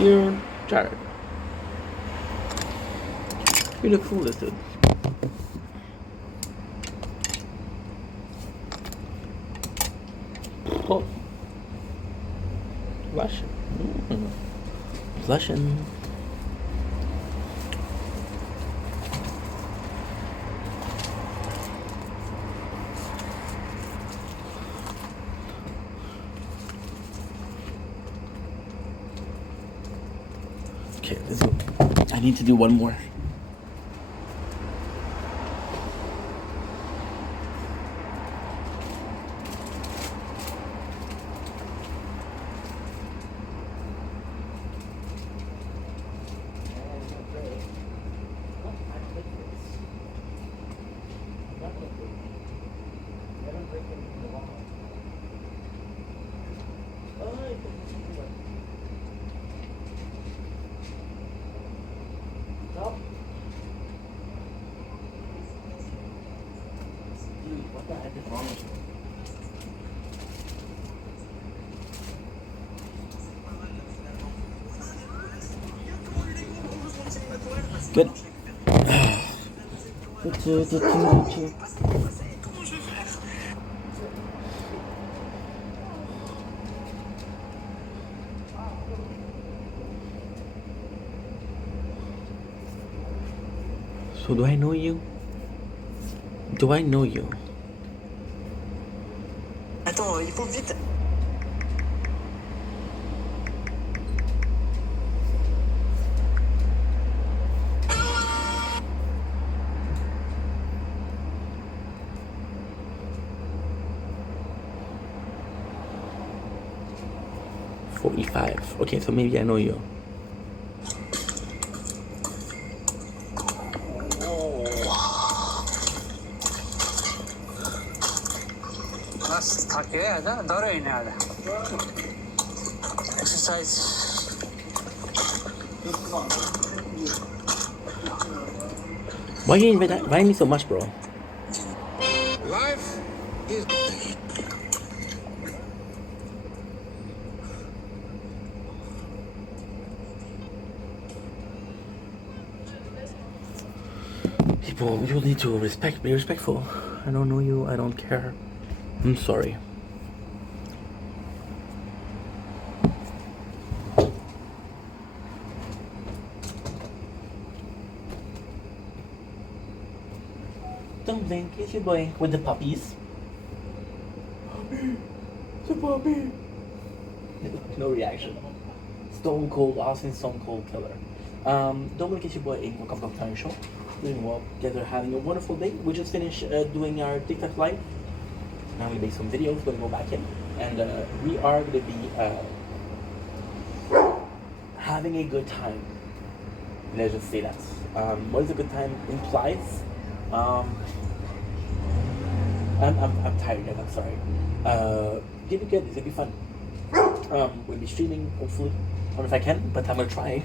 Here, Jared. You look foolish, dude. Oh. Russian. Russian. Okay, let's go. I need to do one more. What the heck is wrong with you? Good. So do I know you? Do I know you? Attends, il faut vite. $45. Okay, so maybe I know you. Nasıl takıyor ya da doğru oynuyor. Exercise. Why you invite me so much, bro? Life is... People, you need to be respectful. I don't know you, I don't care. I'm sorry. Don't blink, it's your boy with the puppies. Puppy, it's a puppy. No reaction. Stone Cold Austin, Stone Cold Killer. Don't blink, it's your boy Ink Wakam Time Show. Doing well, guys are having a wonderful day. We just finished doing our TikTok live. Now we make some videos, gonna go back in, and we are gonna be having a good time. Let's just say that. What is a good time implies. I'm tired yet, I'm sorry. It'll be good, it'll be fun. We'll be streaming, hopefully. I don't know if I can, but I'm gonna try.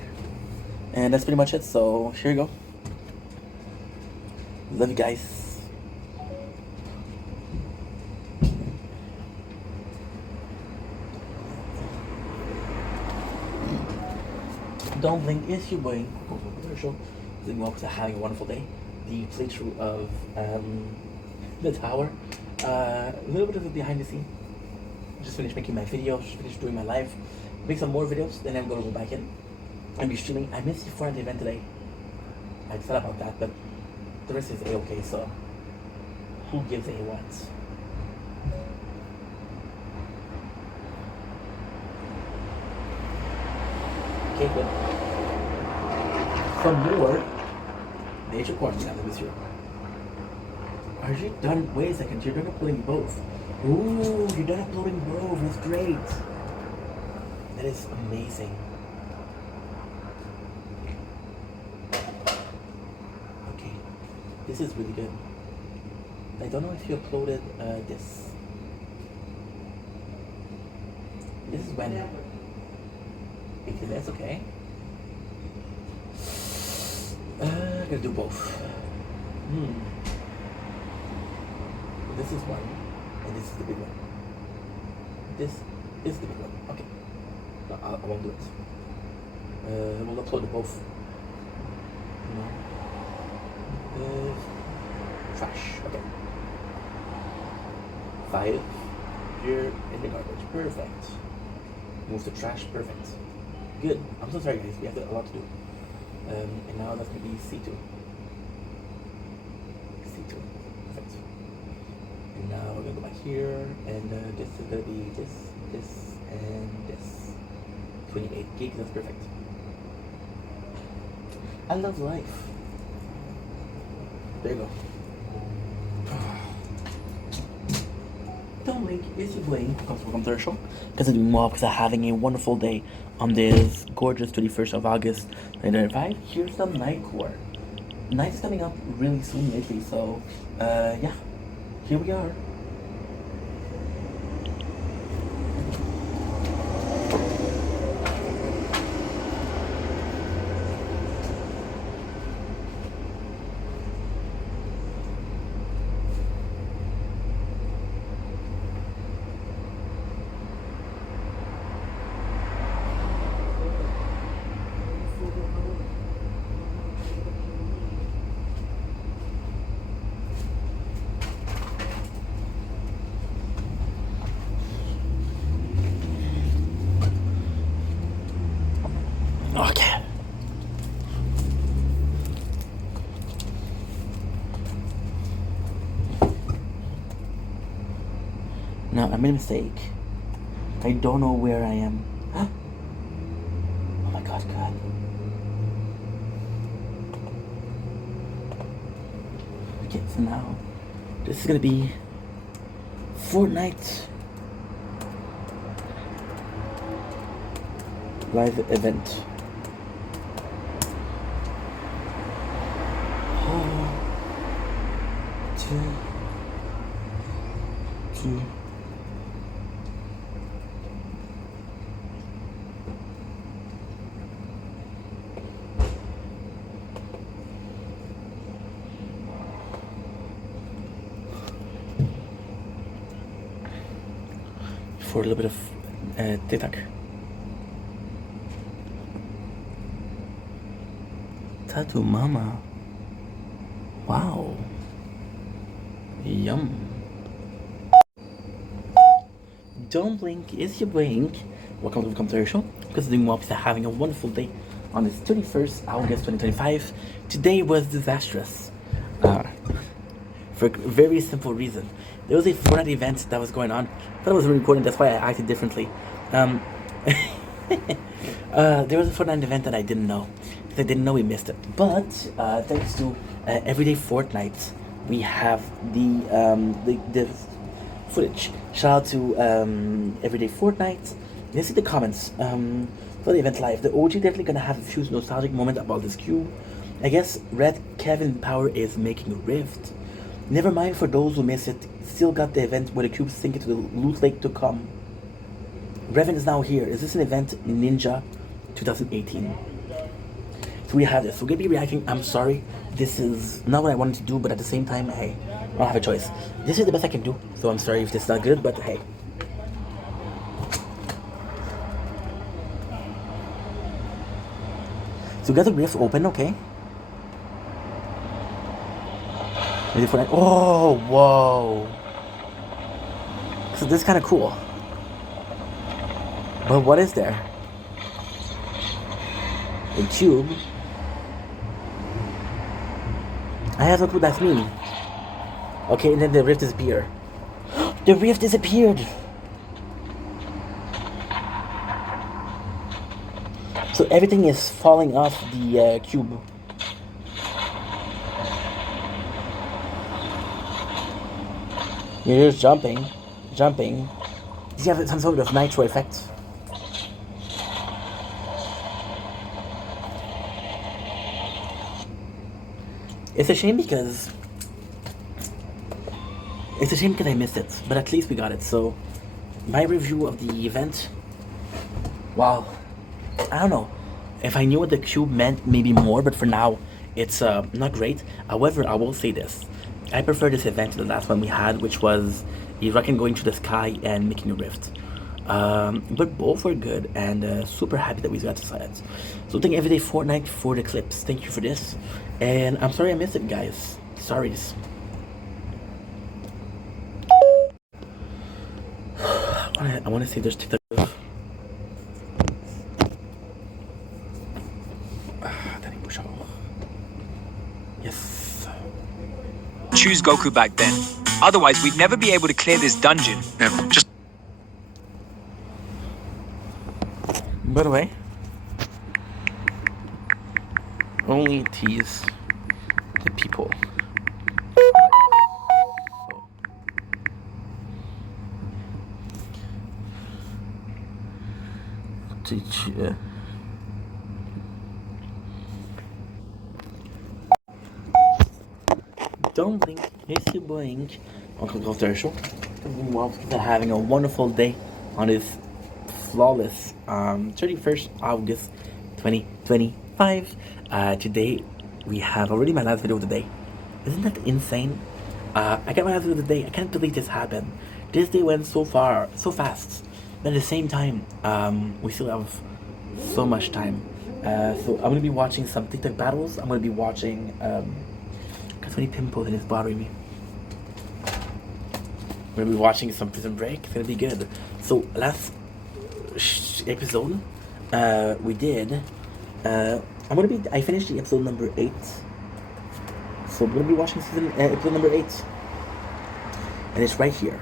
And that's pretty much it, so here you go. Love you guys. Don't blink, it's your boy. Looking forward to having a wonderful day. The playthrough of the tower. A little bit of the behind the scene. Just finished making my videos, just finished doing my live. Make some more videos, then I'm gonna go back in and be streaming. I missed the Fortnite event today. I thought about that, but the rest is A-okay, so who gives a what? Okay, good. From more Nature Quarantine after this year. Are you done? Wait a second, you're done uploading both. Ooh, you're done uploading both. That's great. That is amazing. Okay, this is really good. I don't know if you uploaded this. This is when. Okay, that's okay. I'm gonna do both. This is one, and this is the big one. This is the big one. Okay. No, I won't do it. We'll upload both. Trash. Okay. 5. Here in the garbage. Perfect. Move the trash. Perfect. Good. I'm so sorry, guys. We have a lot to do. And now that's gonna be C2. C2. Perfect. And now we're gonna go back here, and this is gonna be this, and this. 28 gigs. That's perfect. I love life. There you go. Don't blink, it's your bling. Welcome to the show. Continuing more because I'm having a wonderful day on this gorgeous 21st of August 2025. Here's the night core. Night is coming up really soon lately, so yeah, here we are. Okay. Now, I made a mistake. I don't know where I am. Huh? Oh my god, God. Okay, so now, this is gonna be Fortnite live event. Two. For a little bit of TikTok. Tattoo Mama. Wow. Yum. Don't blink, is your blink. Welcome to our show. Because doing well, having a wonderful day on this 31st August 2025. Today was disastrous. For a very simple reason. There was a Fortnite event that was going on. I thought I was recording, that's why I acted differently. There was a Fortnite event that I didn't know. I didn't know we missed it. But thanks to Everyday Fortnite, we have the footage. Shout out to Everyday Fortnite. You see the comments for the event live. The OG definitely gonna have a few nostalgic moments about this cube. I guess Red Kevin Power is making a rift. Never mind for those who miss it. Still got the event where the cubes sink into the loot lake to come. Revan is now here. Is this an event in Ninja 2018? So we have this. We're gonna be reacting. I'm sorry. This is not what I wanted to do, but at the same time, hey, I don't have a choice. This is the best I can do. So I'm sorry if this is not good, but hey. So we got the rift open, okay? Ready for that? Oh, whoa. So this is kind of cool. But what is there? A tube. I have no clue what that's mean. Okay, and then the rift disappeared. The rift disappeared! So everything is falling off the cube. You're just jumping. Does he have some sort of nitro effect? It's a shame because I missed it, but at least we got it. So my review of the event, wow, I don't know if I knew what the cube meant, maybe more, but for now it's not great. However, I will say this: I prefer this event to the last one we had, which was a rocket going to the sky and making a rift. But both were good, and super happy that we got to see it. So thank Everyday Fortnite for the clips. Thank you for this, and I'm sorry I missed it, guys. Sorries. I want to see there's TikTok. Yes. Choose Goku back then. Otherwise, we'd never be able to clear this dungeon. Yeah, just By the way, only tease the people. Teach you. Don't blink, if you blink. Uncle Costa Show. Having a wonderful day on this flawless 31st August 2025. Today we have already my last video of the day. Isn't that insane? I got my last video of the day. I can't believe this happened. This day went so fast. But at the same time, we still have so much time. So I'm gonna be watching some TikTok battles. I'm gonna be watching got many pimples and it's bothering me. We're gonna be watching some Prison Break. It's gonna be good. So last episode we did I finished the episode number 8, so I'm gonna be watching episode number 8, and it's right here.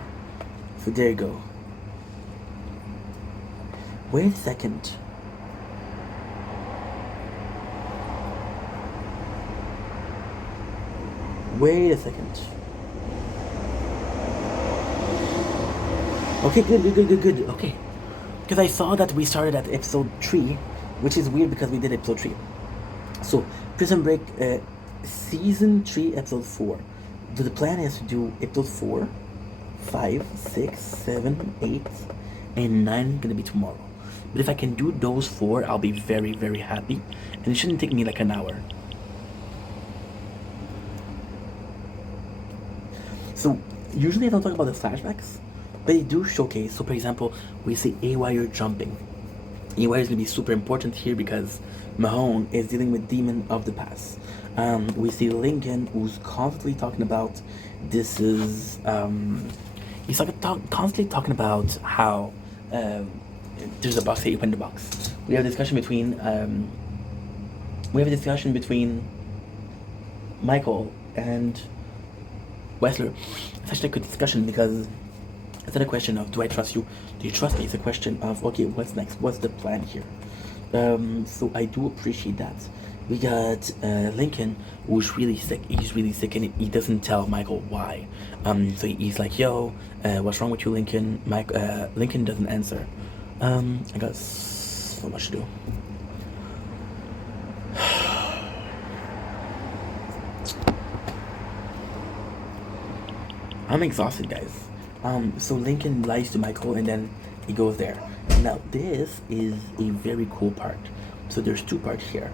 So there you go. Wait a second. Okay, good. Okay. Because I saw that we started at episode 3, which is weird because we did episode 3. So, Prison Break season 3, episode 4. The plan is to do episode 4, 5, 6, 7, 8, and 9 gonna be tomorrow. But if I can do those 4, I'll be very, very happy. And it shouldn't take me like an hour. So, usually I don't talk about the flashbacks, but they do showcase. So, for example, we see AY jumping. AY is going to be super important here because Mahone is dealing with Demon of the Past. We see Lincoln, who's constantly talking about this is... he's constantly talking about how there's a box, you open the box. We have a discussion between... Michael and Wessler. It's actually a good discussion because it's not a question of do I trust you, do you trust me? It's a question of okay, what's next? What's the plan here? So I do appreciate that. We got Lincoln, who's really sick. He's really sick, and he doesn't tell Michael why. So he's like, "Yo, what's wrong with you, Lincoln?" Lincoln doesn't answer. I got so much to do. I'm exhausted, guys. So Lincoln lies to Michael and then he goes there. Now this is a very cool part. So there's 2 parts here.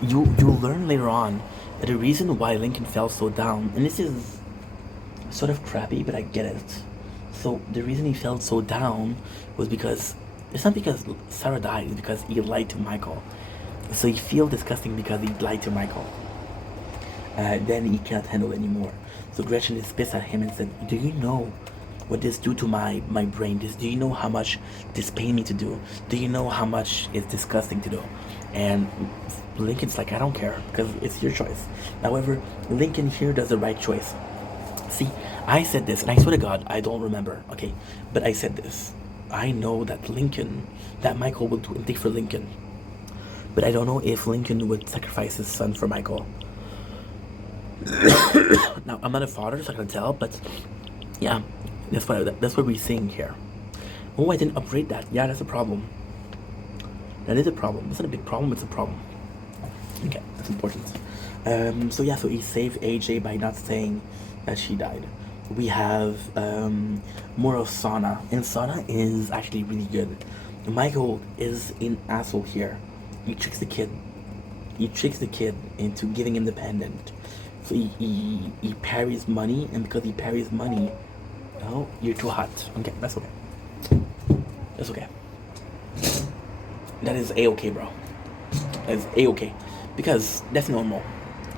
You'll learn later on that the reason why Lincoln fell so down, and this is sort of crappy, but I get it. So the reason he fell so down was because it's not because Sarah died, it's because he lied to Michael. So he feels disgusting because he lied to Michael. Then he can't handle anymore. So Gretchen is pissed at him and said, "Do you know what this do to my brain? Do you know how much this pain me to do? Do you know how much it's disgusting to do?" And Lincoln's like, "I don't care because it's your choice." However, Lincoln here does the right choice. See, I said this, and I swear to God, I don't remember. Okay, but I said this. I know that Michael would do anything for Lincoln, but I don't know if Lincoln would sacrifice his son for Michael. Now, I'm not a father, so I can tell, but yeah, that's what we're seeing here. Oh, I didn't upgrade that. Yeah, that's a problem. That is a problem. It's not a big problem, it's a problem. Okay, that's important. So yeah, so he saved AJ by not saying that she died. We have more of Sana, and Sana is actually really good. Michael is an asshole here. He tricks the kid. Into giving him the pendant. So he parries money, and because he parries money, No, you're too hot. Okay, that's okay. That's okay. That is a-okay, bro. That is a-okay. Because that's normal.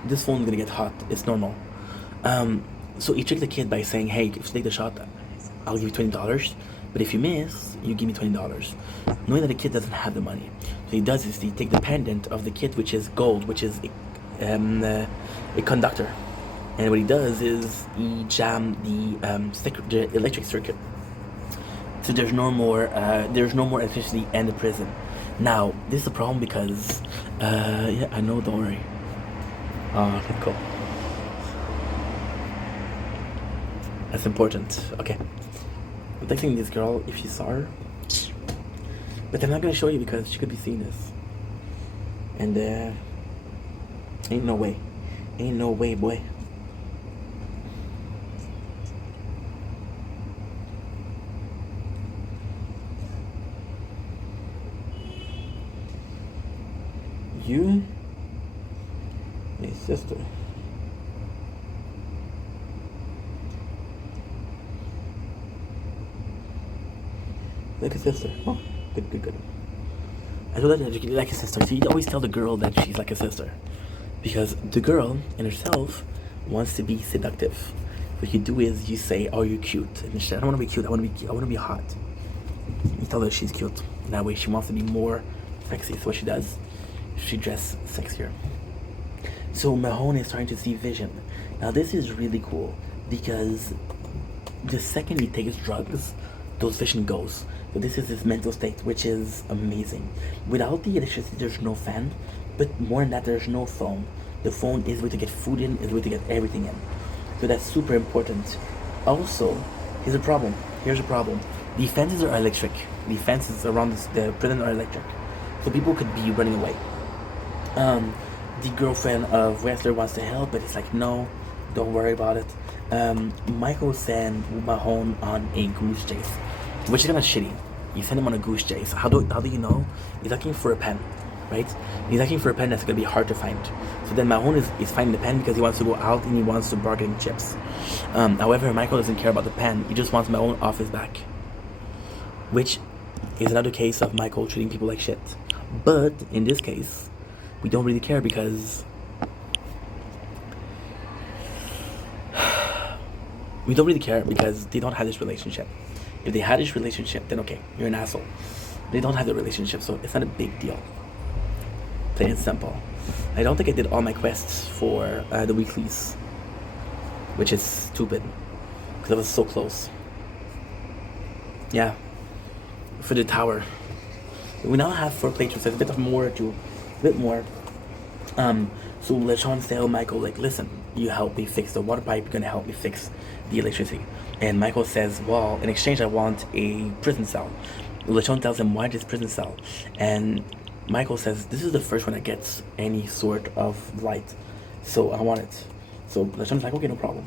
This phone's gonna get hot. It's normal. So you trick the kid by saying, hey, if you take the shot, I'll give you $20. But if you miss, you give me $20. Knowing that the kid doesn't have the money. So he does is he take the pendant of the kid, which is gold, which is a conductor. And what he does is he jam the electric circuit. So there's no more electricity in the prison. Now, this is a problem because, yeah, I know, don't worry. Okay, cool. That's important. Okay. I'm texting this girl if she saw her. But I'm not gonna show you because she could be seeing this. And, ain't no way. Ain't no way, boy. You? Hey, sister. Like a sister. Oh, good. I told her that you like a sister. So you always tell the girl that she's like a sister. Because the girl in herself wants to be seductive. What you do is you say, oh, you're cute. And she, I don't want to be cute, I want to be hot. You tell her she's cute. And that way she wants to be more sexy. So what she does, she dresses sexier. So Mahone is starting to see vision. Now this is really cool because the second he takes drugs, those vision goes. So this is his mental state, which is amazing. Without the electricity, there's no fan, but more than that, there's no phone. The phone is way to get food in, is way to get everything in. So that's super important. Also, here's a problem. The fences are electric. The fences around the prison are electric. So people could be running away. The girlfriend of Wrestler wants to help, but it's like, no, don't worry about it. Michael sent Mahone on a goose chase, which is kind of shitty. You send him on a goose chase. How do you know? He's looking for a pen, right? He's looking for a pen that's going to be hard to find. So then Mahone is finding the pen because he wants to go out and he wants to bargain chips. However, Michael doesn't care about the pen. He just wants Mahone off his back, which is another case of Michael treating people like shit. But in this case, we don't really care because they don't have this relationship. If they had this relationship, then okay, you're an asshole. They don't have the relationship, so it's not a big deal. Plain and simple. I don't think I did all my quests for the weeklies, which is stupid because I was so close. Yeah, for the tower. We now have 4 playthroughs. There's a bit more. So LeSean tell Michael, like, listen, you help me fix the water pipe, you're gonna help me fix the electricity. And Michael says, well, in exchange I want a prison cell. LeSean tells him, why this prison cell? And Michael says, this is the first one that gets any sort of light, so I want it. So LeSean's like, okay, no problem.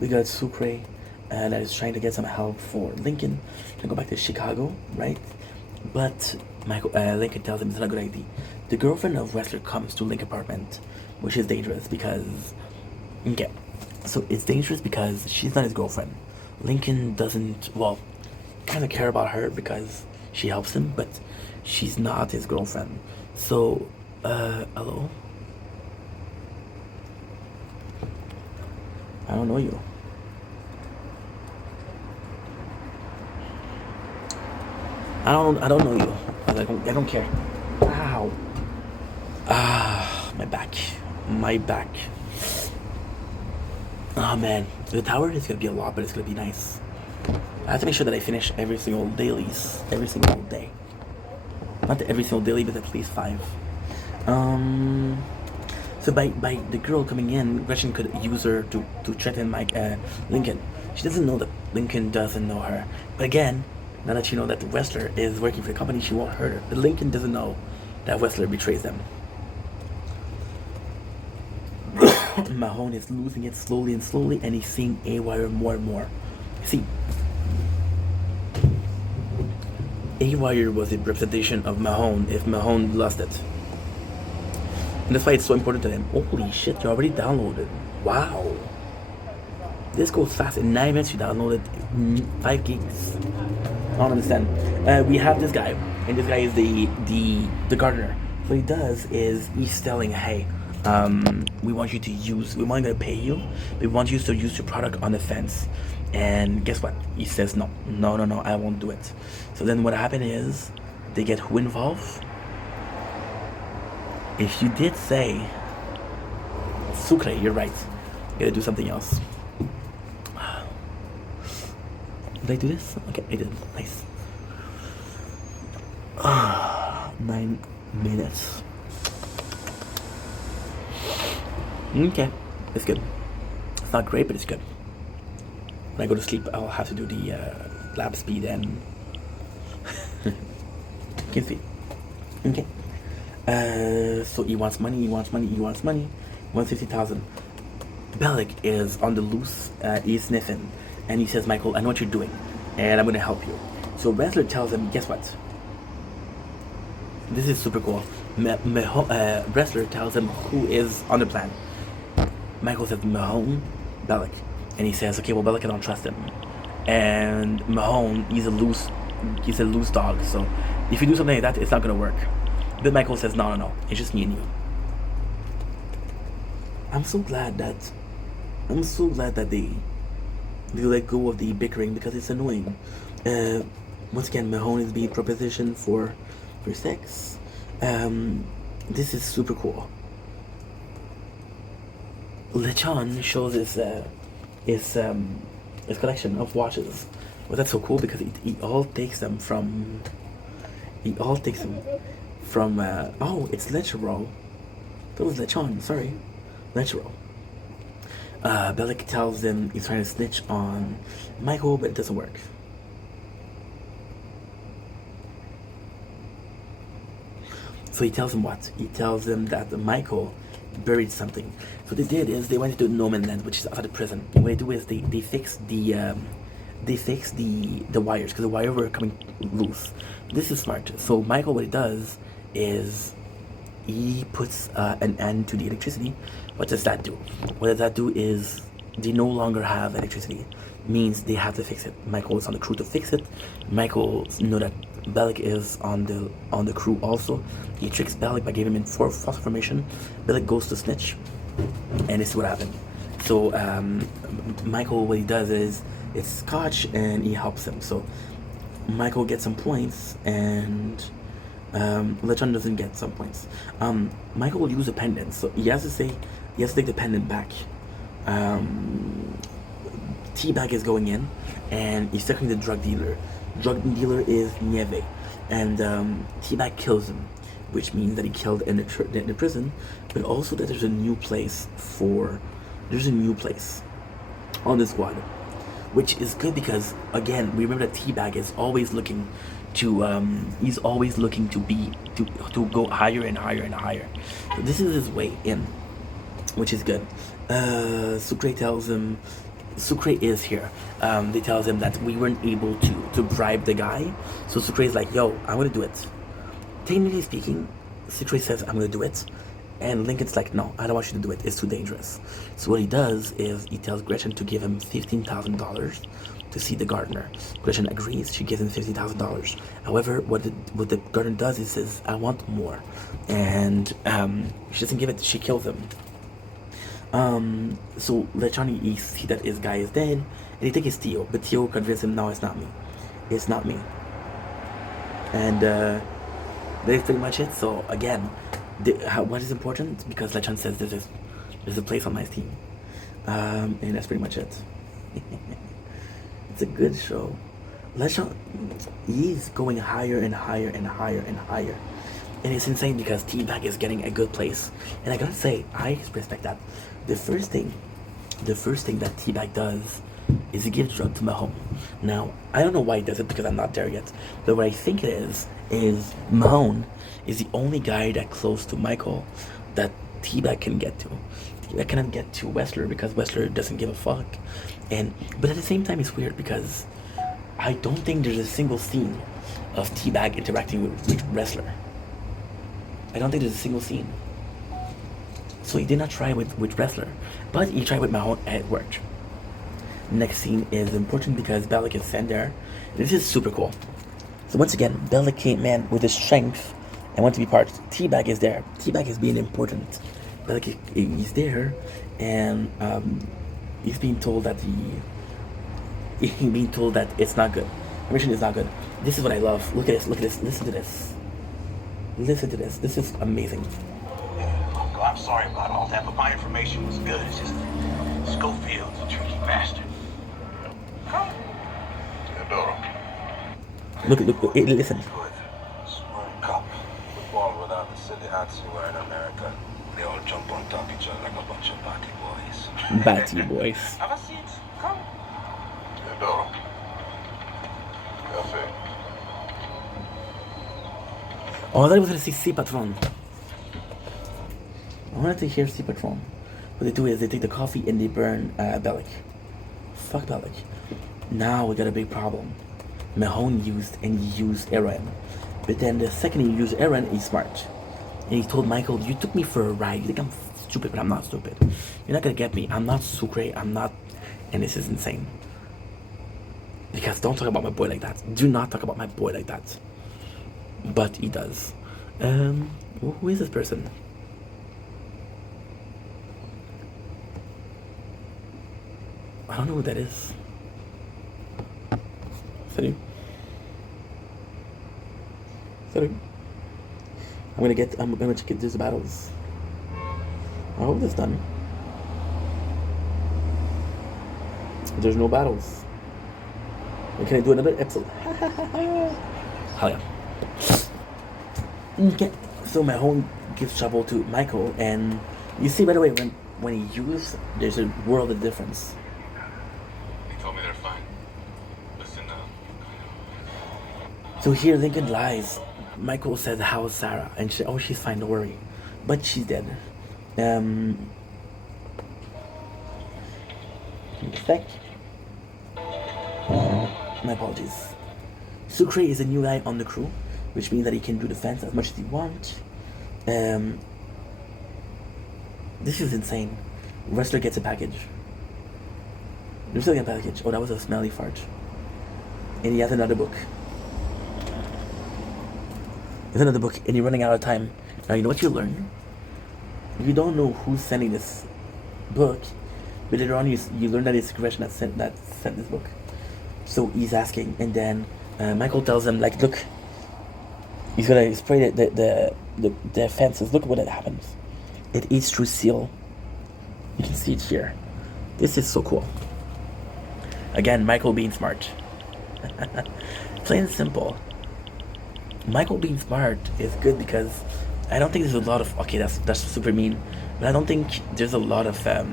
We got Sucre that is trying to get some help for Lincoln to go back to Chicago, right? But Lincoln tells him it's not a good idea. The girlfriend of Wrestler comes to Lincoln's apartment, which is dangerous because, okay, so it's dangerous because she's not his girlfriend. Lincoln doesn't, well, kind of care about her because she helps him, but she's not his girlfriend. So, hello? I don't know you. I don't know you. I don't care. Ow. My back. Oh man, the tower is gonna be a lot, but it's gonna be nice. I have to make sure that I finish every single dailies, every single day. Not every single daily, but at least 5. So by the girl coming in, Gretchen could use her to threaten Lincoln. She doesn't know that Lincoln doesn't know her. But again, now that you know that Wrestler is working for the company, she won't hurt her. But Lincoln doesn't know that Wrestler betrays them. Mahone is losing it slowly, and he's seeing A-Wire more and more. See, A-Wire was a representation of Mahone if Mahone lost it. And that's why it's so important to him. Holy shit, you already downloaded. Wow. This goes fast. In 9 minutes, you downloaded 5 gigs. I don't understand. We have this guy, and this guy is the gardener. What he does is he's telling, hey, we want you to use, we want to pay you, we want you to use your product on the fence. And guess what? He says no, I won't do it. So then what happened is they get who involved? If you did say Sucre, you're right. You gotta do something else. Did I do this? Okay, I did. Nice. 9 minutes. Okay, it's good. It's not great, but it's good. When I go to sleep, I'll have to do the lap speed and can see. Okay. So he wants money. He wants 150,000. Bellic is on the loose. He's sniffing, and he says, "Michael, I know what you're doing, and I'm gonna help you." So Wrestler tells him, "Guess what? This is super cool." Wrestler tells him who is on the plan. Michael says Mahone, Bellic, and he says, "Okay, well, Bellic, I don't trust him." And Mahone, he's a loose dog. So if you do something like that, it's not gonna work. But Michael says, "No, it's just me and you." I'm so glad that they let go of the bickering because it's annoying. Once again, Mahone is being propositioned for sex. This is super cool. Lechon shows his collection of watches. Well, that's so cool because he all takes them from. Oh, it's Lechero. That was Lechon. Sorry, Lechero. Bellic tells him he's trying to snitch on Michael, but it doesn't work. So he tells him what? He tells him that Michael buried something. So what they did is they went into no man's land, which is outside the prison. And what they do is they fix the wires because the wires were coming loose. This is smart. So Michael, what he does is he puts an end to the electricity. What does that do? What does that do is they no longer have electricity. Means they have to fix it. Michael is on the crew to fix it. Michael know that Bellic is on the crew also. He tricks Bellic by giving him false information. Bellic goes to snitch, and this is what happened. So Michael, what he does is it's Scotch, and he helps him. So Michael gets some points, and Lechon doesn't get some points. Michael will use a pendant, so he has to take the pendant back. T-Bag is going in, and he's talking to the drug dealer. Drug dealer is Nieve, and T-Bag kills him, which means that he killed in the prison, but also that there's a new place on the squad, which is good because again we remember that T-Bag is always looking to go higher and higher and higher. So this is his way in, which is good. Sucre tells him. Sucre is here. They tells him that we weren't able to bribe the guy. So Sucre is like, "Yo, I'm gonna do it." Technically speaking, Sucre says, "I'm gonna do it," and Lincoln's like, "No, I don't want you to do it. It's too dangerous." So what he does is he tells Gretchen to give him $15,000 to see the gardener. Gretchen agrees. She gives him $15,000. However, what the gardener does is says, "I want more," and she doesn't give it. She kills him. So Lechon, he see that his guy is dead, and he takes Theo, but Theo convinces him, "No, it's not me. It's not me." And that's pretty much it. So again, what is important? Because Lechon says there's a place on my team, and that's pretty much it. It's a good show. Lechon, he's going higher and higher and higher and higher. And it's insane because T-Bag is getting a good place. And I gotta say, I respect that. The first thing that T-Bag does is he gives drug to Mahone. Now, I don't know why he does it because I'm not there yet. But what I think it is Mahone is the only guy that close to Michael that T-Bag can get to. T-Bag cannot get to Wessler because Wessler doesn't give a fuck. But at the same time, it's weird because I don't think there's a single scene of T-Bag interacting with Wessler. I don't think there's a single scene. So he did not try with Wrestler, but he tried with Mahone and it worked. Next scene is important because Bellic is sent there. This is super cool. So once again, Bellic came in with his strength and want to be part. Teabag is there. Teabag is being important. Bellic is there, and he's being told that it's not good. The mission is not good. This is what I love. Look at this. Look at this. Listen to this. Listen to this. This is amazing. I'm sorry about all that, but my information was good. It's just Schofield's a tricky bastard. Theodoro. Look, listen. Smart cop. Born without the silly hats you wear in America. They all jump on top of each other like a bunch of batty boys. Batty boys. Have a seat. Come. Theodoro. Cafe. Oh, I thought I was going to see C Patron. I wanted to hear C Patron. What they do is they take the coffee and they burn Bellic. Fuck Bellic. Now we got a big problem. Mahone used Aaron. But then the second he used Aaron, he's smart. And he told Michael, you took me for a ride. You think I'm stupid, but I'm not stupid. You're not gonna get me. I'm not Sucre. I'm not... And this is insane. Because don't talk about my boy like that. Do not talk about my boy like that. But he does. Who is this person? I don't know who that is. Salut. Salut. I'm gonna check these battles. I hope this done. There's no battles. Can I do another episode? Hell yeah. Okay. So Mahone gives trouble to Michael, and you see right away when he uses, there's a world of difference. He told me they're fine. Listen, So here Lincoln lies. Michael says, how's Sarah? And she's fine, don't worry. But she's dead. Give me a sec. My apologies. Sucre is a new guy on the crew, which means that he can do defense as much as he wants. This is insane. Wrestler gets a package. Wrestler gets a package. Oh, that was a smelly fart. And he has another book. There's another book, and you're running out of time. Now, you know what you learn? You don't know who's sending this book, but later on you learn that it's Gresham that sent this book. So he's asking, and then Michael tells him, like, look, he's gonna spray the fences. Look what happens. It eats through seal. You can see it here. This is so cool. Again, Michael being smart. Plain and simple. Michael being smart is good because I don't think there's a lot of... Okay, that's super mean. But I don't think there's a lot of a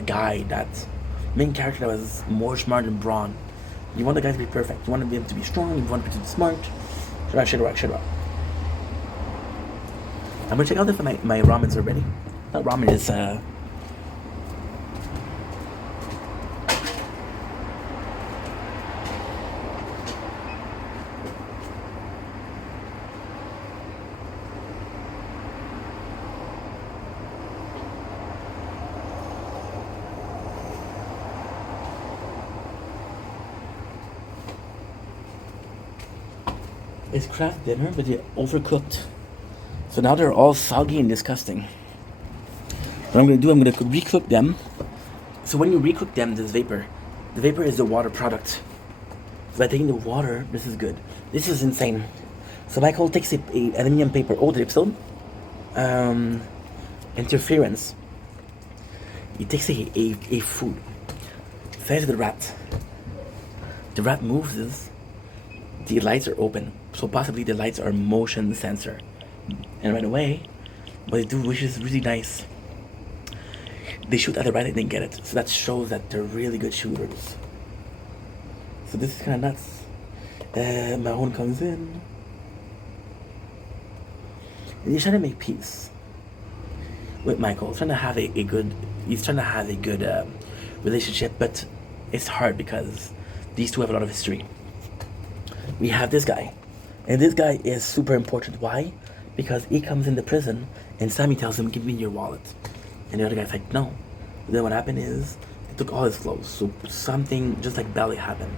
guy that's... Main character that was more smart than Braun. You want the guy to be perfect. You want him to be strong. You want him to be smart. Shut up. I'm gonna check out if my ramens are ready. Not ramen is... It's Kraft dinner, but they're overcooked. So now they're all soggy and disgusting. What I'm going to do, I'm going to recook them. So when you recook them, there's vapor. The vapor is the water product. So by taking the water, this is good. This is insane. So Michael takes a aluminum paper, old episode. Interference. He takes a food. Says to the rat. The rat moves. The lights are open. So possibly the lights are motion sensor. And right away, what they do, which is really nice, they shoot at the rat and they get it. So that shows that they're really good shooters. So this is kind of nuts. Mahone comes in. And he's trying to make peace with Michael. He's trying to have a good relationship, but it's hard because these two have a lot of history. We have this guy, and this guy is super important. Why? Because he comes into prison, and Sammy tells him, give me your wallet. And the other guy's like, no. And then what happened is, took all his flows. So something just like Belly happened.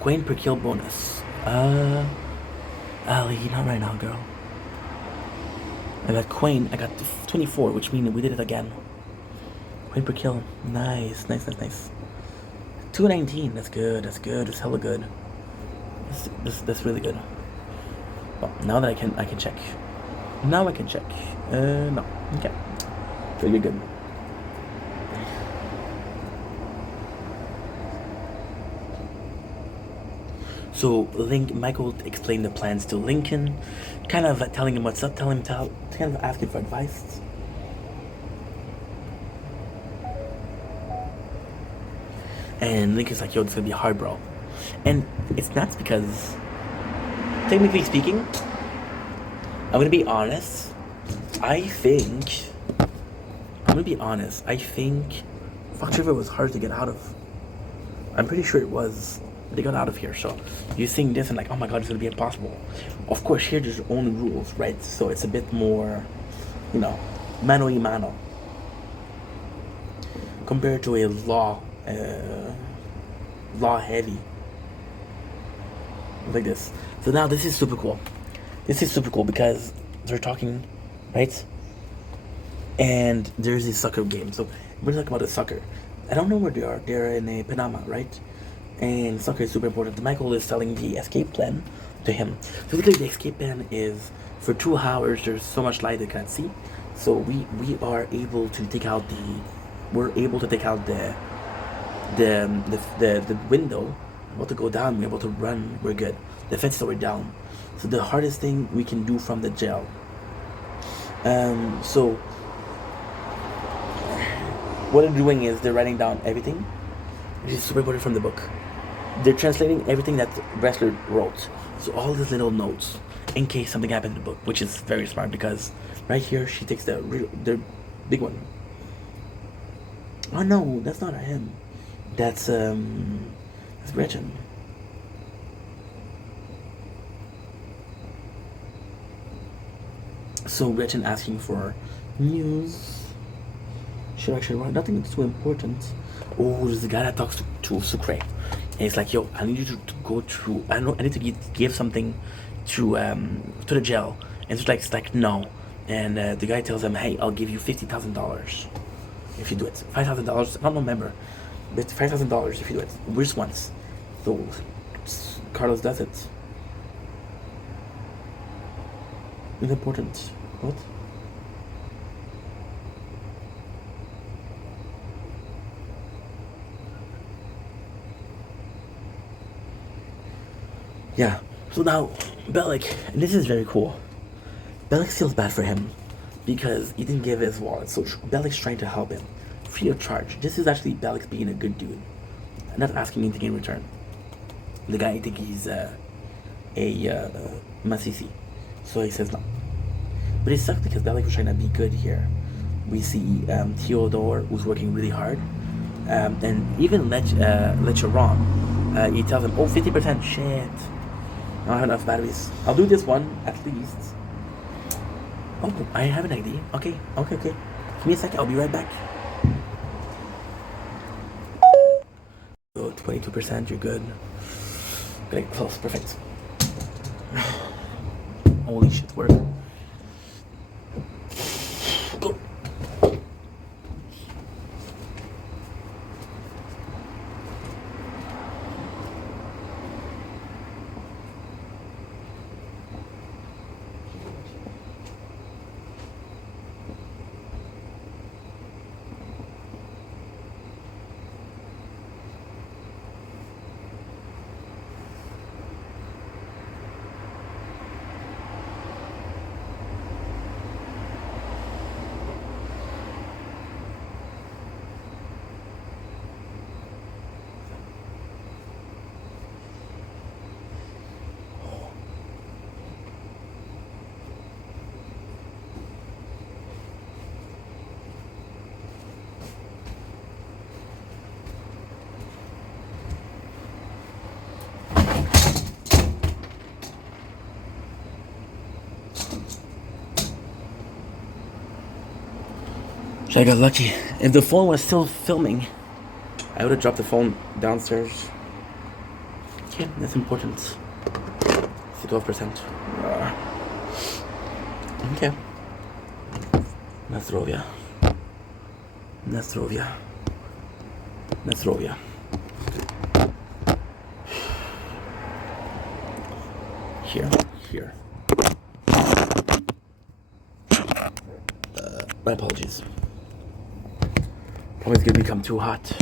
Queen per kill bonus. Ali, not right now, girl. I got Queen. I got 24, which means we did it again. Queen per kill. Nice. 219. That's good. That's hella good. That's really good. Well, now that I can check. Now I can check. No. Okay. So you're good. So Michael explained the plans to Lincoln, kind of telling him what's up, kind of asking for advice. And Lincoln's like, yo, this is gonna be hard, bro. And it's nuts because, technically speaking, I'm gonna be honest, I think Fox River was hard to get out of. I'm pretty sure it was. They got out of here, so you're seeing this and like, oh my god, it's gonna be impossible. Of course, here there's own rules, right? So it's a bit more, mano y mano compared to a law heavy like this. So now this is super cool. Because they're talking, right? And there's this soccer game. So we're talking about the soccer. I don't know where they are. They're in a Panama, right? And soccer is super important. Michael is telling the escape plan to him. So basically the escape plan is for 2 hours there's so much light they can't see. So we are able to take out the window. About to go down, we're able to run, we're good. The fence is already down. So the hardest thing we can do from the jail. So what they're doing is they're writing down everything, which is super important from the book. They're translating everything that Bressler wrote. So all these little notes, in case something happened in the book, which is very smart because right here she takes the big one. Oh no, that's not him. That's Gretchen. So Gretchen asking for news. Should actually write nothing too important. Oh, there's a guy that talks to Sucre. And he's like, yo, I need you to go through. I need to give something to the jail. And it's like no. And the guy tells him, hey, I'll give you $50,000 if you do it. $5,000. I don't remember, but $5,000 if you do it. Just once. So Carlos does it. It's important. What? Yeah. So now, Bellic, and this is very cool. Bellic feels bad for him because he didn't give his wallet. So Bellic's trying to help him, free of charge. This is actually Bellic being a good dude, not asking anything in return. The guy, I think he's a Masisi, so he says no. But it sucks because Bellic was trying to be good here. We see Theodore, who's working really hard, and even Lecheron, he tells him, oh, 50%, shit. I don't have enough batteries. I'll do this one, at least. Oh, I have an idea. Okay. Give me a second, I'll be right back. Oh, 22%, you're good. Great, close, perfect. Holy shit, work. Go. I got lucky. If the phone was still filming, I would have dropped the phone downstairs. Okay, that's important. It's 12%. Okay. Nastrovia. Nastrovia. Nastrovia. Here. My apologies. Probably gonna become too hot.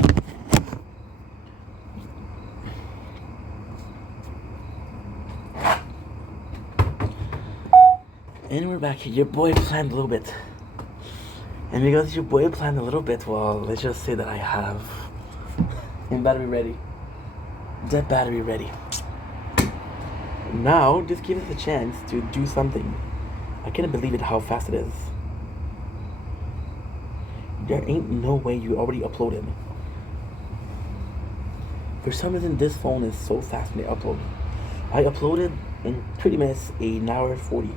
And we're back. Your boy planned a little bit. And because your boy planned a little bit, well, let's just say that I have battery ready. That battery ready. Now, just give us a chance to do something. I can't believe it how fast it is. There ain't no way you already uploaded. For some reason, this phone is so fast when they upload. I uploaded in 30 minutes, an hour 40.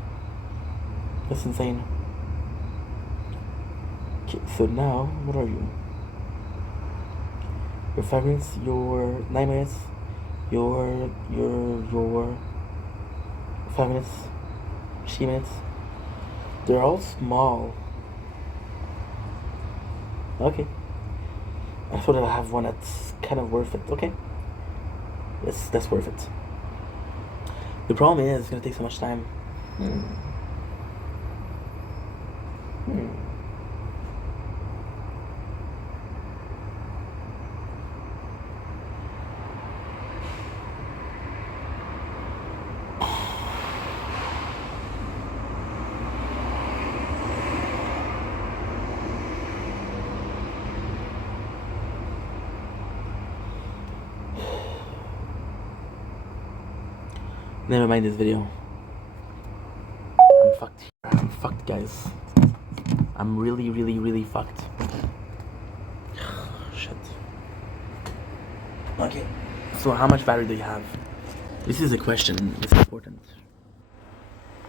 That's insane. Okay, so now, what are you? Your 5 minutes, your 9 minutes, your 5 minutes, 3 minutes. They're all small. Okay. I thought I'd have one that's kind of worth it. Okay. That's worth it. The problem is it's gonna take so much time. Never mind this video. I'm fucked. I'm fucked, guys. I'm really fucked. Shit. Okay. So how much battery do you have? This is a question. It's important.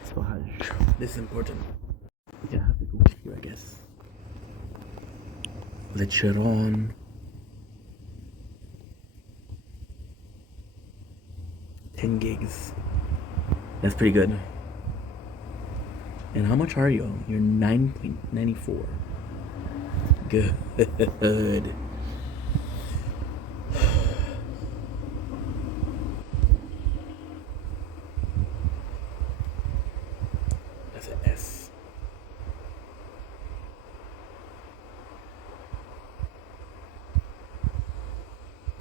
So hush. This is important. Yeah, I have to go here, I guess. Lecheron. 10 gigs. That's pretty good. And how much are you? You're 9.94. Good. That's an S.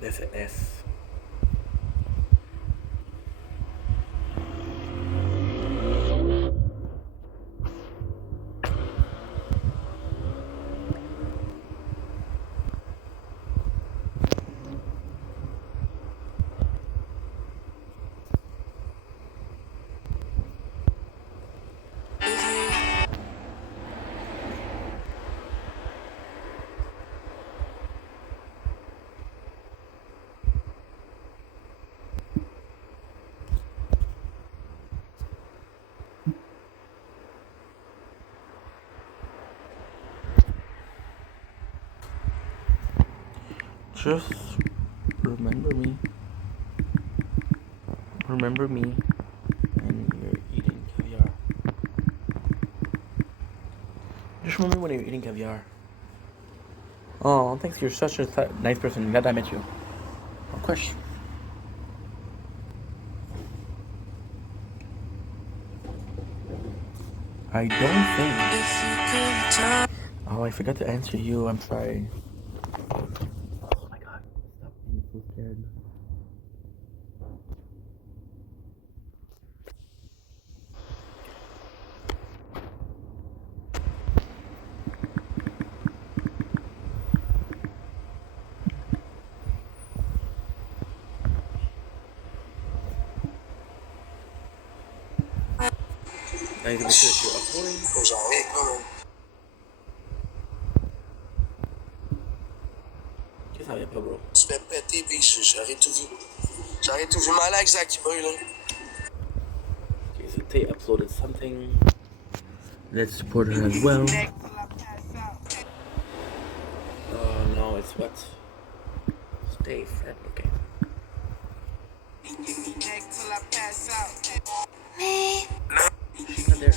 That's an S. Just remember me. Remember me when you're eating caviar. Just remember when you're eating caviar. Oh, thanks. You're such a nice person. Glad I met you. Of course. I don't think. Oh, I forgot to answer you. I'm sorry. Oh my god. Stop being so scared. Now you can make sure that you're uploading. Qu'est-ce que ça vient pas, bro? Tu fais péter, big, j'aurais tout vu. J'aurais tout vu mal avec Zach qui là. Okay, so Tay uploaded something. Let's support her as well. Oh no, it's what? Dave. Okay. She's not there.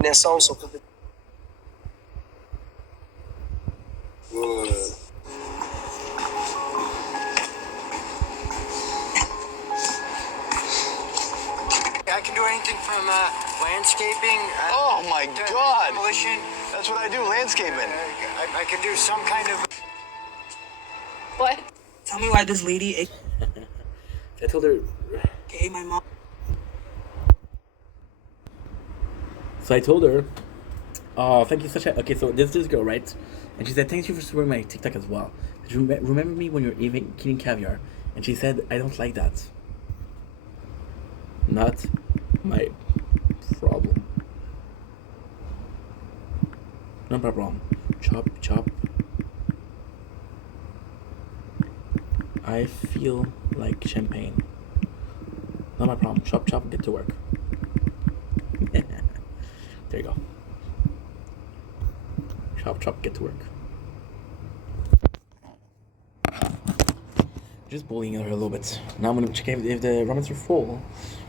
Naissance, on peut. I can do anything from landscaping. Oh my God! Demolition. That's what I do, landscaping. I can do some kind of. What? Tell me why this lady I told her. aka my mom. So I told her, "Oh, thank you such a." Okay, so this girl, right? And she said, "Thank you for supporting my TikTok as well. Did you remember me when you're eating caviar?" And she said, "I don't like that. Not my problem. No problem. Chop, chop. I feel like champagne. Not my problem. Chop, chop, get to work." There you go. Chop, chop, get to work. Just bullying her a little bit. Now I'm gonna check if the ramens are full.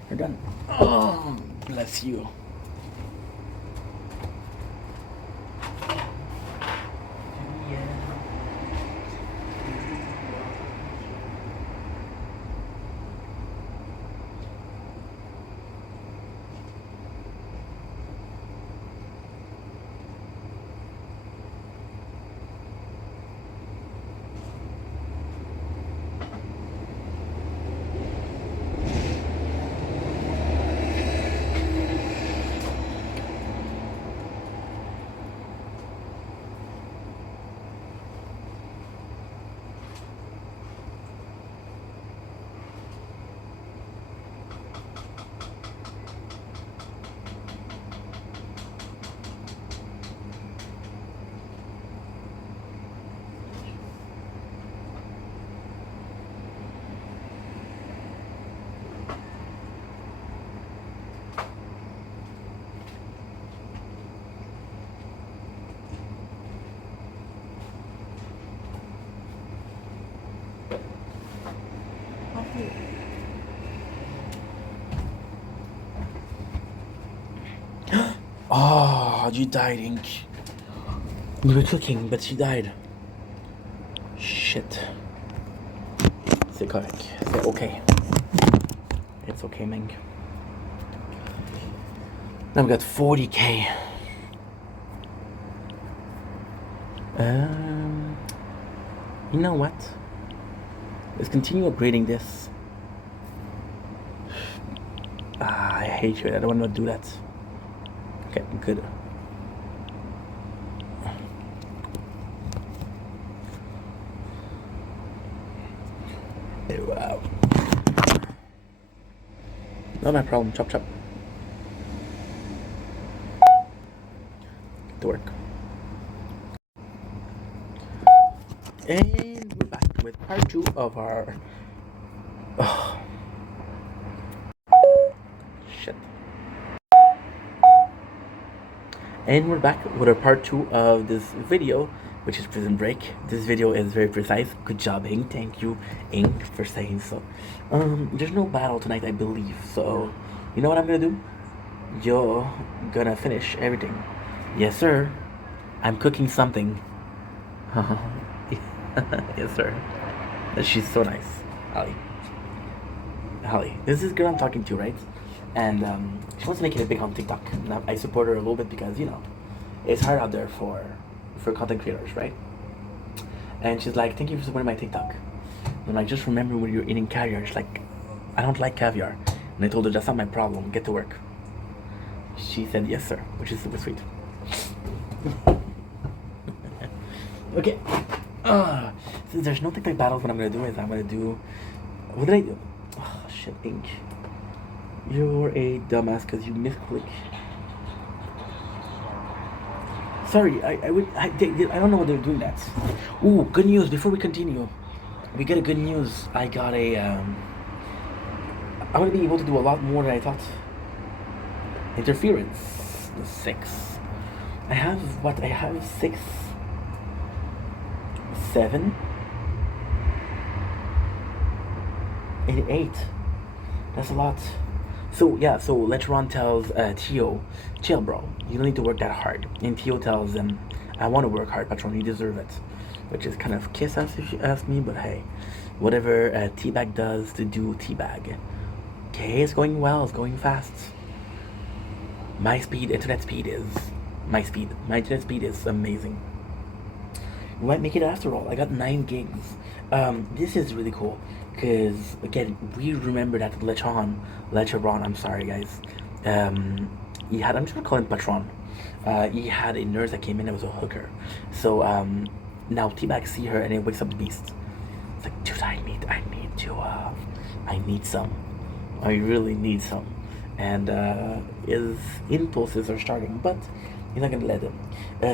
They're done. Oh, bless you. Oh, you died, Ink. You were cooking, but you died. Shit. C'est correct. C'est okay. It's okay, Ming. Now we got 40k. You know what? Let's continue upgrading this. I hate you. I don't want to do that. Okay, good. Wow. Not my problem. Chop, chop. Get to work. And we're back with part 2 of our... Oh. Shit. And we're back with our part 2 of this video, which is Prison Break. This video is very precise. Good job, Ink. Thank you, Ink, for saying so. There's no battle tonight, I believe. So, you know what I'm gonna do? You're gonna finish everything. Yes, sir. I'm cooking something. Yes, sir. She's so nice, Holly. Holly, this is the girl I'm talking to, right? And she wants to make it big on TikTok. Now, I support her a little bit because, you know, it's hard out there for content creators, right? And she's like, "Thank you for supporting my TikTok." And I'm like, "Just remember when you're eating caviar." She's like, "I don't like caviar." And I told her, "That's not my problem. Get to work." She said, "Yes, sir," which is super sweet. Okay. Since there's no TikTok battles, what I'm gonna do is I'm gonna do... What did I do? Oh, shit, Ink. You're a dumbass because you misclick. Sorry, I don't know what they're doing that. Ooh, good news, before we continue. We get a good news. I got a, I'm gonna be able to do a lot more than I thought. Interference. The 6. I have what? I have 6, 7, and 8. That's a lot. So yeah, so Lecheron tells Tio, chill bro, you don't need to work that hard. And Tio tells him, I want to work hard, Patron, you deserve it. Which is kind of kiss ass if you ask me, but hey, whatever Teabag does to do Teabag. Okay, it's going well, it's going fast. My internet speed is amazing. We might make it after all. I got 9 gigs. This is really cool because again we remember that Lecheron, I'm sorry guys. He had, I'm just gonna call him Patron. He had a nurse that came in that was a hooker. So now Teabag see her and it wakes up the beast. It's like, dude, I need some. I really need some. And his impulses are starting, but he's not gonna let them.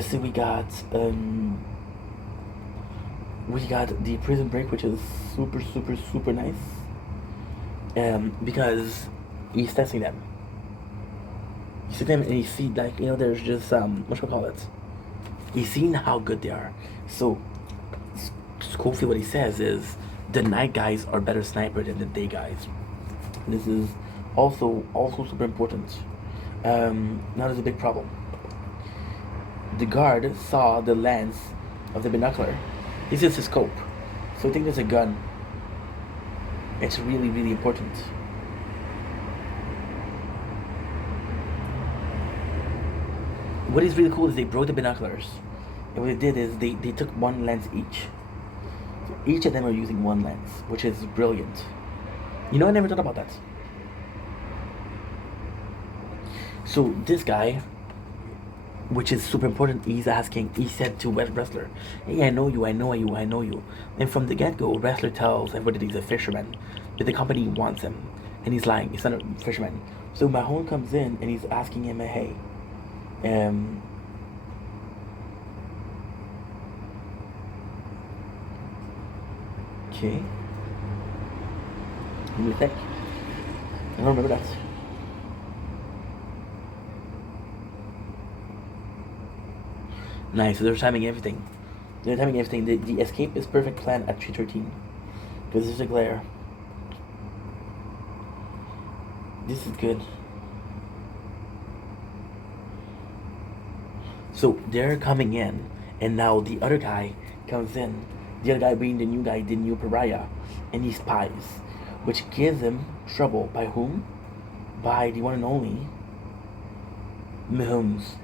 So we got the prison break, which is super nice. Because he's testing them. You see them and you see, like, you know, there's just what should I call it? He's seeing how good they are. So Schofield, what he says is the night guys are better snipers than the day guys. This is also super important. Now there's a big problem. The guard saw the lens of the binocular. This is his scope. So I think there's a gun. It's really important. What is really cool is they broke the binoculars. And what they did is they took one lens each. So each of them are using one lens, which is brilliant. You know, I never thought about that. So this guy, which is super important, he said to Wrestler, hey, I know you. And from the get-go, Wrestler tells everybody he's a fisherman, but the company wants him. And he's lying, he's not a fisherman. So Mahone comes in and he's asking him, hey, okay. Let me think. I don't remember that. Nice, so they're timing everything. The escape is perfect plan at 3:13. Because there's a glare. This is good. So they're coming in, and now the other guy comes in. The other guy being the new pariah, and he spies, which gives him trouble. By whom? By the one and only Mahomes.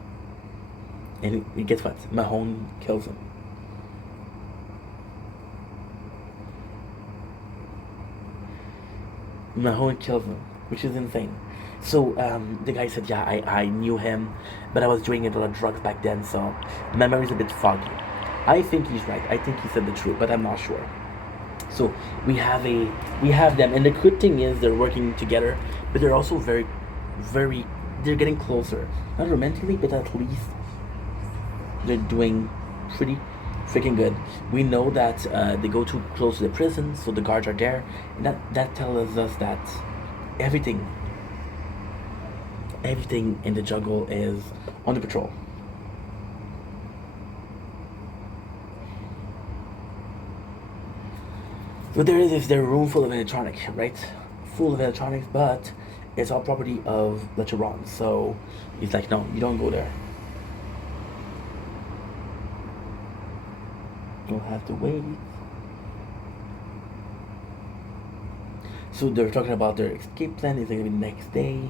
And guess what? Mahone kills him. Mahone kills him, which is insane. So the guy said, yeah, I knew him, but I was doing a lot of drugs back then, so my memory's a bit foggy. I think he's right. I think he said the truth, but I'm not sure. So we have them, and the good thing is they're working together, but they're also very they're getting closer. Not romantically, but at least they're doing pretty freaking good. We know that they go too close to the prison, so the guards are there, and that tells us that everything in the jungle is under patrol. So there is a room full of electronics, right? Full of electronics, but it's all property of Lecheron. So he's like, no, you don't go there. You'll have to wait. So they're talking about their escape plan. Is going to be the next day.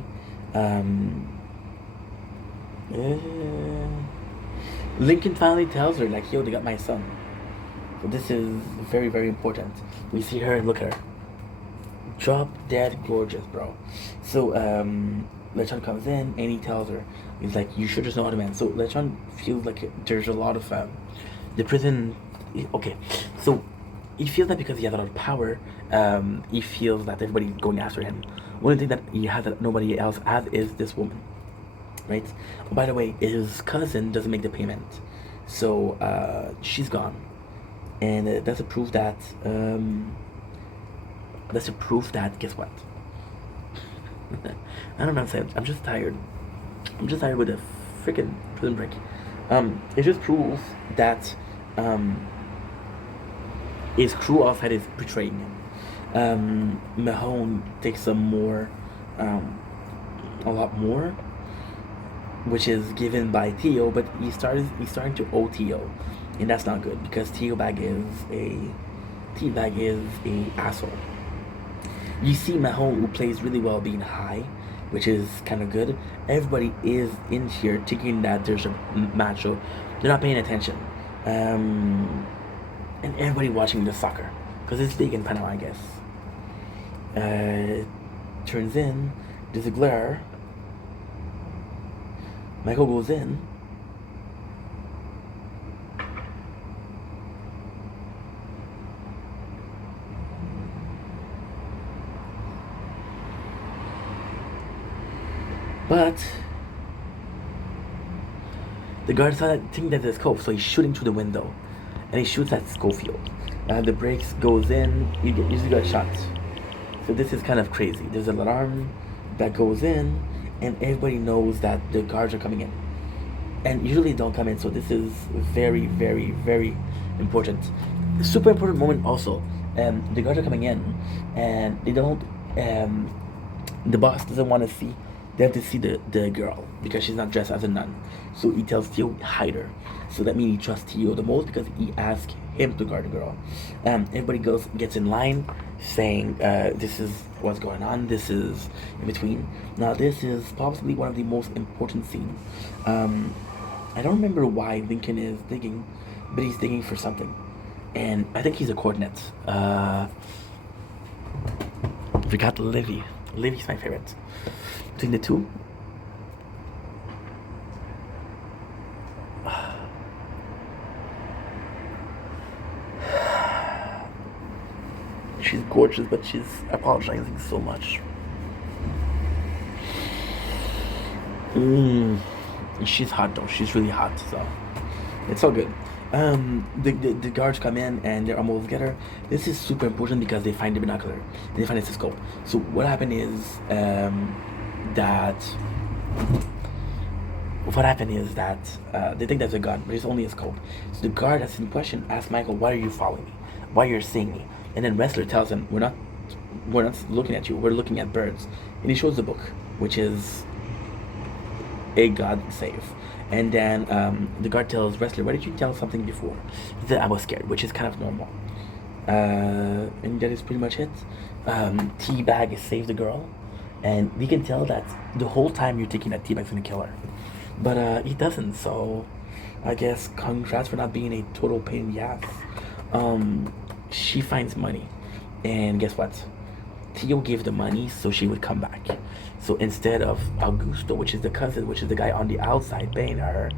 Lincoln finally tells her, like, yo, they got my son. So this is very, very important. We see her and look at her. Drop dead gorgeous, bro. So Lecheron comes in and he tells her, he's like, you should just know how to man. So Lecheron feels like there's a lot of the prison. Okay, so he feels that because he has a lot of power, he feels that everybody's going after him. One thing that he has that nobody else has is this woman, right? Oh, by the way, his cousin doesn't make the payment, so she's gone, and that's a proof that guess what? I don't know what I'm saying. I'm just tired. I'm just tired with a freaking prison break. It just proves that his crew outside is betraying him. Mahone takes some more, a lot more, which is given by Theo, but he's starting to owe Theo, and that's not good because Teabag is a asshole. You see Mahone, who plays really well, being high, which is kind of good. Everybody is in here thinking that there's a match, so they're not paying attention. And everybody watching the soccer because it's big in Panama, I guess. Turns in, there's a glare. Michael goes in. But the guard saw that thing that's a scope, so he's shooting through the window, and he shoots at Schofield. The brakes goes in. You usually got shot. So this is kind of crazy. There's an alarm that goes in, and everybody knows that the guards are coming in, and usually they don't come in. So this is very, very, very important. Super important moment also. The guards are coming in, and they don't. The boss doesn't want to see. They have to see the girl because she's not dressed as a nun. So he tells Theo hide her. So that means he trusts Theo the most because he asked him to guard the girl. Everybody gets in line saying this is what's going on. This is in between. Now this is possibly one of the most important scenes. I don't remember why Lincoln is digging, but he's digging for something. And I think he's a coordinate. We got Livy. Livy's my favorite. Between the two, she's gorgeous, but she's apologizing so much. She's hot though. She's really hot, so it's all good. The guards come in and they almost get her. This is super important because they find the binocular. They find the scope. So what happened is they think that's a gun, but it's only a scope. So the guard that's in question asks Michael, "Why are you following me? Why are you seeing me?" And then Wrestler tells him, "We're not looking at you. We're looking at birds." And he shows the book, which is a God save. And then the guard tells Wrestler, "Why did you tell something before?" He said, "I was scared," which is kind of normal. And that is pretty much it. Teabag saves the girl, and we can tell that the whole time you're thinking that Teabag's gonna kill her, but he doesn't. So I guess congrats for not being a total pain in the ass. She finds money, and guess what? Theo gave the money so she would come back. So instead of Augusto, which is the cousin, which is the guy on the outside paying her,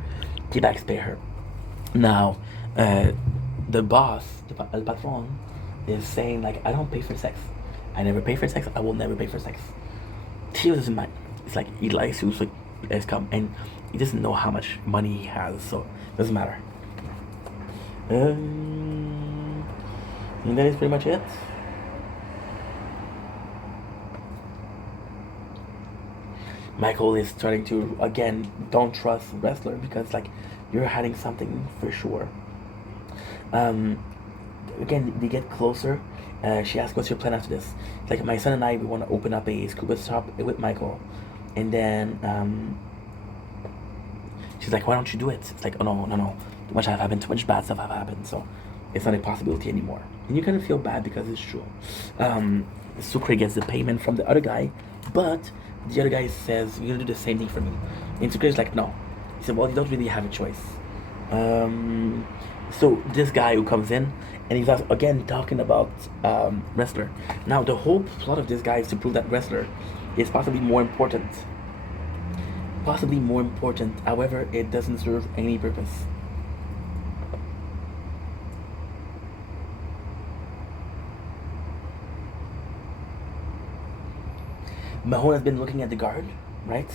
Teabag's pay her. Now, the boss, El Patron, is saying like, "I don't pay for sex. I never pay for sex. I will never pay for sex." Theo doesn't mind. It's like he likes you, so he has come, and he doesn't know how much money he has, so it doesn't matter. And that is pretty much it. Michael is starting to, again, don't trust Wrestler because, like, you're hiding something for sure. Again, they get closer. She asks, "What's your plan after this?" Like, "My son and I, we want to open up a scuba shop with Michael." And then she's like, "Why don't you do it?" It's like, "Oh, no. Too much have happened. Too much bad stuff have happened. So it's not a possibility anymore." And you kind of feel bad because it's true. Sucre gets the payment from the other guy, but the other guy says, "You're gonna do the same thing for me." And Sucre's like, "No." He said, "Well, you don't really have a choice." So this guy who comes in, and he's again talking about Wrestler. Now the whole plot of this guy is to prove that Wrestler is possibly more important. However, it doesn't serve any purpose. Mahone has been looking at the guard, right?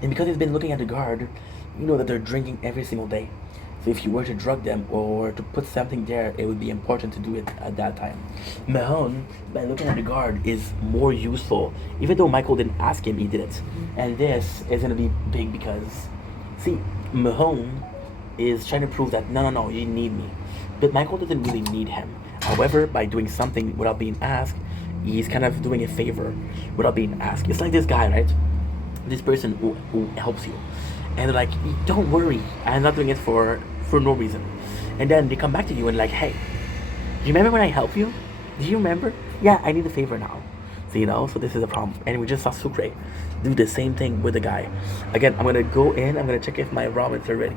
And because he's been looking at the guard, you know that they're drinking every single day. So if you were to drug them or to put something there, it would be important to do it at that time. Mahone, by looking at the guard, is more useful. Even though Michael didn't ask him, he did it. And this is going to be big because, see, Mahone is trying to prove that, no, you need me. But Michael doesn't really need him. However, by doing something without being asked, he's kind of doing a favor without being asked. It's like this guy, right? This person who helps you. And they're like, don't worry, I'm not doing it for no reason. And then they come back to you and like, hey, do you remember when I helped you? Do you remember? Yeah, I need a favor now. So, so this is a problem. And we just saw Sucre do the same thing with the guy. Again, I'm going to go in, I'm going to check if my ramens are ready.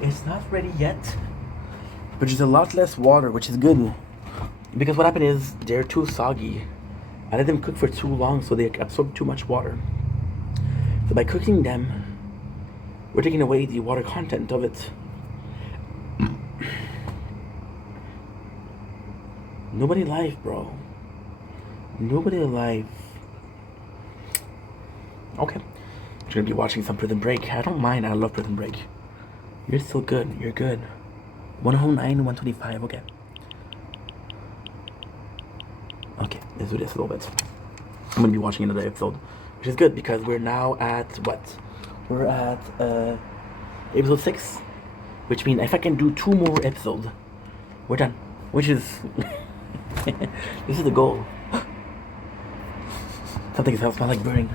It's not ready yet, but there's a lot less water, which is good. Because what happened is they're too soggy. I let them cook for too long, so they absorb too much water. So by cooking them, we're taking away the water content of it. Nobody alive, bro. Nobody alive. Okay. You're gonna be watching some Prison Break. I don't mind, I love Prison Break. You're still good. You're good. 109, 125. Okay. Okay, let's do this a little bit. I'm gonna be watching another episode, which is good because we're now at what? We're at episode 6, which means if I can do 2 more episodes, we're done. Which is this is the goal. Something smells like burning.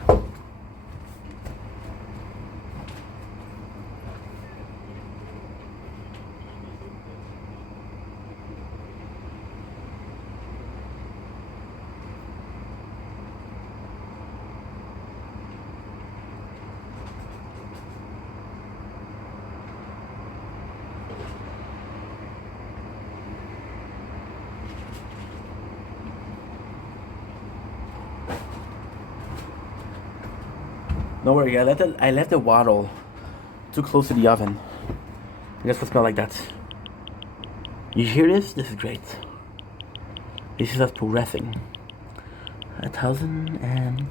Don't worry, I left the waddle too close to the oven. That's what smell like that. You hear this? This is great. This is us progressing. 1,000 and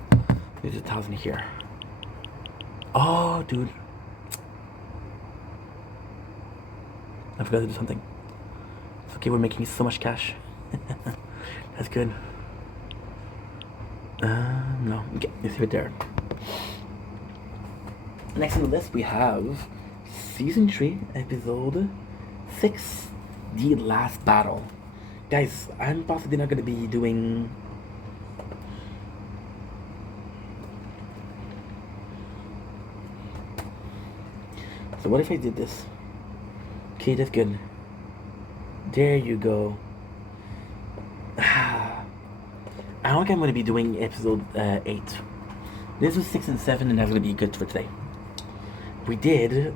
there's 1,000 here. Oh, dude. I forgot to do something. It's okay, we're making so much cash. That's good. No, okay, let's leave it there. Next on the list we have Season 3, Episode 6, The Last Battle. Guys, I'm possibly not going to be doing... So what if I did this? Okay, that's good. There you go. I don't think I'm going to be doing Episode 8. This was 6 and 7 and that's going to be good for today. We did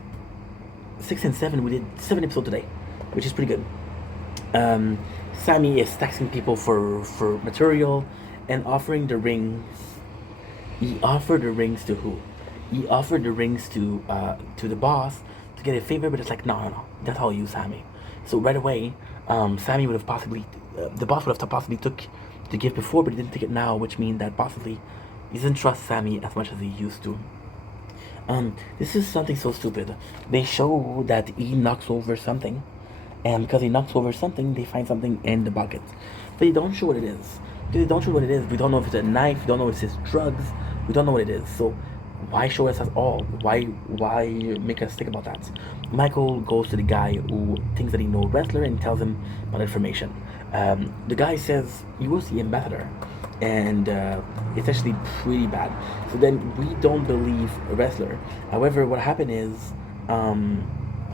6 and 7. We did 7 episodes today, which is pretty good. Sammy is taxing people for material and offering the rings. He offered the rings to who? He offered the rings to the boss to get a favor, but it's like no. That's all you, Sammy. So right away, Sammy would have possibly the boss would have possibly took the gift before, but he didn't take it now, which means that possibly he doesn't trust Sammy as much as he used to. This is something so stupid. They show that he knocks over something, and because he knocks over something, they find something in the bucket. But they don't show what it is. Because they don't show what it is. We don't know if it's a knife. We don't know if it's drugs. We don't know what it is. So why show us at all? Why make us think about that? Michael goes to the guy who thinks that he knows wrestler and tells him about information. The guy says he was the ambassador, and it's actually pretty bad. So then we don't believe a wrestler. However, what happened is,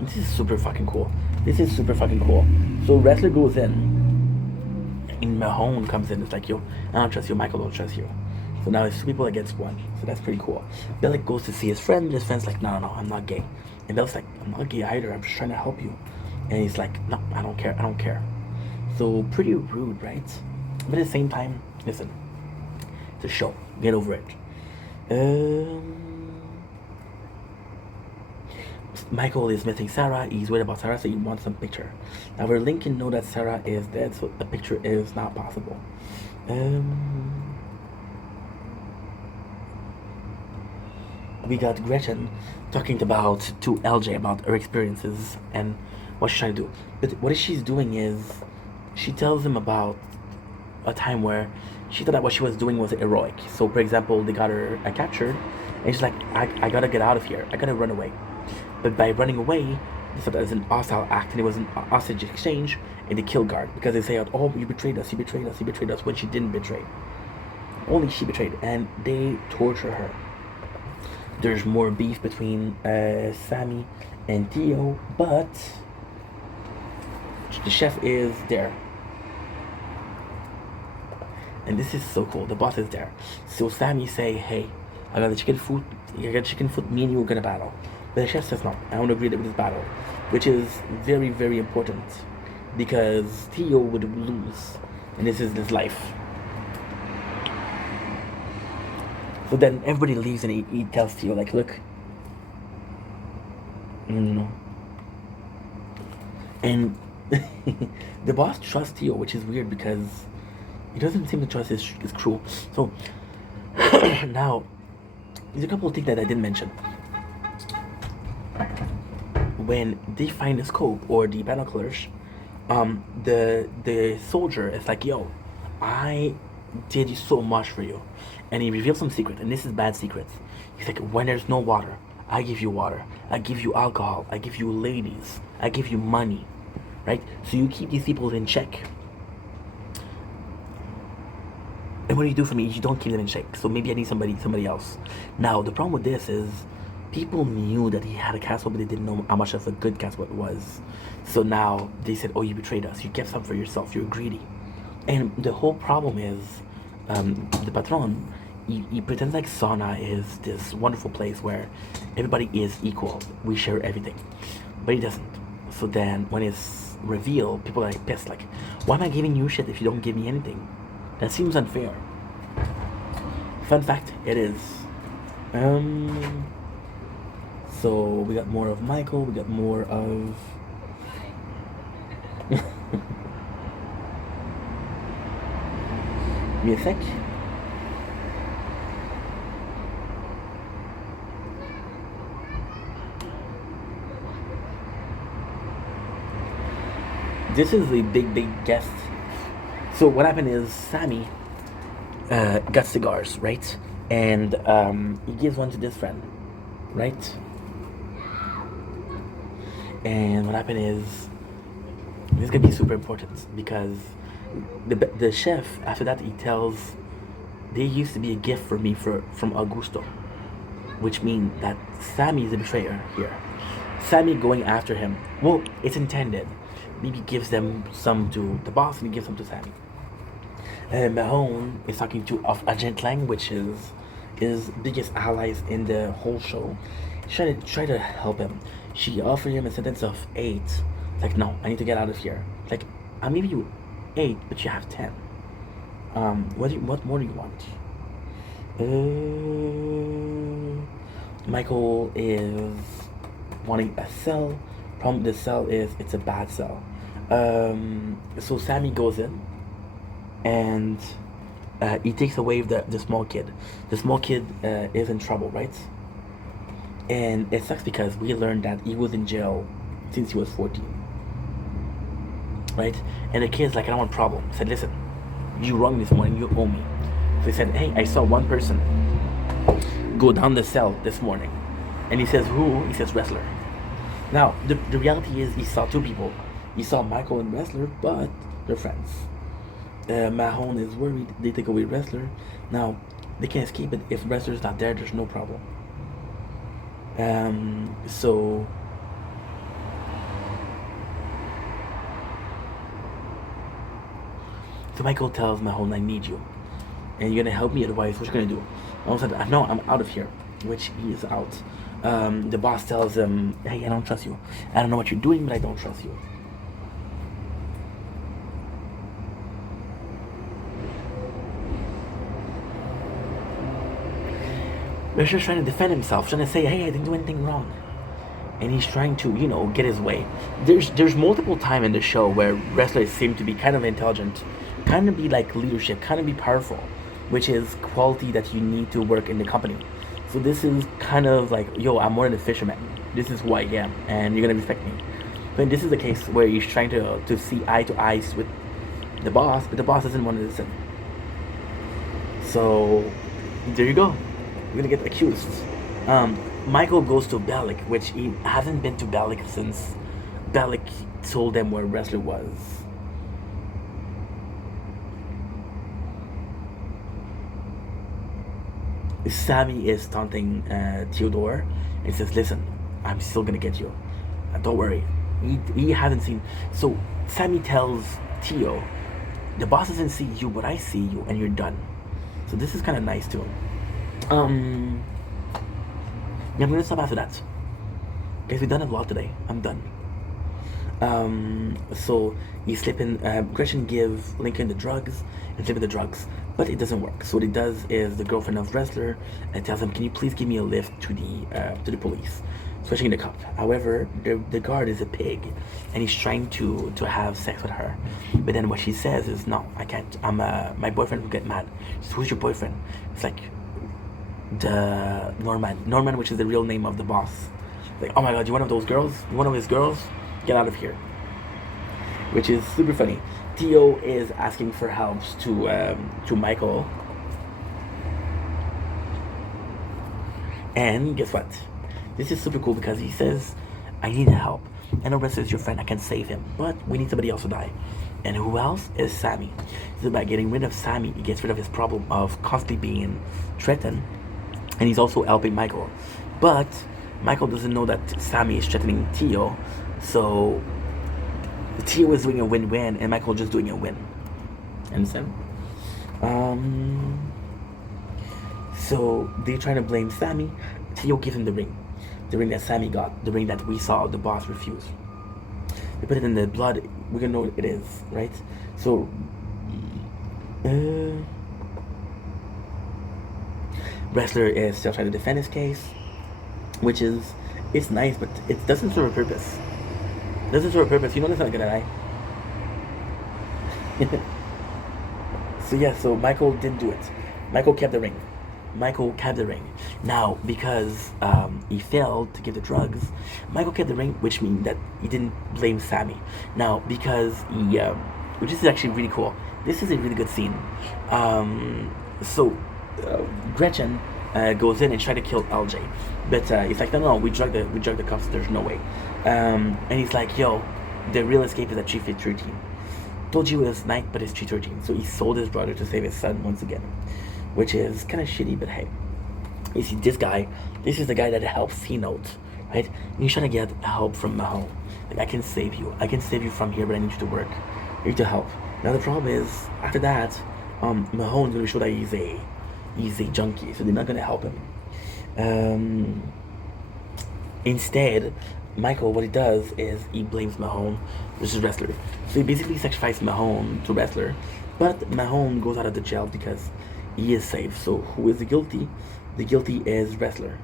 this is super fucking cool. This is super fucking cool. So wrestler goes in, and Mahone comes in. It's like, yo, I don't trust you. Michael don't trust you. So now it's 2 people against 1. So that's pretty cool. Bellic goes to see his friend, and his friend's like, no, I'm not gay. And Bellic's like, I'm not gay either. I'm just trying to help you. And he's like, no, I don't care. So pretty rude, right? But at the same time, listen, it's a show. Get over it. Michael is missing Sarah. He's worried about Sarah, so he wants some picture. Now, where Lincoln know that Sarah is dead, so a picture is not possible. We got Gretchen talking to LJ about her experiences and what she's trying to do. But what she's doing is she tells him about a time where she thought that what she was doing was heroic. So, for example, they got her captured, and she's like, I gotta get out of here. I gotta run away. But by running away, they thought that was an hostile act, and it was an hostage exchange, and they killed Guard because they say, oh, you betrayed us, when she didn't betray. Only she betrayed, and they torture her. There's more beef between Sammy and Theo, but the chef is there. And this is so cool. The boss is there. So Sammy say, hey, I got the chicken food. Me and you are gonna battle. But the chef says no. I don't agree with this battle, which is very, very important because Theo would lose, and this is his life. So then everybody leaves, and he tells Theo, like, look, and the boss trusts Theo, which is weird because he doesn't seem to trust his crew. So now there's a couple of things that I didn't mention. When they find the scope or the binoculars, the soldier is like, yo, I did so much for you. And he reveals some secret, and this is bad secrets. He's like, when there's no water, I give you water. I give you alcohol. I give you ladies. I give you money. Right? So you keep these people in check. And what do you do for me? You don't keep them in check. So maybe I need somebody else. Now, the problem with this is people knew that he had a castle, but they didn't know how much of a good castle it was. So now they said, oh, you betrayed us. You kept some for yourself. You're greedy. And the whole problem is the patron, he pretends like Sauna is this wonderful place where everybody is equal. We share everything. But he doesn't. So then when it's revealed, people are like pissed. Like, why am I giving you shit if you don't give me anything? That seems unfair. Fun fact, it is. So we got more of Michael. We got more of... Give me a sec. This is a big guest. So what happened is Sammy got cigars, right? And he gives one to this friend, right? And what happened is, this is gonna be super important because the chef, after that, he tells, there used to be a gift for me from Augusto, which means that Sammy is the betrayer here. Sammy going after him, well, it's intended. Maybe gives them some to the boss and he gives some to Sammy. Mahone is talking to Agent Lang, which is his biggest allies in the whole show. She's trying to help him. She offered him a sentence of 8. It's like, no, I need to get out of here. It's like, I'll give you 8, but you have 10. What more do you want? Michael is wanting a cell. Problem with the cell is it's a bad cell. So Sammy goes in and he takes away the small kid. The small kid is in trouble, right? And it sucks because we learned that he was in jail since he was 14. Right? And the kid's like, I don't want problem. Said, listen, you wronged me this morning, you owe me. So he said, hey, I saw one person go down the cell this morning. And he says, who? He says, Wrestler. Now, the reality is he saw two people. He saw Michael and Wrestler, but they're friends. Mahone is worried they take away Wrestler. Now, they can't escape it. If Wrestler's not there, there's no problem. So Michael tells Mahone, I need you. And you're gonna help me, otherwise what you gonna do? All of a sudden, no, I'm out of here. Which he is out. The boss tells him, hey, I don't trust you. I don't know what you're doing, but I don't trust you. Wrestler's trying to defend himself, trying to say, hey, I didn't do anything wrong. And he's trying to, get his way. There's multiple time in the show where wrestlers seem to be kind of intelligent, kind of be like leadership, kind of be powerful, which is quality that you need to work in the company. So this is kind of like, yo, I'm more than a fisherman. This is who I am, and you're gonna respect me. But this is the case where he's trying to see eye to eye with the boss, but the boss doesn't want to listen. So there you go. We're gonna get accused. Michael goes to Bellic, which he hasn't been to Bellic since Bellic told them where Wrestler was. Sammy is taunting Theodore and says, listen, I'm still gonna get you. Don't worry. He hasn't seen. So Sammy tells Theo, the boss doesn't see you, but I see you, and you're done. So this is kind of nice to him. Yeah, I'm gonna stop after that. Guys, we've done a lot today. I'm done. So he's slipping. Gretchen gives Lincoln the drugs and slipping the drugs, but it doesn't work. So what he does is the girlfriend of Wrestler tells him, "Can you please give me a lift to the police?" Switching the cop. However, the guard is a pig, and he's trying to have sex with her. But then what she says is, "No, I can't. My boyfriend will get mad." She says, "Who's your boyfriend?" It's like the Norman, which is the real name of the boss. Like, oh my god, you one of those girls? You one of his girls? Get out of here. Which is super funny. Theo is asking for help to Michael. And guess what? This is super cool because he says, I need help. I know Wrestler is your friend, I can save him, but we need somebody else to die. And who else? Is Sammy. So by getting rid of Sammy, he gets rid of his problem of constantly being threatened. And he's also helping Michael. But Michael doesn't know that Sammy is threatening Theo. So Theo is doing a win-win and Michael just doing a win. Understand? So they're trying to blame Sammy. Theo gives him the ring. The ring that Sammy got. The ring that we saw the boss refuse. They put it in the blood. We're gonna know what it is, right? So Wrestler is still trying to defend his case, which is, it's nice, but it doesn't serve a purpose. It doesn't serve a purpose. You know that's not gonna die. So yeah, so Michael didn't do it. Michael kept the ring. Now, because he failed to give the drugs, Michael kept the ring, which means that he didn't blame Sammy. Now, because he, which is actually really cool. This is a really good scene. Gretchen goes in and tries to kill LJ, but he's like, no, we drug the cops. There's no way. And he's like, yo, the real escape is at 313. Told you it was night, but it's 313. So he sold his brother to save his son once again, which is kind of shitty, but hey. You see, this is the guy that helps C-Note, right? And he's trying to get help from Mahone. Like, I can save you from here, but I need you to work. I need to help. Now the problem is, after that, Mahone's gonna show that he's a junkie, so they're not gonna help him. Instead, Michael, what he does is he blames Mahone, which is Wrestler. So he basically sacrificed Mahone to Wrestler, but Mahone goes out of the jail because he is safe. So who is the guilty? The guilty is Wrestler.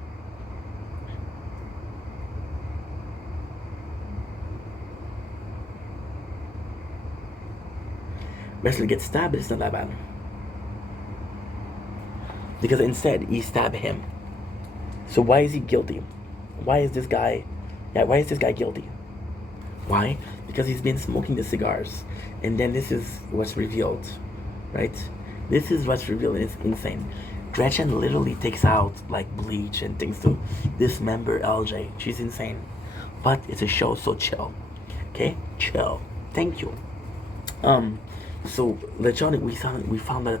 Wrestler gets stabbed, but it's not that bad. Because instead, he stabbed him. So why is he guilty? why is this guy guilty? Why? Because he's been smoking the cigars. And then this is what's revealed, right? This is what's revealed, and it's insane. Gretchen literally takes out like bleach and things to dismember LJ. She's insane. But it's a show, so chill. Okay? Chill. Thank you. So later on we found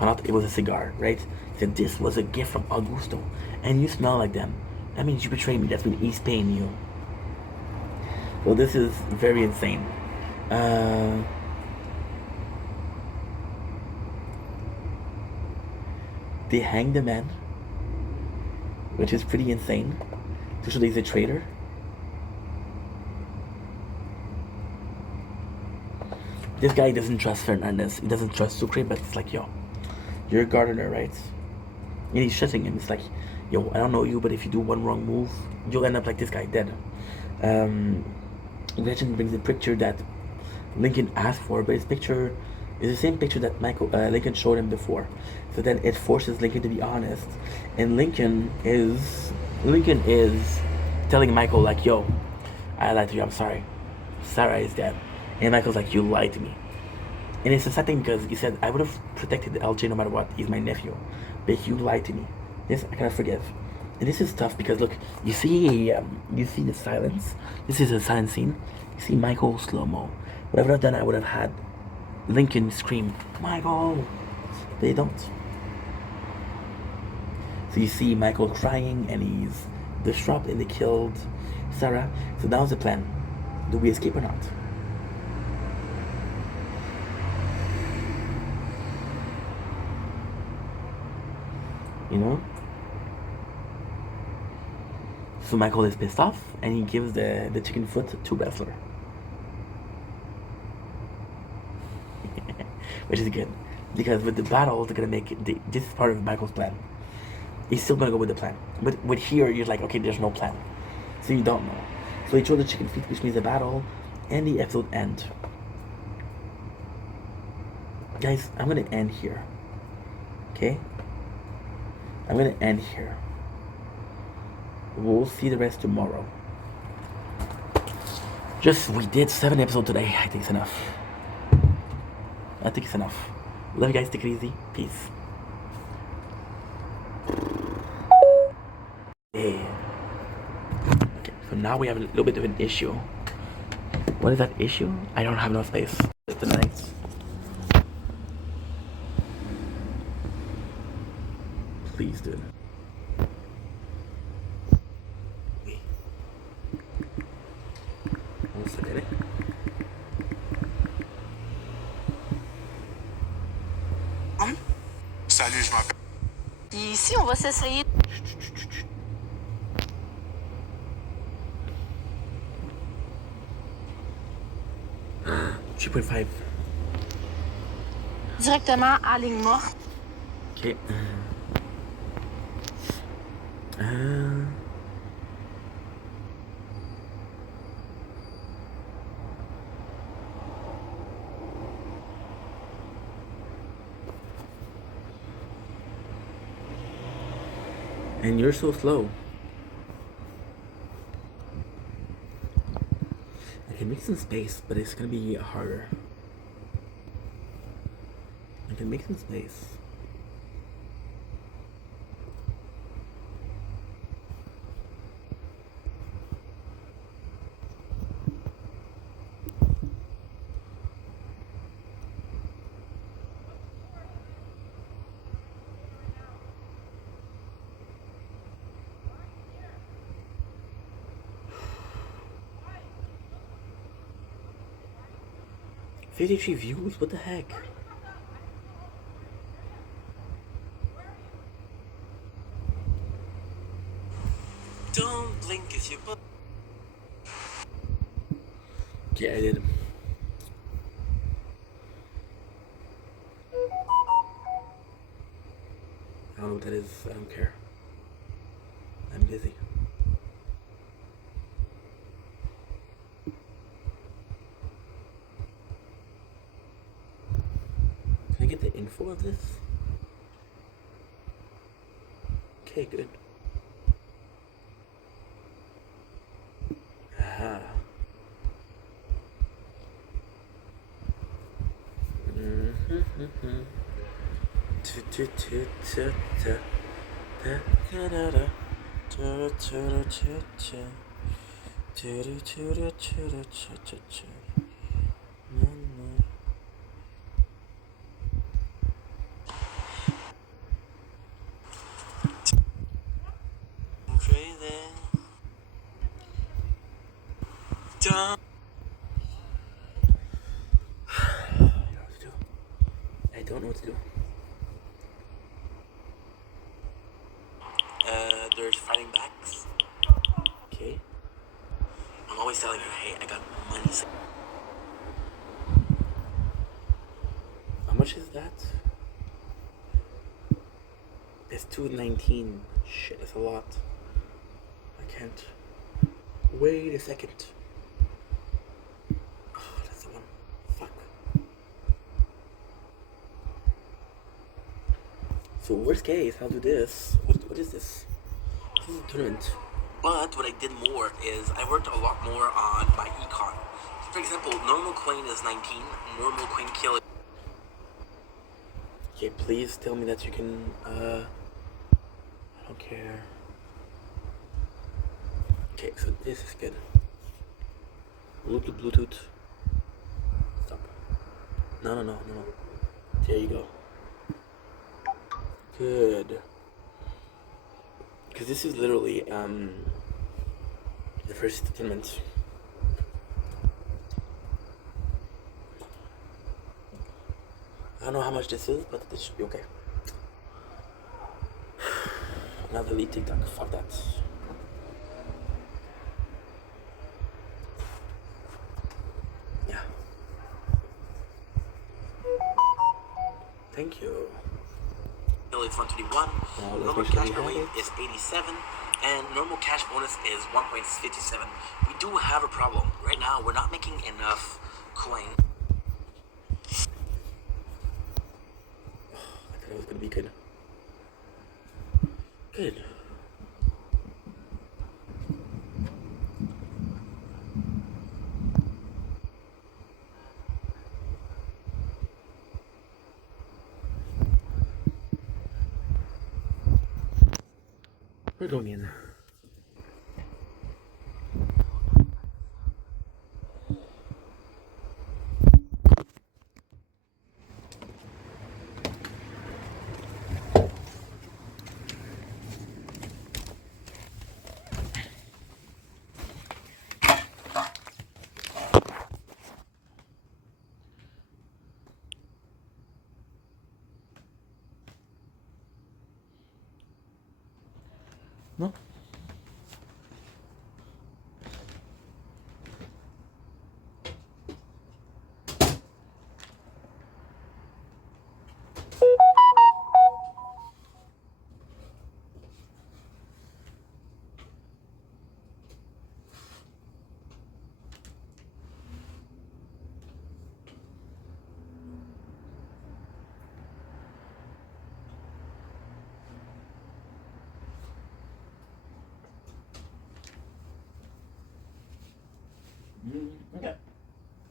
out it was a cigar, right? Said this was a gift from Augusto. And you smell like them. That means you betrayed me. That's when he's paying you. Well, this is very insane. They hang the man, which is pretty insane, to show that he's a traitor. This guy doesn't trust Fernandez. He doesn't trust Sucre, but it's like, yo, you're a gardener, right? And he's shitting him. It's like, yo, I don't know you, but if you do one wrong move, you'll end up like this guy, dead. Gretchen brings a picture that Lincoln asked for, but his picture is the same picture that Lincoln showed him before. So then it forces Lincoln to be honest, and Lincoln is telling Michael like, yo, I lied to you, I'm sorry. Sarah is dead. And Michael's like, you lied to me. And it's a sad thing because he said, I would have protected LJ no matter what. He's my nephew. But you lied to me. This I cannot forgive. And this is tough because look, you see the silence. This is a silent scene. You see Michael slow-mo. What I would have done, I would have had Lincoln scream, Michael. But they don't. So you see Michael crying and he's distraught and they killed Sarah. So that was the plan. Do we escape or not? You know? So Michael is pissed off and he gives the chicken foot to Wrestler. Which is good. Because with the battle, they're gonna make it, this is part of Michael's plan. He's still gonna go with the plan. But with here, you're like, okay, there's no plan. So you don't know. So he throws the chicken feet, which means the battle and the episode end. Guys, I'm gonna end here. Okay? I'm gonna end here. We'll see the rest tomorrow. We did 7 episodes today. I think it's enough. Love you guys. Take it easy. Peace. Yeah. Okay, so now we have a little bit of an issue. What is that issue? I don't have enough space tonight. Please, dude. Wait. Let's look at it. Salut, je m'appelle. Ici, on va s'essayer. 3.5. Directement à ligne morte. Okay. And you're so slow. I can make some space, but it's gonna be harder. I can make some space. $53 views? What the heck? Don't blink if you put. Yeah, I did. I don't know what that is. I don't care. I'm busy. Can I get the info of this? Okay, good. I'm crazy. Dumb. I don't know what to do. There's fighting backs. Okay. I'm always telling her, hey, I got money. How much is that? It's 219. Shit, that's a lot. I can't. Wait a second. Oh, that's the one. Fuck. So worst case, I'll do this. What is this? This is a tournament. But what I did more is I worked a lot more on my econ. For example, normal coin is 19, normal coin kill is... Okay, please tell me that you can, I don't care. Okay, so this is good. Bluetooth. Stop. No. There you go. Good. Because this is literally, the first tournament. I don't know how much this is, but this should be okay. Now delete TikTok. Fuck that. Yeah. Thank you. Kill is 121, Now, let's normal make sure cash we per have win it. is 87, and normal cash bonus is 1.57. We do have a problem. Right now, we're not making enough coin. I thought it was gonna be good. Good. We're going in. No? Okay.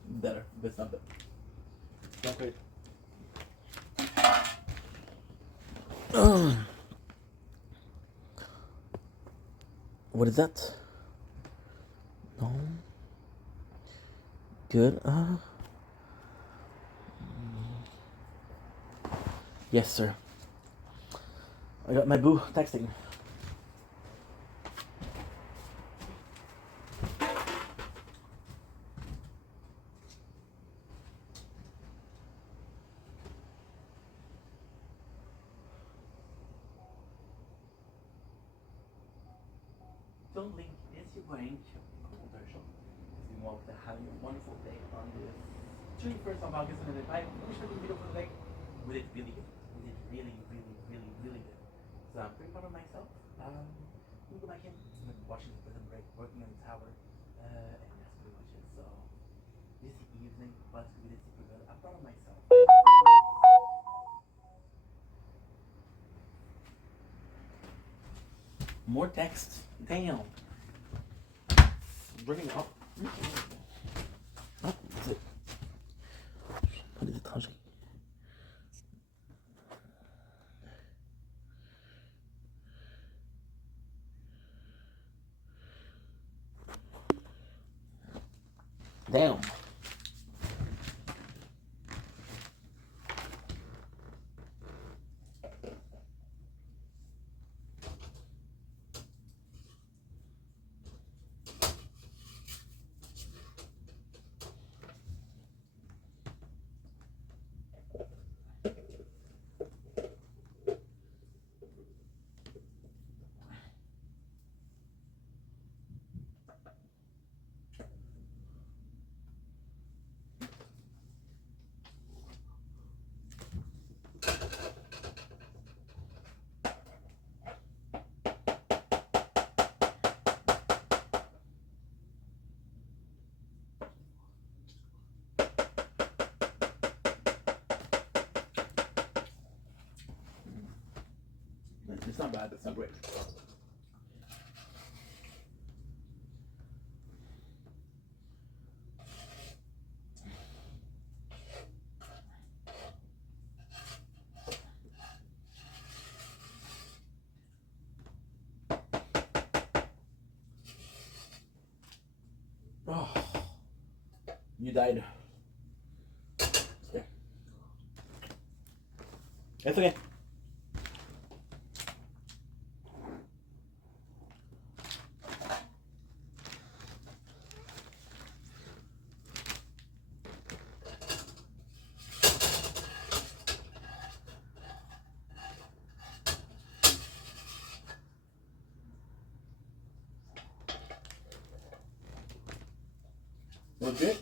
Better, but it's not bad. Not great. What is that? No. Good. Yes, sir. I got my boo texting. Don't link is your brain commercial. We want to have a wonderful day on this 21st of August 2005. Finish the video for the day. We did really good. We did really good. So I'm pretty proud of myself. We'll go back in. I'm watching the prison break, working on the tower, and that's pretty much it. So this evening, but we did super good. I'm proud of myself. More text. Damn. Bring it up. Ah, c'est... Pas des étrangers. Damn. It's not bad, it's not great. Oh, you died. Yeah. It's okay. Legit.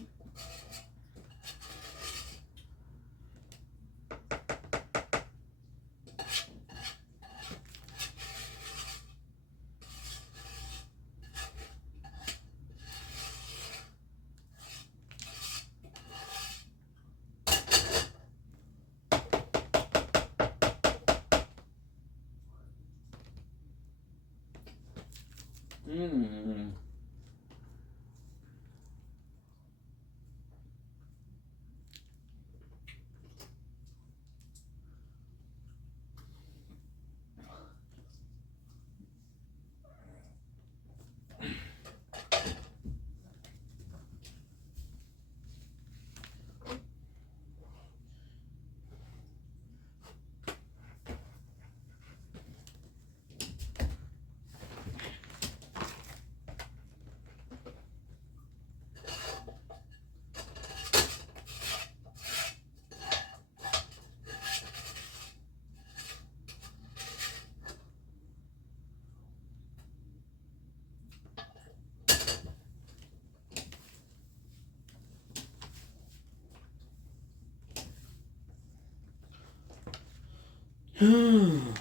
Mmm.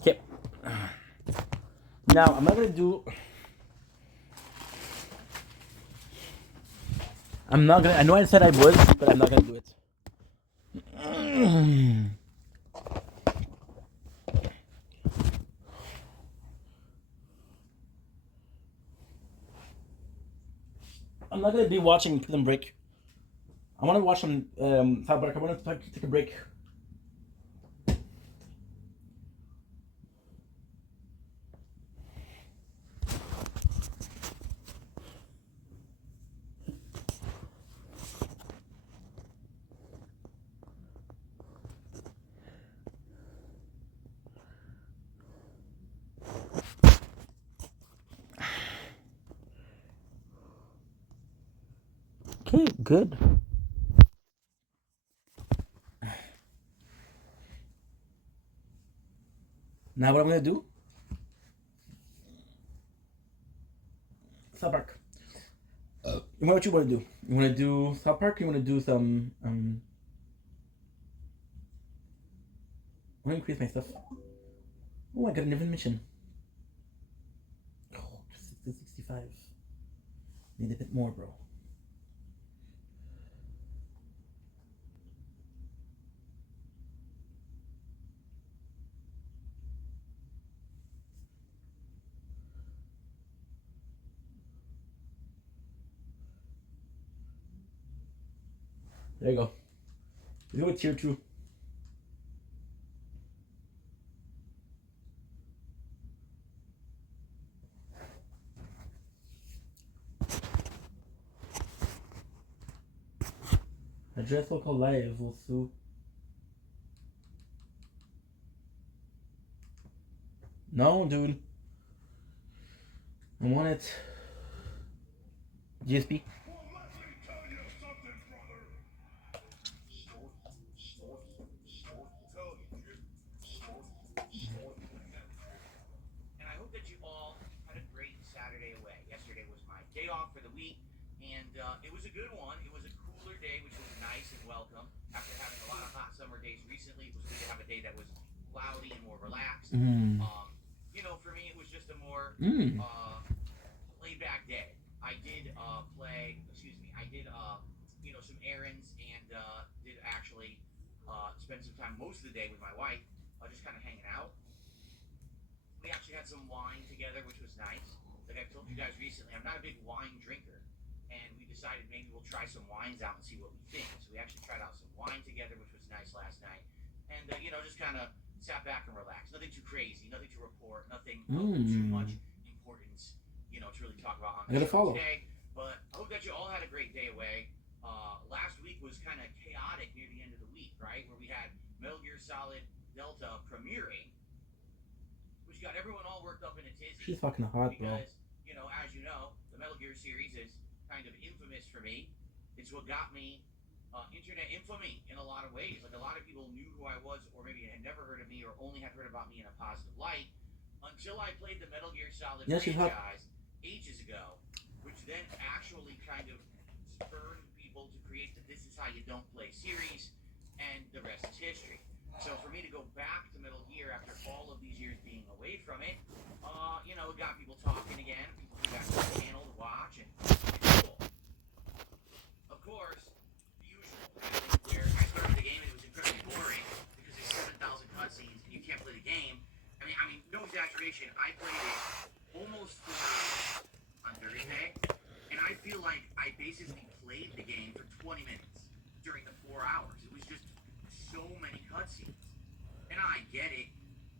Okay. Now I'm not gonna do. I'm not gonna. I know I said I would, but I'm not gonna do it. I'm not gonna be watching Prison Break. I want to watch some South Park. I want to take a break. Okay, good. Now what I'm gonna do? South Park. What you want to do? You want to do South Park? Or you want to do some? I want to increase my stuff. Oh, I got a different mission. Oh, 65. Need a bit more, bro. There you go. Do it tier 2. Address local live also. No, dude. I want it. GSP. And I hope that you all had a great Saturday away. Yesterday was my day off for the week, and it was a good one. It was a cooler day, which was nice and welcome. After having a lot of hot summer days recently, it was good to have a day that was cloudy and more relaxed. You know, for me, it was just a more laid-back day. I did you know, some errands and did actually spend some time most of the day with my wife, just kind of hanging out. We actually had some wine together, which was nice. Like I've told you guys recently, I'm not a big wine drinker, and we decided maybe we'll try some wines out and see what we think. So we actually tried out some wine together, which was nice last night. And, you know, just kind of sat back and relaxed. Nothing too crazy, nothing to report, nothing of too much importance, you know, to really talk about on the show today. But I hope that you all had a great day away. Last week was kind of chaotic near the end of the week, right? Where we had Metal Gear Solid Delta premiering, which got everyone all worked up in a tizzy. She's fucking hot, bro. Because, you know, as you know, the Metal Gear series is kind of infamous for me. It's what got me internet infamy in a lot of ways. Like a lot of people knew who I was, or maybe had never heard of me, or only had heard about me in a positive light, until I played the Metal Gear Solid franchise ages ago, which then actually kind of spurred people to create the This Is How You Don't Play series, and the rest is history. So for me to go back to Metal Gear after all of these years being away from it, you know, it got people talking again. People came back to the channel to watch, and it's cool. Of course, the usual where I started the game and it was incredibly boring because there's 7,000 cutscenes and you can't play the game. I mean, no exaggeration. I played it almost 4 hours on Thursday, and I feel like I basically played the game for 20 minutes during the 4 hours. It was just so many cutscenes. And I get it.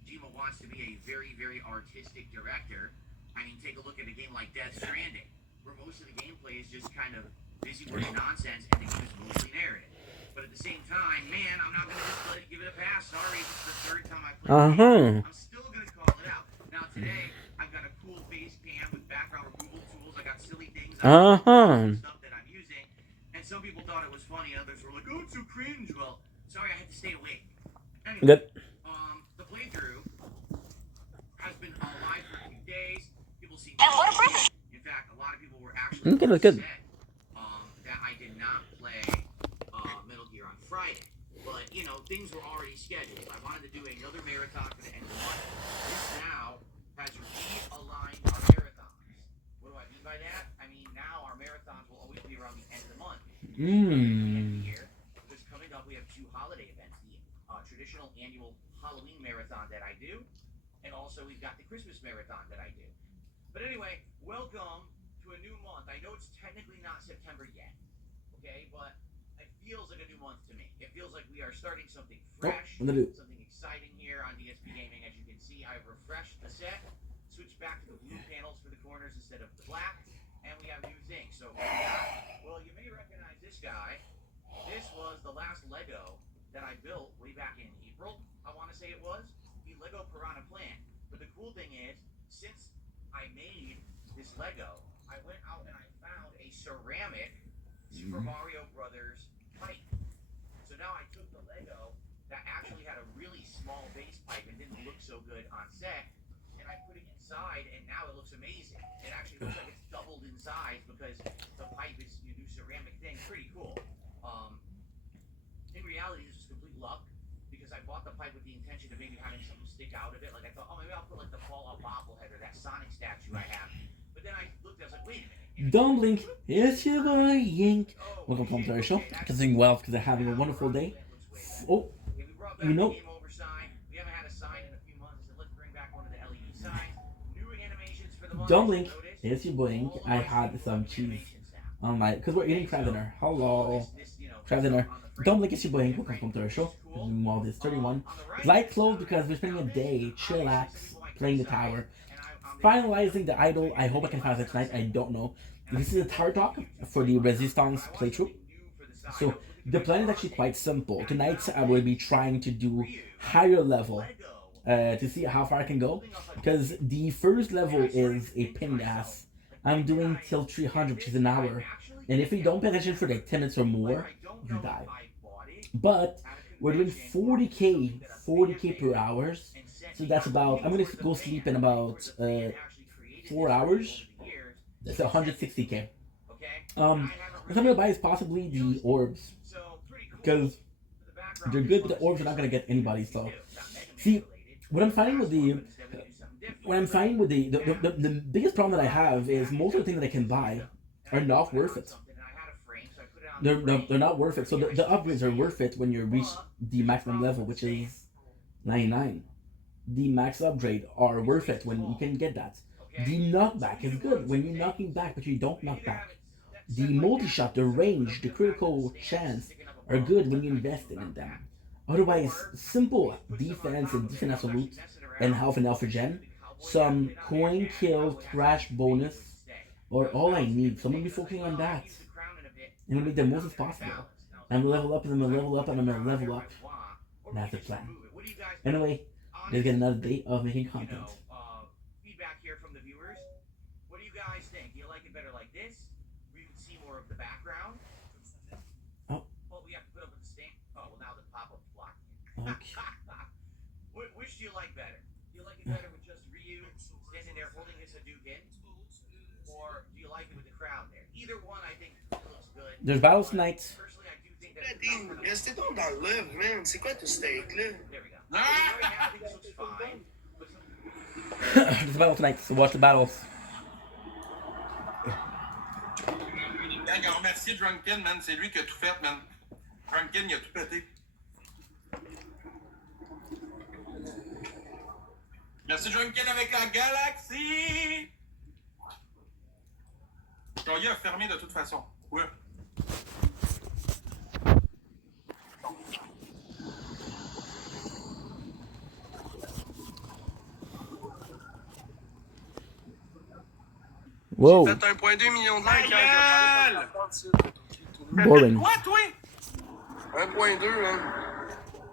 Kojima wants to be a very, very artistic director. I mean, take a look at a game like Death Stranding, where most of the gameplay is just kind of busy-wordy nonsense, and the game is mostly narrative. But at the same time, man, I'm not going to just give it a pass. Sorry, this is the 3rd time I played the game. I'm still going to call it out. Now, today, I've got a cool face cam with background removal tools. I got silly things. Stuff that I'm using. And some people thought it was funny. Others were like, oh, it's so cringe. Well, sorry, I had to stay awake. Anyway, the playthrough has been live for a few days. People seem to in fact, a lot of people were actually upset that I did not play Metal Gear on Friday. But, you know, things were already scheduled. I wanted to do another marathon for the end of the month. This now has realigned our marathons. What do I mean by that? I mean, now our marathons will always be around the end of the month. The end of the year. Just coming up, we have 2 holiday events. The traditional annual Halloween marathon that I do, and also we've got the Christmas marathon that I do. But anyway, welcome to a new month. I know it's technically not September yet, okay, but it feels like a new month to me. It feels like we are starting something fresh, something exciting here on DSP Gaming. As you can see, I've refreshed the set, switched back to the blue panels for the corners instead of the black, and we have new things. So, well, you may recognize this guy. This was the last Lego that I built way back in April, I want to say it was, the Lego Piranha Plant. But the cool thing is, since I made this Lego, I went out and I found a ceramic Super Mario Brothers pipe. So now I took the Lego that actually had a really small base pipe and didn't look so good on set, and I put it inside, and now it looks amazing. It actually looks like it's doubled in size because the pipe is, you do ceramic thing, pretty cool. In reality, this was complete luck because I bought the pipe with the intention of maybe having something stick out of it. Like I thought, oh, maybe I'll put like the Fallout bobblehead or that Sonic statue I have. But then I looked, I was like, wait a minute. Don't blink. It's your boy Yink. Welcome to our show. Continuing well because they're having a wonderful day. Oh, you know. We haven't had a sign in a few months, so let's bring back one of the LED signs. New animations for the month. Don't blink. It's your boy Yink. I had some cheese on my, because we're eating crab dinner. Hello. Crab dinner. Don't blink, it's your boy Hank. Welcome to our show. While this 31. Light closed because we're spending a day, chillax, playing the tower. Finalizing the idol. I hope I can finish it tonight. I don't know. This is a tower talk for the Resistance playthrough. So the plan is actually quite simple. Tonight I will be trying to do higher level to see how far I can go. Because the first level is a pain in the ass. I'm doing till 300, which is an hour. And if you don't pay attention for like 10 minutes or more, you die. But we're doing 40k per hours. So that's about, I'm gonna go sleep in about 4 hours. That's 160k. What I'm gonna buy is possibly the orbs. Because they're good, but the orbs are not gonna get anybody. So, see, what I'm finding with the biggest problem that I have is most of the things that I can buy are not worth it. They're not worth it. So the upgrades are worth it when you reach the maximum level, which is 99. The max upgrade are worth it when you can get that. The knockback is good when you're knocking back, but you don't knock back. The multi-shot, the range, the critical chance are good when you invest in them. Otherwise, simple defense and defense absolute and health and alpha gen, some coin kill crash bonus, are all I need. So I'm gonna be focusing on that. I'm gonna make the most as possible. I'm gonna level up and I'm gonna level up and I'm gonna level up. And that's the plan. Anyway, let's get another day of making content. Feedback here from the viewers. What do you guys think? Do you like it better like this? Where you can see more of the background? Oh. Well, we have to put up with the stamp. Oh, well, now the pop-up's blocking. Okay. Which do you like better? Do you like it better with just Ryu standing there holding his Hadouken? Or do you like it with the crowd there? Either one, I think, looks good. There's battles tonight. Personally, I do think that Restez donc dans le live, man. C'est quoi tout ce steak-là? there we go. Right now, this looks fine. There's a battle tonight, so watch the battles. Gang, on remercie Drunken, man. C'est lui qui a tout fait, man. Drunken, il a tout pété. Merci Drunken avec la galaxie! Joya a fermé de toute façon. Ouais. Whoa. Faites 1,2 million de likes. Boring. Quoi, toi? 1,2, man.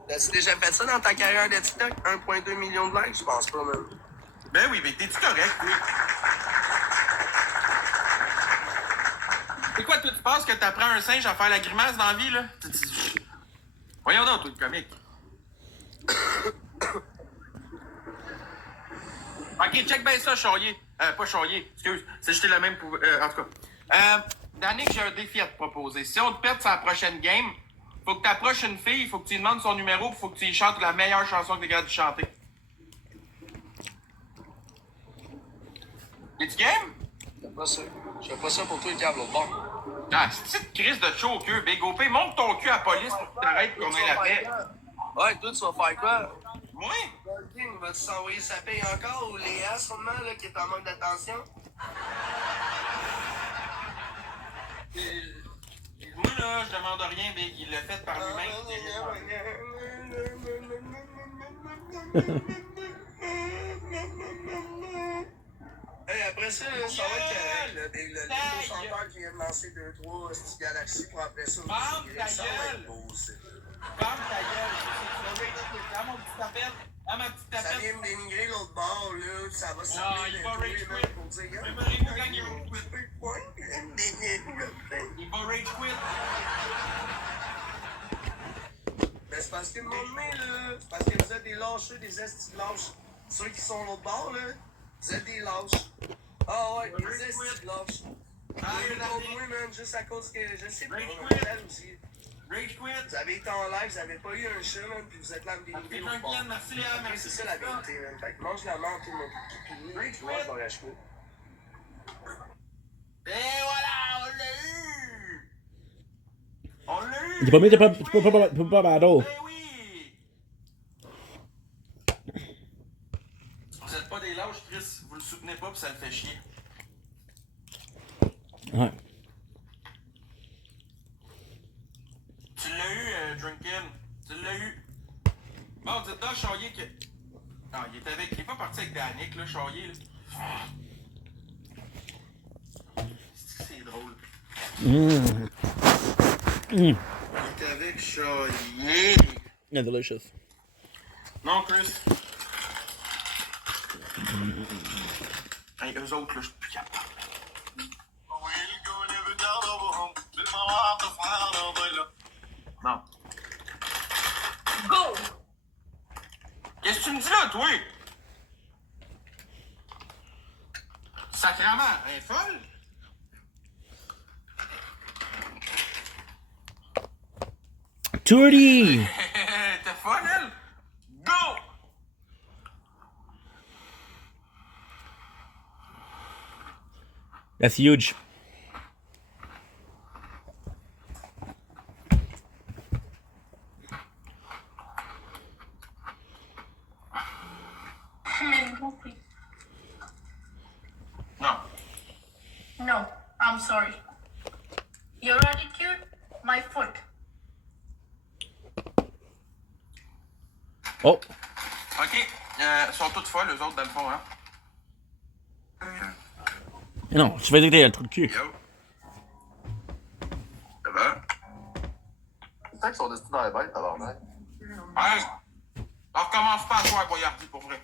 T'as-tu déjà fait ça dans ta carrière de TikTok? 1,2 million de likes? Je pense pas, man. Ben oui, mais t'es-tu correct, oui? C'est quoi, toi, tu penses que t'apprends un singe à faire la grimace dans la vie, là? Voyons donc, toi, le comique. Ok, check bien ça, Charrier. Pas Charrier, excuse. C'est jeter la même pour... en tout cas. Danick, j'ai un défi à te proposer. Si on te pète sur la prochaine game, faut que t'approches une fille, faut que tu lui demandes son numéro, faut que tu lui chantes la meilleure chanson que t'es capable de chanter. Es-tu game? Je fais pas ça pour toi, le câble, l'autre bord. Ah, c'est une crise de chaud au cul. Big OP, monte ton cul à la police pour que t'arrêtes comme un lapin. Ouais, toi, tu vas faire quoi? Moi? Il va-tu s'envoyer sa paye encore ou Léa, sûrement, là, qui est en manque d'attention? Moi, là, je demande rien, Big. Il l'a fait par lui-même. Hey, après ça, là, ça va être correct, là. Le nouveau chanteur qui vient de lancer 2-3 petites galaxies pour après ça. Ça va être beau, c'est. Ferme ta gueule. À mon petit tapette. À ma petite tapette. Ça vient me dénigrer l'autre bord, là. Ça va servir il de va tout, rage là, quit. pour dire, Préparez-vous quand il va quit. Il va rage quit. Ben, c'est parce que le monde met, là. C'est parce que vous êtes des lâcheux, des estis de lâches. Ceux qui sont l'autre bord, là, vous êtes des lâches. Ah ouais, des estis de lâches. Vous moi, man, juste à cause que je sais pas comment on aussi. Rage quit. Vous avez été en live, vous avez pas eu un chat, man, puis vous êtes là à me dénigrer l'autre bord. Merci Léa, merci. C'est ça la vérité, man. Fait que mange la menthe, tout le monde. Puis moi, je vais racheter. Et voilà, on l'a eu! On l'a eu! Tu peux pas battle. Ben oui! Vous êtes pas des lâches, Chris. Vous le soutenez pas, puis ça le fait chier. Ouais. Tu l'as eu, Drunken. Tu l'as eu. Bon, dites donc, Charrier que... Non, il est pas parti avec Danick, là, Charrier, là. C'est drôle. Il est avec Choyer. Yeah, delicious. Non, Chris. Hey, eux autres, là, je suis plus capable. Non. Go! Qu'est-ce que tu me dis là, toi? Sacrément, elle est folle? Tourdy! T'es folle, elle? Go! That's huge. Non. No, I'm sorry. Your attitude, my foot. Oh, OK. Ils sont toutes folles, eux autres, dans le fond, hein? non, tu vas dire que t'as le trou de cul. Yo. Ça va? C'est ça qu'ils sont destinés dans les bêtes, tabarnak. Hey! On recommence pas à jouer à Boyardi, pour vrai.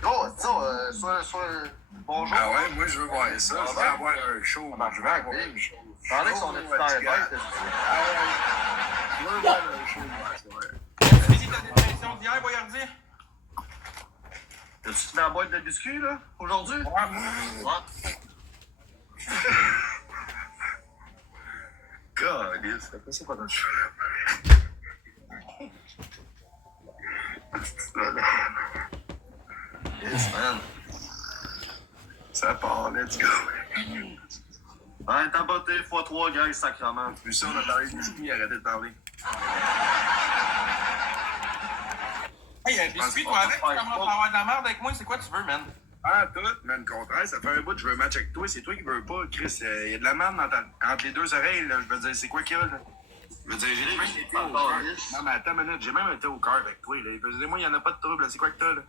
Gros, ça, soit bonjour. Ah ouais, moi je veux voir ça. Je veux avoir un show. Je veux avoir un show. Pendant qu'ils sont destinés dans les bêtes, Je veux voir un show. Tu finis ta dépression d'hier, Boyardi? t'as-tu fini la boîte de biscuits, là, aujourd'hui? Ouais. God, yes. Après ça, pas dans le show. Yes, man. Ça part, let's go. Ouais, t'as botté x3, guys, sacrement. Plus ça, on a parlé de biscuits, arrêtez de parler. Hey, un biscuit, toi, avec, tu commences à avoir de la merde avec moi, c'est quoi tu veux, man? Ah, tout, mais le contraire, ça fait un bout que je veux un match avec toi, c'est toi qui veux pas, Chris. Il y a de la merde entre les deux oreilles, là. Je veux dire, c'est quoi qu'il y a, là? Je veux dire, j'ai même été au cœur. Non, mais attends une minute, j'ai même été au cœur avec toi, là. Je veux dire, moi, il y en a pas de trouble, là. C'est quoi que t'as, là?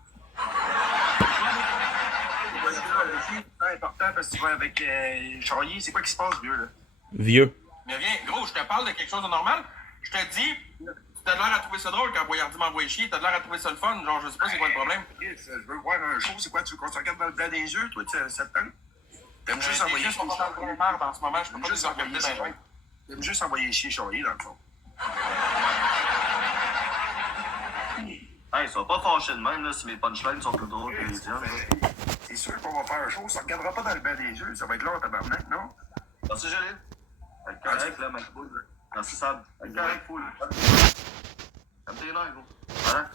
C'est important parce que tu vas avec Charlier, c'est quoi qui se passe, vieux, là? Vieux. Mais viens, gros, je te parle de quelque chose de normal. Je te dis, t'as l'air à trouver ça drôle quand Boyardi m'envoie chier, t'as l'air à trouver ça le fun, genre, je sais pas c'est quoi le problème. Yes, je veux voir un show, c'est quoi? Tu veux qu'on se regarde dans le blanc des yeux, toi, tu sais, septembre? T'aimes juste envoyer chier. Ils sont pas dans le merde en ce moment, je peux pas les regarder dans les mains. T'aimes juste envoyer chier Charlier, dans le fond. Hey, ils sont pas fâchés de même, là, si mes punchlines sont plus drôles que les tiennes. C'est sûr qu'on va faire un show, ça ne regardera pas dans le blanc des yeux, ça va être là en tabarnak, non? Merci, Jalil. Avec correct, là, mec. Merci, Sab. Avec correct, full. Comme t'es là, gros. Voilà.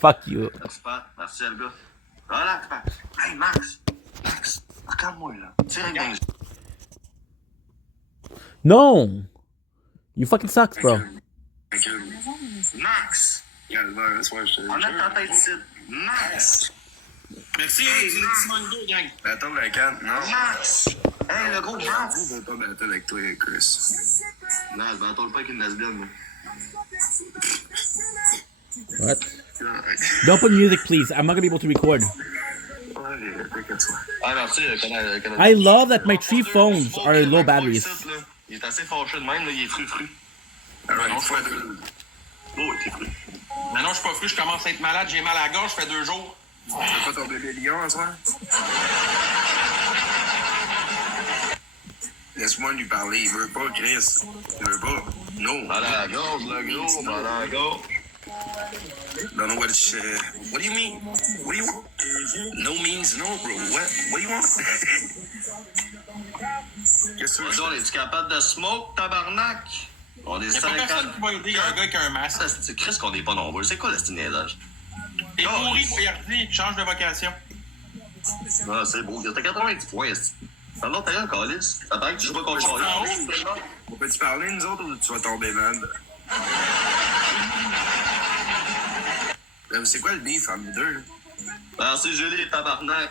Fuck you. Merci, Pat. Merci, le gars. Relax, Pat. Hey, Max. Max, regarde-moi, là. Tire avec les... No! You fucking suck, bro. Max! On a ta tête ici. Max! Merci, Simone 2, gang. Attends la canne, non? Max! Hey, le gros Max! Je veux pas battre avec toi, Chris. Non, je m'entends pas avec une lesbienne, moi. What? Don't put music, please. I'm not gonna be able to record. Ah, merci, I love that my 3 phones are low batteries. Il est assez fâché de même, là, il est fru. Alright, fois deux. Oh, t'es fru. Mais non, je suis pas fru, je commence à être malade, j'ai mal à la gorge, ça fait 2 jours. Tu veux pas ton bébé lion en soir? Laisse-moi lui parler, il veut pas, Chris. Il veut pas. No. Mal à la gorge, le gros, mal à la gorge. Don't know what do you mean? What do you want? No means no, bro. What do you want? Qu'est-ce que tu veux? On est-tu capable de smoke, tabarnak? On est Y'a pas personne qui va aider un gars qui a un masque. C'est Chris qu'on est pas nombreux. C'est quoi le stinélage? T'es pourri, Boyardi, change de vocation. Ah, c'est beau. T'as 90 points, est-ce que... Non, t'as rien, calice. Ça paraît que tu joues pas contre Charlie. On peut-tu parler, nous autres, ou tu vas tomber malade? C'est quoi le beef entre nous deux, là? Merci, Julie, tabarnak.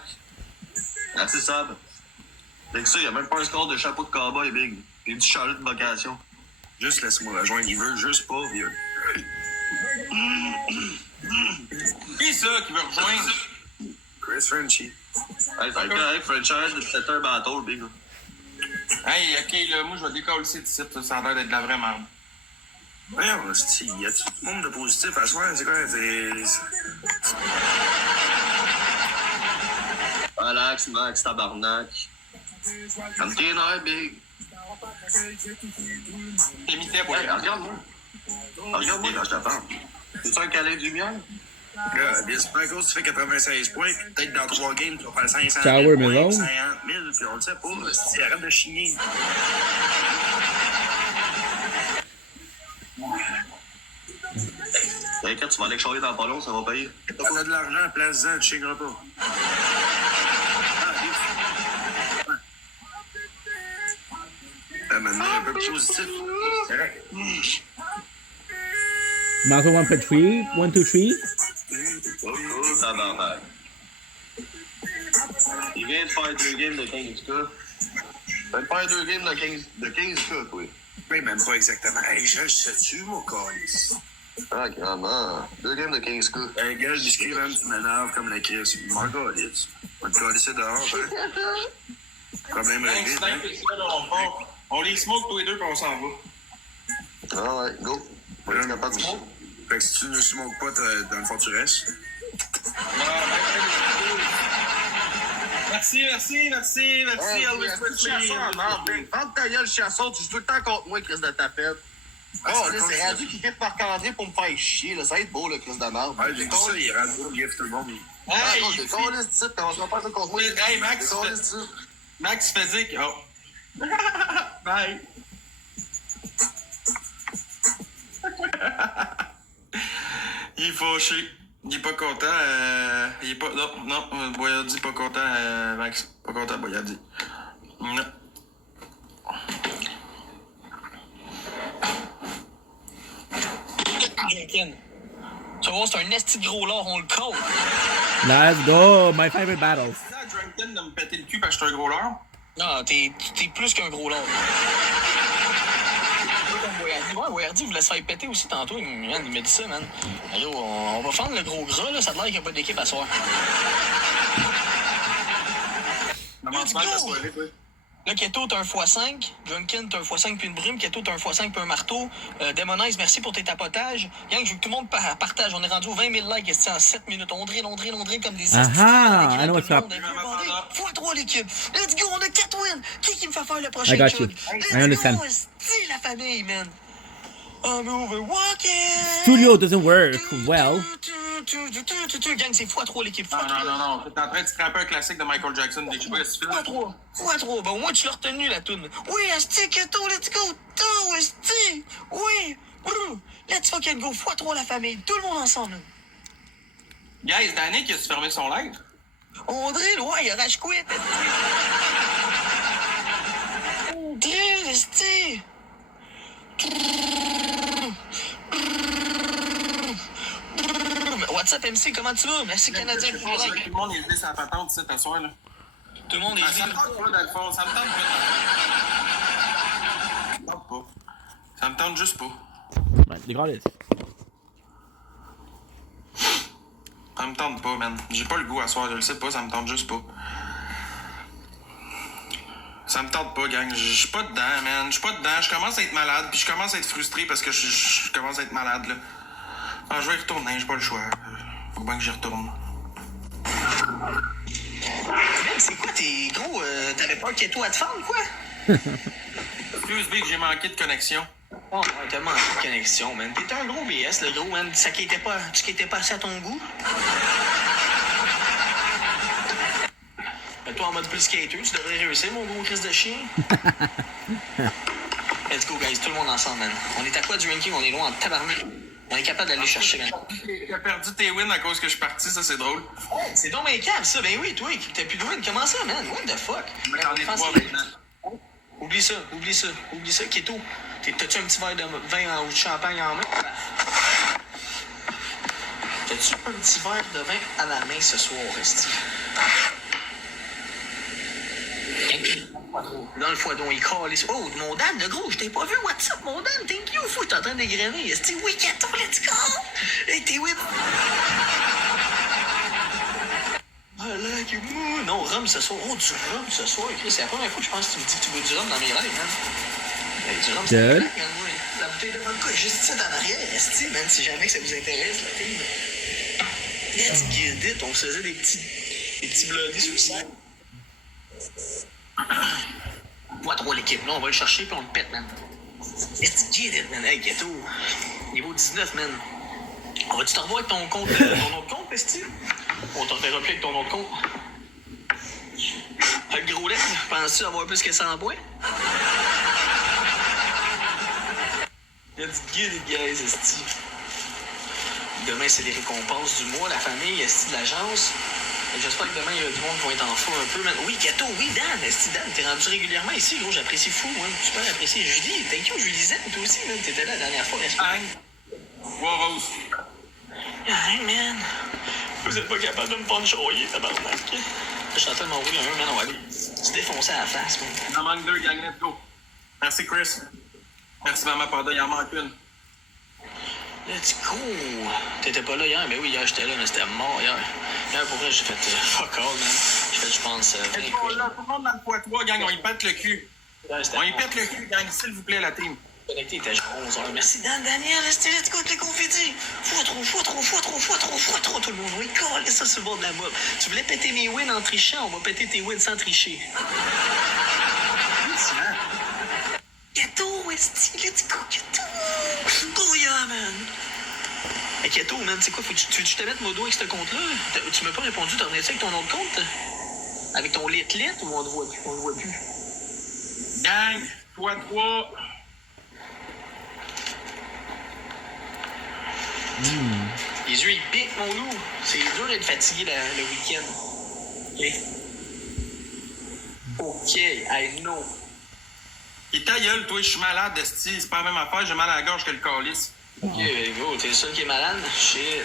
Merci, Sab. Fait que ça, y'a même pas un score de chapeau de cowboy, Big. Puis du chalet de vocation. Juste laisse-moi rejoindre, il veut juste pas, vieux. Qui ça qui veut rejoindre? Chris Frenchy. Hey, fait que, franchise, c'était un bateau, Big. Hey, ok, là, moi, je vais décoller ici, ça a l'air d'être de la vraie merde. Voyons, y a tout le monde de positif à soir? C'est quoi? Relax, Max, tabarnak. Comme t'es nerfs, big. T'imitais, boy. Hey, regarde-moi. Regarde-moi quand je te parle. C'est-tu un câlin du miel? Là, bien sûr, cause tu fais 96 points, peut-être dans 3 games, tu vas faire 500 Tower 000 points, Melon. 50 000, puis on le sait pas. Si arrête de chigner. T'inquiète, tu vas aller charger dans pas long, ça va payer. On a de l'argent, place-en, tu chigneras pas. Maintenant, un peu plus positif. Mazel 1.3, 1, 2, 3. Oh, tabarnak. Il vient de faire 2 games de 15K. Il vient de faire 2 games de 15K, toi. Oui, même pas exactement. Hey, je le sais-tu, mon calice? Ah, carrément. 2 games de 15K. Un gars, je discris, même, tu m'énerves comme la crise. Mon calice. On va te calisser dehors, hein? Problème réglé, hein? On les smoke tous les deux, puis on s'en va. Ah ouais, go. On est capable de smoke. Fait que si tu ne smokes pas, dans le fond, tu restes. Merci, Elvis Presley. Vente ta gueule, chasseur, tu joues tout le temps contre moi, Chris de tapette. Oh, là, c'est rendu qu'il kiffe Marc-André pour me faire chier, là. Ça va être beau, le Chris de merde. Ouais, j'ai dit ça, il est rendu, il giffe tout le monde. Hey, t'es con, ici, on se va pas ça contre moi. Hey, Max fait dire que... Oh. Bye. Il est fâché. Il est pas content. Il est pas... Non, Boyardi pas content, Max. Pas content, Boyardi. Non. Tu vas voir, c'est un esti de gros lard, on le colle. Let's go, my favorite battles. C'est à Drunken de me péter le cul parce que je suis un gros lard? Non, t'es plus qu'un gros lard. Ouais, Boyardi vous laisse faire péter aussi tantôt, man, il m'a dit ça, man. Yo, on va fendre le gros gras, là, ça a l'air qu'il n'y a pas d'équipe à soir. Let's go! Là, Keto, t'as un x5. Drunken, t'as un x5 puis une brume. Keto, t'as un x5 puis un marteau. Demonize, merci pour tes tapotages. Gang, je veux que tout le monde partage. On est rendu aux 20 000 likes en 7 minutes. On drill comme des Aha, I know what's up. x3 l'équipe. Let's go, on a 4 wins. Qui me fait faire le prochain I got chug? you. Let's I understand. go, c'est la famille, man. I'm over walking. Studio doesn't work well. Gang, c'est x3 l'équipe. Non. T'es en train de scraper un classique de Michael Jackson. Dès que je sais pas x3. Ben, au moins, tu l'as retenu, la toune. Oui, esti, Keto, let's go. Tout, esti. Oui. Let's fucking go. x3 la famille. Tout le monde ensemble. Guys, Danny qui a fermé son live. On drill, ouais, il a rage quit. On drill, esti. What's up, MC? Comment tu vas? Merci, Canadien, pour le like. Tout le monde est venu sa patente, tu sais, t'asseoir, là. Tout le monde est Ça me tente pas, dans le fond. Ça me tente pas. Ça me tente juste pas. They got it. Ça me tente pas, man. J'ai pas le goût à soir, je le sais pas, ça me tente juste pas. Ça me tente pas, gang. Je suis pas dedans, man. Je suis pas dedans. Je commence à être malade, puis je commence à être frustré parce que je commence à être malade, là. Ah, je vais y retourner, j'ai pas le choix. Faut bien que j'y retourne. C'est quoi tes gros... T'avais peur qu'il y ait tout à te fendre, quoi? Excuse, Big, j'ai manqué de connexion. Oh, t'as manqué de connexion, man. T'es un gros BS, le gros, man. Ça qui était pas assez à ton goût. Toi, en mode plus skater, tu devrais réussir, mon gros Chris de chien. Let's go, guys, tout le monde ensemble, man. On est à quoi du ranking? On est loin en tabarnak. On est capable d'aller chercher, man. T'as perdu tes wins à cause que je suis parti, ça, c'est drôle. C'est donc bien calme, ça. Ben oui, toi, t'as plus de wins. Comment ça, man? What the fuck? J'en ai 3 maintenant. Oublie ça. Keto, t'as-tu un petit verre de vin ou de champagne en main? T'as-tu un petit verre de vin à la main ce soir, Esti? Dans le foidon, il calisse. Oh, mon Dan, le gros, je t'ai pas vu. What's up, mon Dan? Thank you. Faut que t'es en train de dégrainer. Esti, oui, Keto, let's go. Hey, t'es whip. Ah, like you move. Non, rhum ce soir. Oh, du rhum ce soir. Chris, c'est la première fois que je pense que tu me dis que tu veux du rhum dans mes rêves, man. Hey, du rhum, c'est Good. man, ouais. La bouteille de vodka, juste ça en arrière. Esti, man, si jamais que ça vous intéresse, la team. Let's get it. On se faisait des petits bloodés sur le site. Pas trop l'équipe, là, on va le chercher puis on le pète, man. Let's get it, man. Hey, Ghetto. Niveau 19, man. On va-tu te revoir avec ton compte, ton nom de compte, Esti? On t'en fera plus avec ton nom de compte. Avec le gros lait, penses-tu avoir plus que 100 points? Let's get it, guys, Esti. Demain, c'est les récompenses du mois, la famille, Esti de l'agence. J'espère que demain, il y a du monde qui va être en fou un peu, man. Oui, Ghetto, oui, Dan, Esti, Dan, t'es rendu régulièrement ici, gros, j'apprécie fou, moi. Super apprécié. Julie, thank you, Julie Zen, toi aussi, man. T'étais là la dernière fois, n'est-ce pas? Wow, Rose. Hey, man. Vous êtes pas capable de me punchoyer, tabarnak. Je suis en train de m'enrouler un, man, on va aller se défoncer à la face, man. Il en manque 2, gang, let's go. Merci, Chris. Merci, Maman Panda, il en manque une. Let's go! T'étais pas là hier? Ben oui, hier j'étais là, mais c'était mort hier. Hier, pour vrai, j'ai fait fuck all, man. J'ai fait, je pense, 20 Tout le monde dans le x3, gang, on y pète le cul. On y pète le cul, gang, s'il vous plaît, la team. Connecté, il était genre 11h. Merci, Dan, Daniel, let's go, les confettis. Fois trop, tout le monde. Oui, colle ça sur le bord de la mob. Tu voulais péter mes wins en trichant, on va péter tes wins sans tricher. Ghetto, esti, let's go, Ghetto! Oh yeah, man! Hey, Ghetto, man, c'est quoi? Tu veux que je te mette modo avec ce compte-là? Tu m'as pas répondu, t'en reviens-tu avec ton autre compte? Avec ton lit ou on le voit plus? On le voit plus. Gang, toi 3. Les yeux, ils piquent, mon loup. C'est dur d'être fatigué le week-end. OK, I know. Et ta gueule, toi, je suis malade, esti. C'est pas la même affaire, j'ai mal à la gorge que le calice. OK, gros, t'es le seul qui est malade. Shit.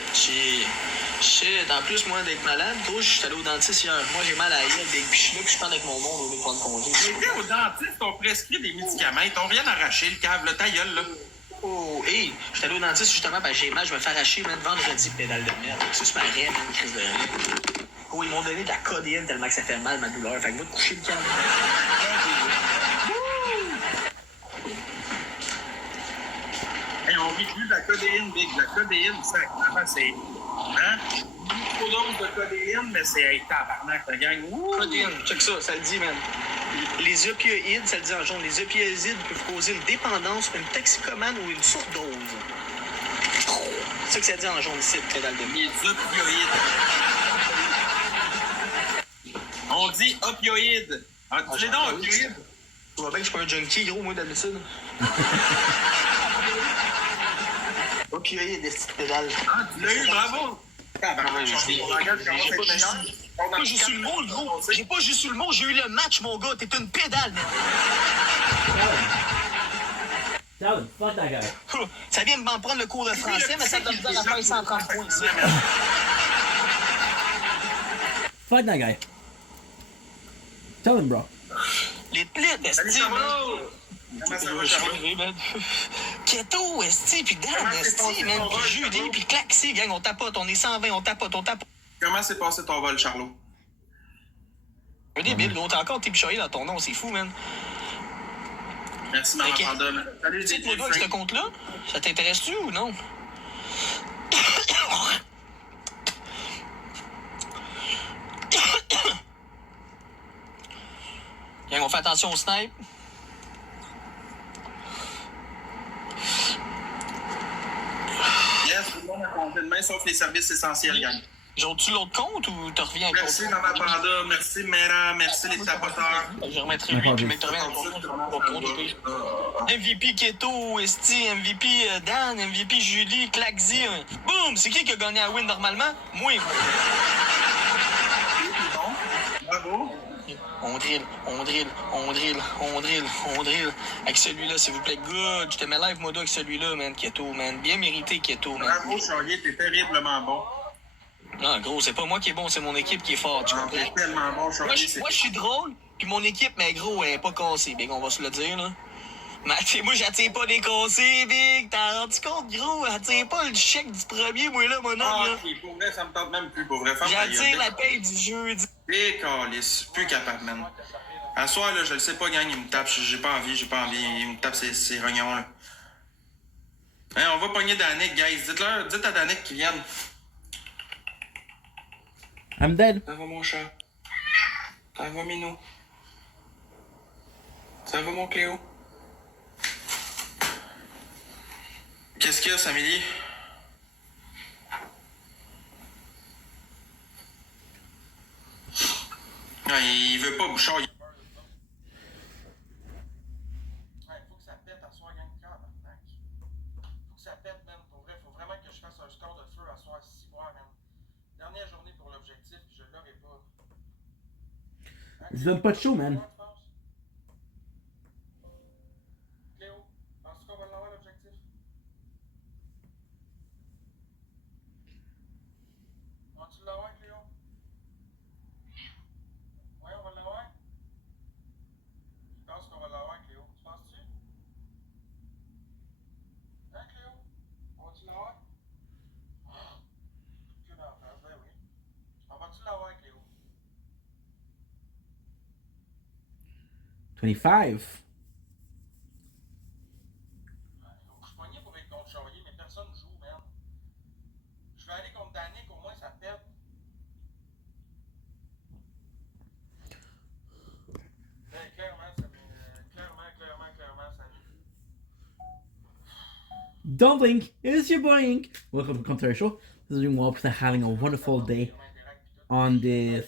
En plus, moi, d'être malade, gros, je suis allé au dentiste hier. Moi, j'ai mal à la gueule, puis je suis là, puis je parle avec mon monde au lieu de prendre congé. Les gars, au dentiste, on prescrit des médicaments. Ils t'ont rien arraché, le cave, là, ta gueule, là. Oh, hey, je suis allé au dentiste justement parce que j'ai mal, je me fais arracher, man, vendredi, pédale de merde. C'est super rien, man, crise de rien. Oh, ils m'ont donné de la codéine tellement que ça fait mal, ma douleur. Fait que va te coucher le calme. Hey, on vit plus de la codéine, Big. La codéine, sacrément, c'est. Hein? Trop dose de codéine, mais c'est hey, tabarnak, la gang. Codéine, check ça le dit, man. Les opioïdes, ça le dit en jaune, les opioïdes peuvent causer une dépendance, une toxicomane ou une surdose. C'est ça que ça dit en jaune ici, pédale de merde. Les opioïdes. On dit opioïdes. Ah, tu l'es donc, opioïdes. Tu vois bien que je suis pas un junkie, gros, moi, d'habitude. Opioïdes, des petites pédales. Ah, tu l'as eu, bravo. Pas juste eu le mot, gros. J'ai pas juste eu le mot, j'ai eu le match, mon gars. T'es une pédale, man. Talon, fuck that guy. Ça vient de m'en prendre le cours de français, mais ça te donne à faire 130 points. Fuck that guy. Tell him, bro. Les plaies, esti, man. Comment ça va, Charles? Keto, esti, pis Dan, esti, man. Pis Judy, pis Claxi, gang, on tapote, on est 120, on tapote. Comment s'est passé ton vol, Charlot? Un débile, gros, t'as encore t'épichoyé dans ton nom, c'est fou, man. Merci, Maman Panda. Salut, tu sais, toi, avec ce compte-là, ça t'intéresse-tu ou non? Gang, on fait attention au snipe. Yes, tout le monde a compté demain, sauf les services essentiels, gang. J'ai-tu l'autre compte ou tu reviens avec Merci, Maman Panda. Merci, Mera. Merci, les tapoteurs. Je remettrai lui, puis mec, tu reviens avec ton compte. MVP Keto, Esti, MVP Dan, MVP Julie, Claxi. Boum! C'est qui a gagné à win normalement? Moi. Bravo. On drill. Avec celui-là, s'il vous plaît. Good. Je te mets live modo avec celui-là, man. Keto, man. Bien mérité, Keto, man. Bravo, Charlier. T'es terriblement bon. Non, gros, c'est pas moi qui est bon, c'est mon équipe qui est forte. Tu comprends? T'es tellement bon, Charlier. Moi, je suis drôle, puis mon équipe, mais gros, elle est pas cassée. Bien qu'on va se le dire, là. Mais tu sais, moi, j'attire pas des conseils, Big. T'as rendu compte, gros? J'attire pas le chèque du premier, moi, là, mon homme, Ah, là. ok, pour vrai, ça me tente même plus, pour vrai. J'attire la paye du jeudi. Et calice, plus capable, man. À soir, là, je le sais pas, gang, il me tape, j'ai pas envie. Il me tape ses rognons, là. Hein, on va pogner Danick, guys. Dites à Danick qu'il vienne. I'm dead. Ça va, mon chat? Ça va, Minou? Ça va, mon Cléo? Qu'est-ce qu'il y a, Samedi? Non, il veut pas, Bouchard. Il... Ouais, faut que ça pète à soir, gang. Faut que ça pète, man. Pour vrai, faut vraiment que je fasse un score de feu à soir 6 mois, man. Dernière journée pour l'objectif, puis je l'aurai pas. Tu donnes pas de show, man. Cléo, penses-tu qu'on va l'avoir l'objectif? Vas-tu l'avoir, Cléo? Ouais, on va l'avoir? Je pense qu'on va l'avoir, Cléo. Tu penses-tu? Hein, Cléo? On va-tu l'avoir? Que d'enfer, ben oui. On va-tu l'avoir, Cléo? 25. Je suis pogné pour être contre Charrier, mais personne joue, man. Je vais aller contre Danick, au moins ça pète. Ben, clairement, ça clairement, ça Don't blink, it's your boy. Welcome to Commentary Show. This is doing well because I'm having a wonderful day on this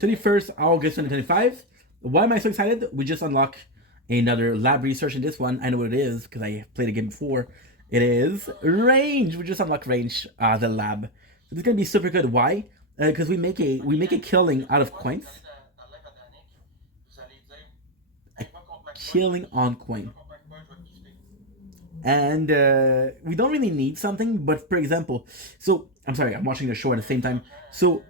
31st August 2025. Why am I so excited? We just unlocked another lab research in this one. I know what it is because I played a game before. It is range. We just unlocked range the lab. So this is gonna be super good. Why? Because we make a killing out of coins. A killing on coin. And we don't really need something, but for example, so I'm sorry, I'm watching the show at the same time. So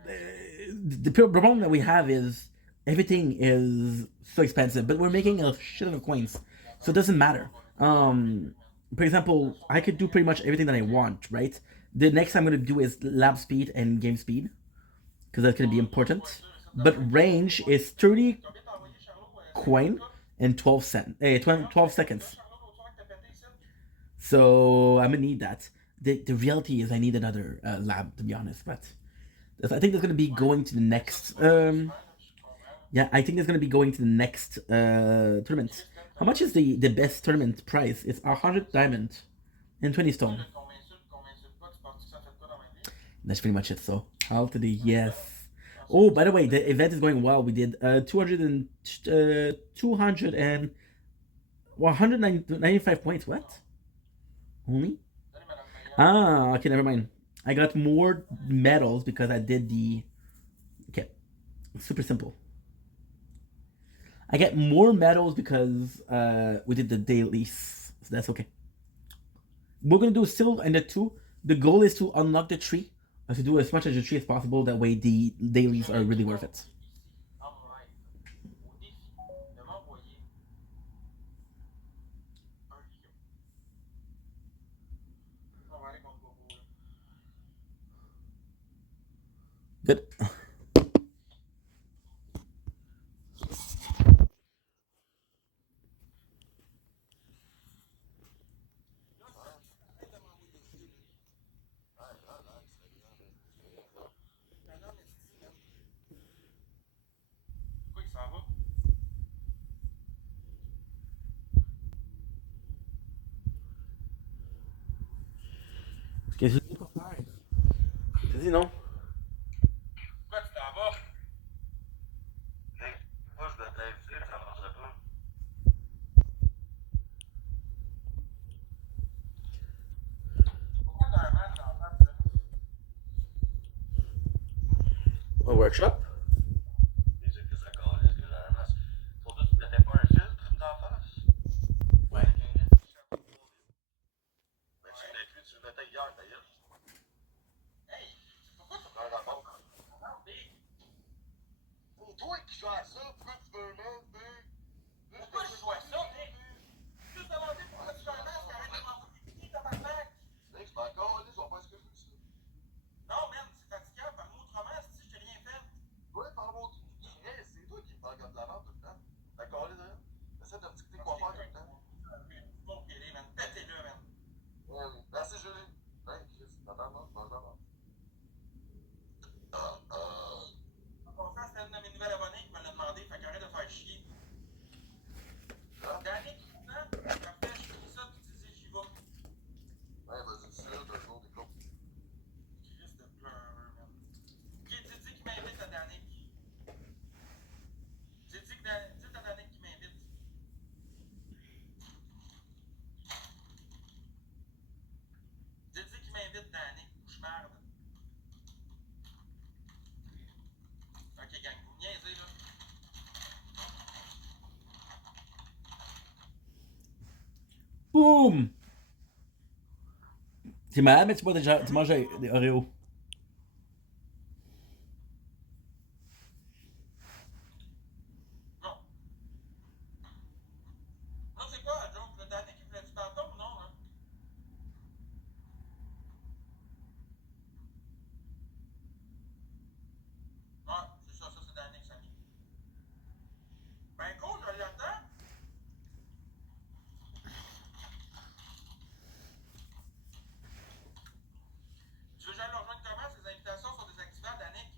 the problem that we have is everything is so expensive, but we're making a shit ton of coins, so it doesn't matter. For example, I could do pretty much everything that I want, right? The next I'm gonna do is lab speed and game speed, because that's gonna be important. But range is 30 coin and 12 seconds. So I'm gonna need that. The reality is I need another lab, to be honest, but I think that's gonna be going to the next. Yeah, I think that's gonna be going to the next tournament. How much is the best tournament prize? It's 100 diamond and 20 stone. That's pretty much it. So how to the yes. Oh, by the way, the event is going well. We did 195 points. What? Only? Ah, okay, never mind. I got more medals because I did the... Okay, super simple. I get more medals because we did the dailies, so that's okay. We're gonna do still in the 2. The goal is to unlock the tree, to do as much as the tree as possible. That way the dailies are really worth it. Good. Qu'est-ce que tu dis pour faire? Tu dis non? Pourquoi tu t'en vas? Moi, je dois t'inviter, ça marcherait pas. Pourquoi t'as un match en face, là? A workshop? C'est que ça calisse que j'ai un masque. Surtout, tu mettais pas un filtre d'en face? Ouais. Mais tu l'as plus, tu le mettais hier d'ailleurs. Hey, pourquoi tu Dans la banque. Non, B. C'est toi qui gères ça, pourquoi tu veux un masque, Pourquoi je joue à ça, juste demander pourquoi tu veux un masque, arrête de m'envoyer dans ma plaque. C'est pas encore, ils vont pas ce que je veux ça. Non, man, c'est fatigant, parle-moi autrement, si je t'ai rien fait. Ouais, parle-moi du Chris, c'est toi qui me parles comme de la merde tout le temps. D'accord, les gars? Essaie de me dicter quoi faire tout le temps. Bon, Kelly, man, pétez-le, man. Merci, Julie. Hein, Chris, attends, mange la merde. En passant, c'était une de mes nouvelles abonnées qui me l'a demandé, fait qu'arrête de faire chier. Danick, hein? Parfait, je finis ça, puis tu dis j'y vais. Ouais, vas-y, tu sais, t'as le nom des clopes. Chris de pleureur, man. Ok, dis qu'il m'invite à Danick. Dis à Danick qu'il m'invite. Dis qu'il m'invite, Danick, bouche-merde. Ok, gang, vous me niaisez, là. Boum! T'es malade, mais tu manges des Oreos. Non. Non, c'est quoi la joke? Le Danick, il voulait du tantôt ou non, là? Ouais, c'est ça, c'est Danick, Samy. Ben cool, je l'attends. Tu veux que j'aille le rejoindre comment? Ces invitations sont désactivées à Danick.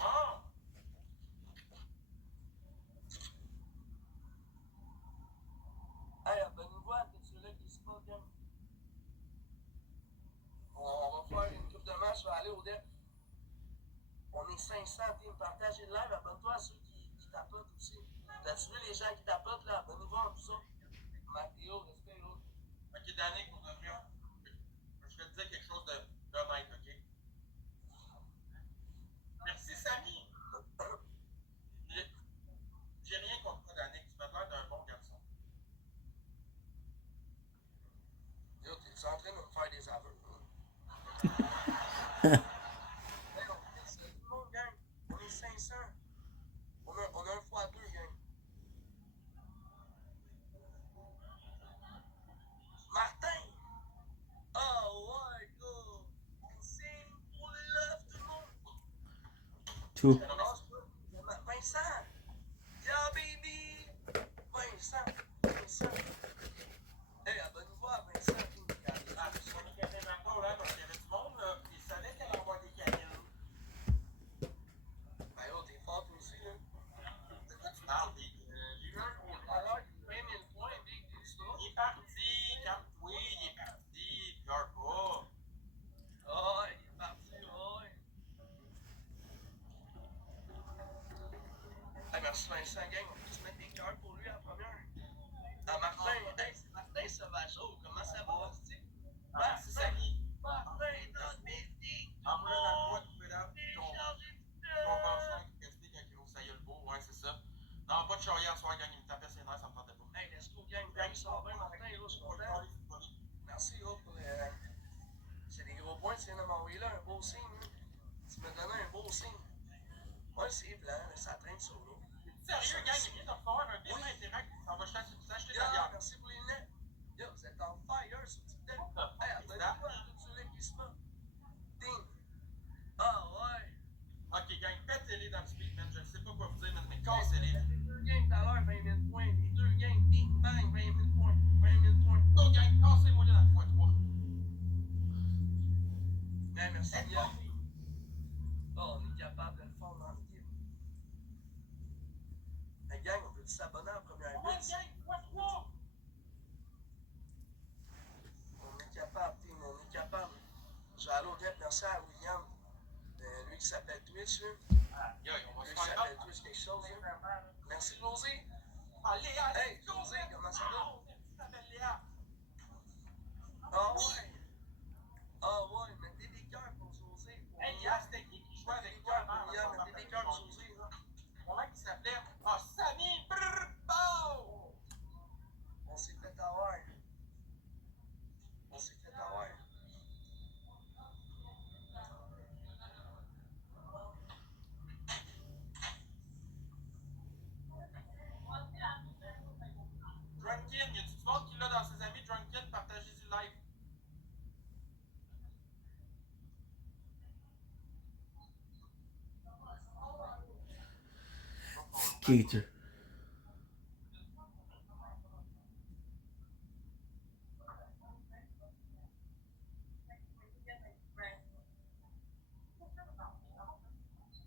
Bon! Hey, ben nous voir, t'es-tu là qui se passe, gang? On va faire une coupe de match, on va aller au deck. On est 500, team, partagez le live, abonne-toi à ceux qui tapotent aussi. T'as-tu vu les gens qui tapotent, là? Abonne-nous voir, tout ça. Mathéo, respect, l'autre. Ok, Danick, pour de vrai, je vais te dire quelque chose d'honnête, ok? Merci, Samy! J'ai rien contre toi, Danick, tu m'as l'air d'un bon garçon. Yo, t'es en train de me faire des aveux. Hey, on est tout le monde, gang. On est 500. On a un x2, gang. Martin! Oh, ouais, go! On signe pour le love, tout le monde! Tout. Vincent! Yeah, baby! Vincent! Hey, abonne-vous à Vincent. Ah, c'est pas qu'il y avait même pas, là, parce qu'il y avait du monde, là, puis il savait qu'elle allait avoir des canines. Ben, oh, t'es fort, toi aussi, là. De quoi tu parles, Big? J'ai eu un gros Alors, il fait 1000 points, Big, t'es ça? Il est parti, calme-toi, il est parti, pleure pas. Oh, il est parti, ouais. Hey, merci Vincent, gang. On peut se mettre des cœurs pour lui à la première. Ah, Martin, hey, c'est Martin Sauvageau. Comment ça va, hostie? Ah, c'est Samy. Martin, dans mes filles. Envoie la boîte, tu peux là, ton pension qui restait quand il ouvre sa gueule beau, ouais, c'est ça. Non, pas de charrière à soir, gang, il me tapait ses nerfs, ça me tentait pas. Hey, let's go, gang. Gang, ça va bien, Martin, là, je suis content. Merci, là, pour c'est des gros points, tu viens de m'envoyer là, un beau signe, là. Tu m'as donné un beau signe. Ouais, c'est blanc, mais ça traîne sur l'eau. Sérieux, gang, il vient de recevoir un billet interact, ça va s'acheter de la bière. Merci pour les lunettes. Yo, vous êtes en fire sur TikTok. Hey, abonnez-vous à tout celui qui se bat. Ding. Ah, ouais. Ok, gang, pétez-les dans le speed, man. Je ne sais pas quoi vous dire, man, mais cassez-les. Les deux games tout à l'heure, 20 000 points. Les deux games, bing, bang, 20 000 points. 20 000 points. Oh, gang, cassez-moi là dans le x3. Hey, merci, Yann. Oh, on est capable de le faire dans l'équipe. Hey, gang, on peut s'abonner en première Ouais, minute. gang, x3. On est capable, team, on est capable. Je vais aller au dep, merci à William. Lui qui s'appelle Twitch, là. Yo, on va Lui se qui faire s'appelle Twitch quelque chose, là. Merci, José. Allez, Hey, José, comment ça va? Ça s'appelle Léa. Ah ouais! Ah ouais, mettez des cœurs pour José. Hey, Léa, c'était qui jouait avec toi avant? Mettez des cœurs pour José, là. Mon mec, il s'appelait Samy Brrrr. On s'est fait avoir. On s'est fait avoir. Skater.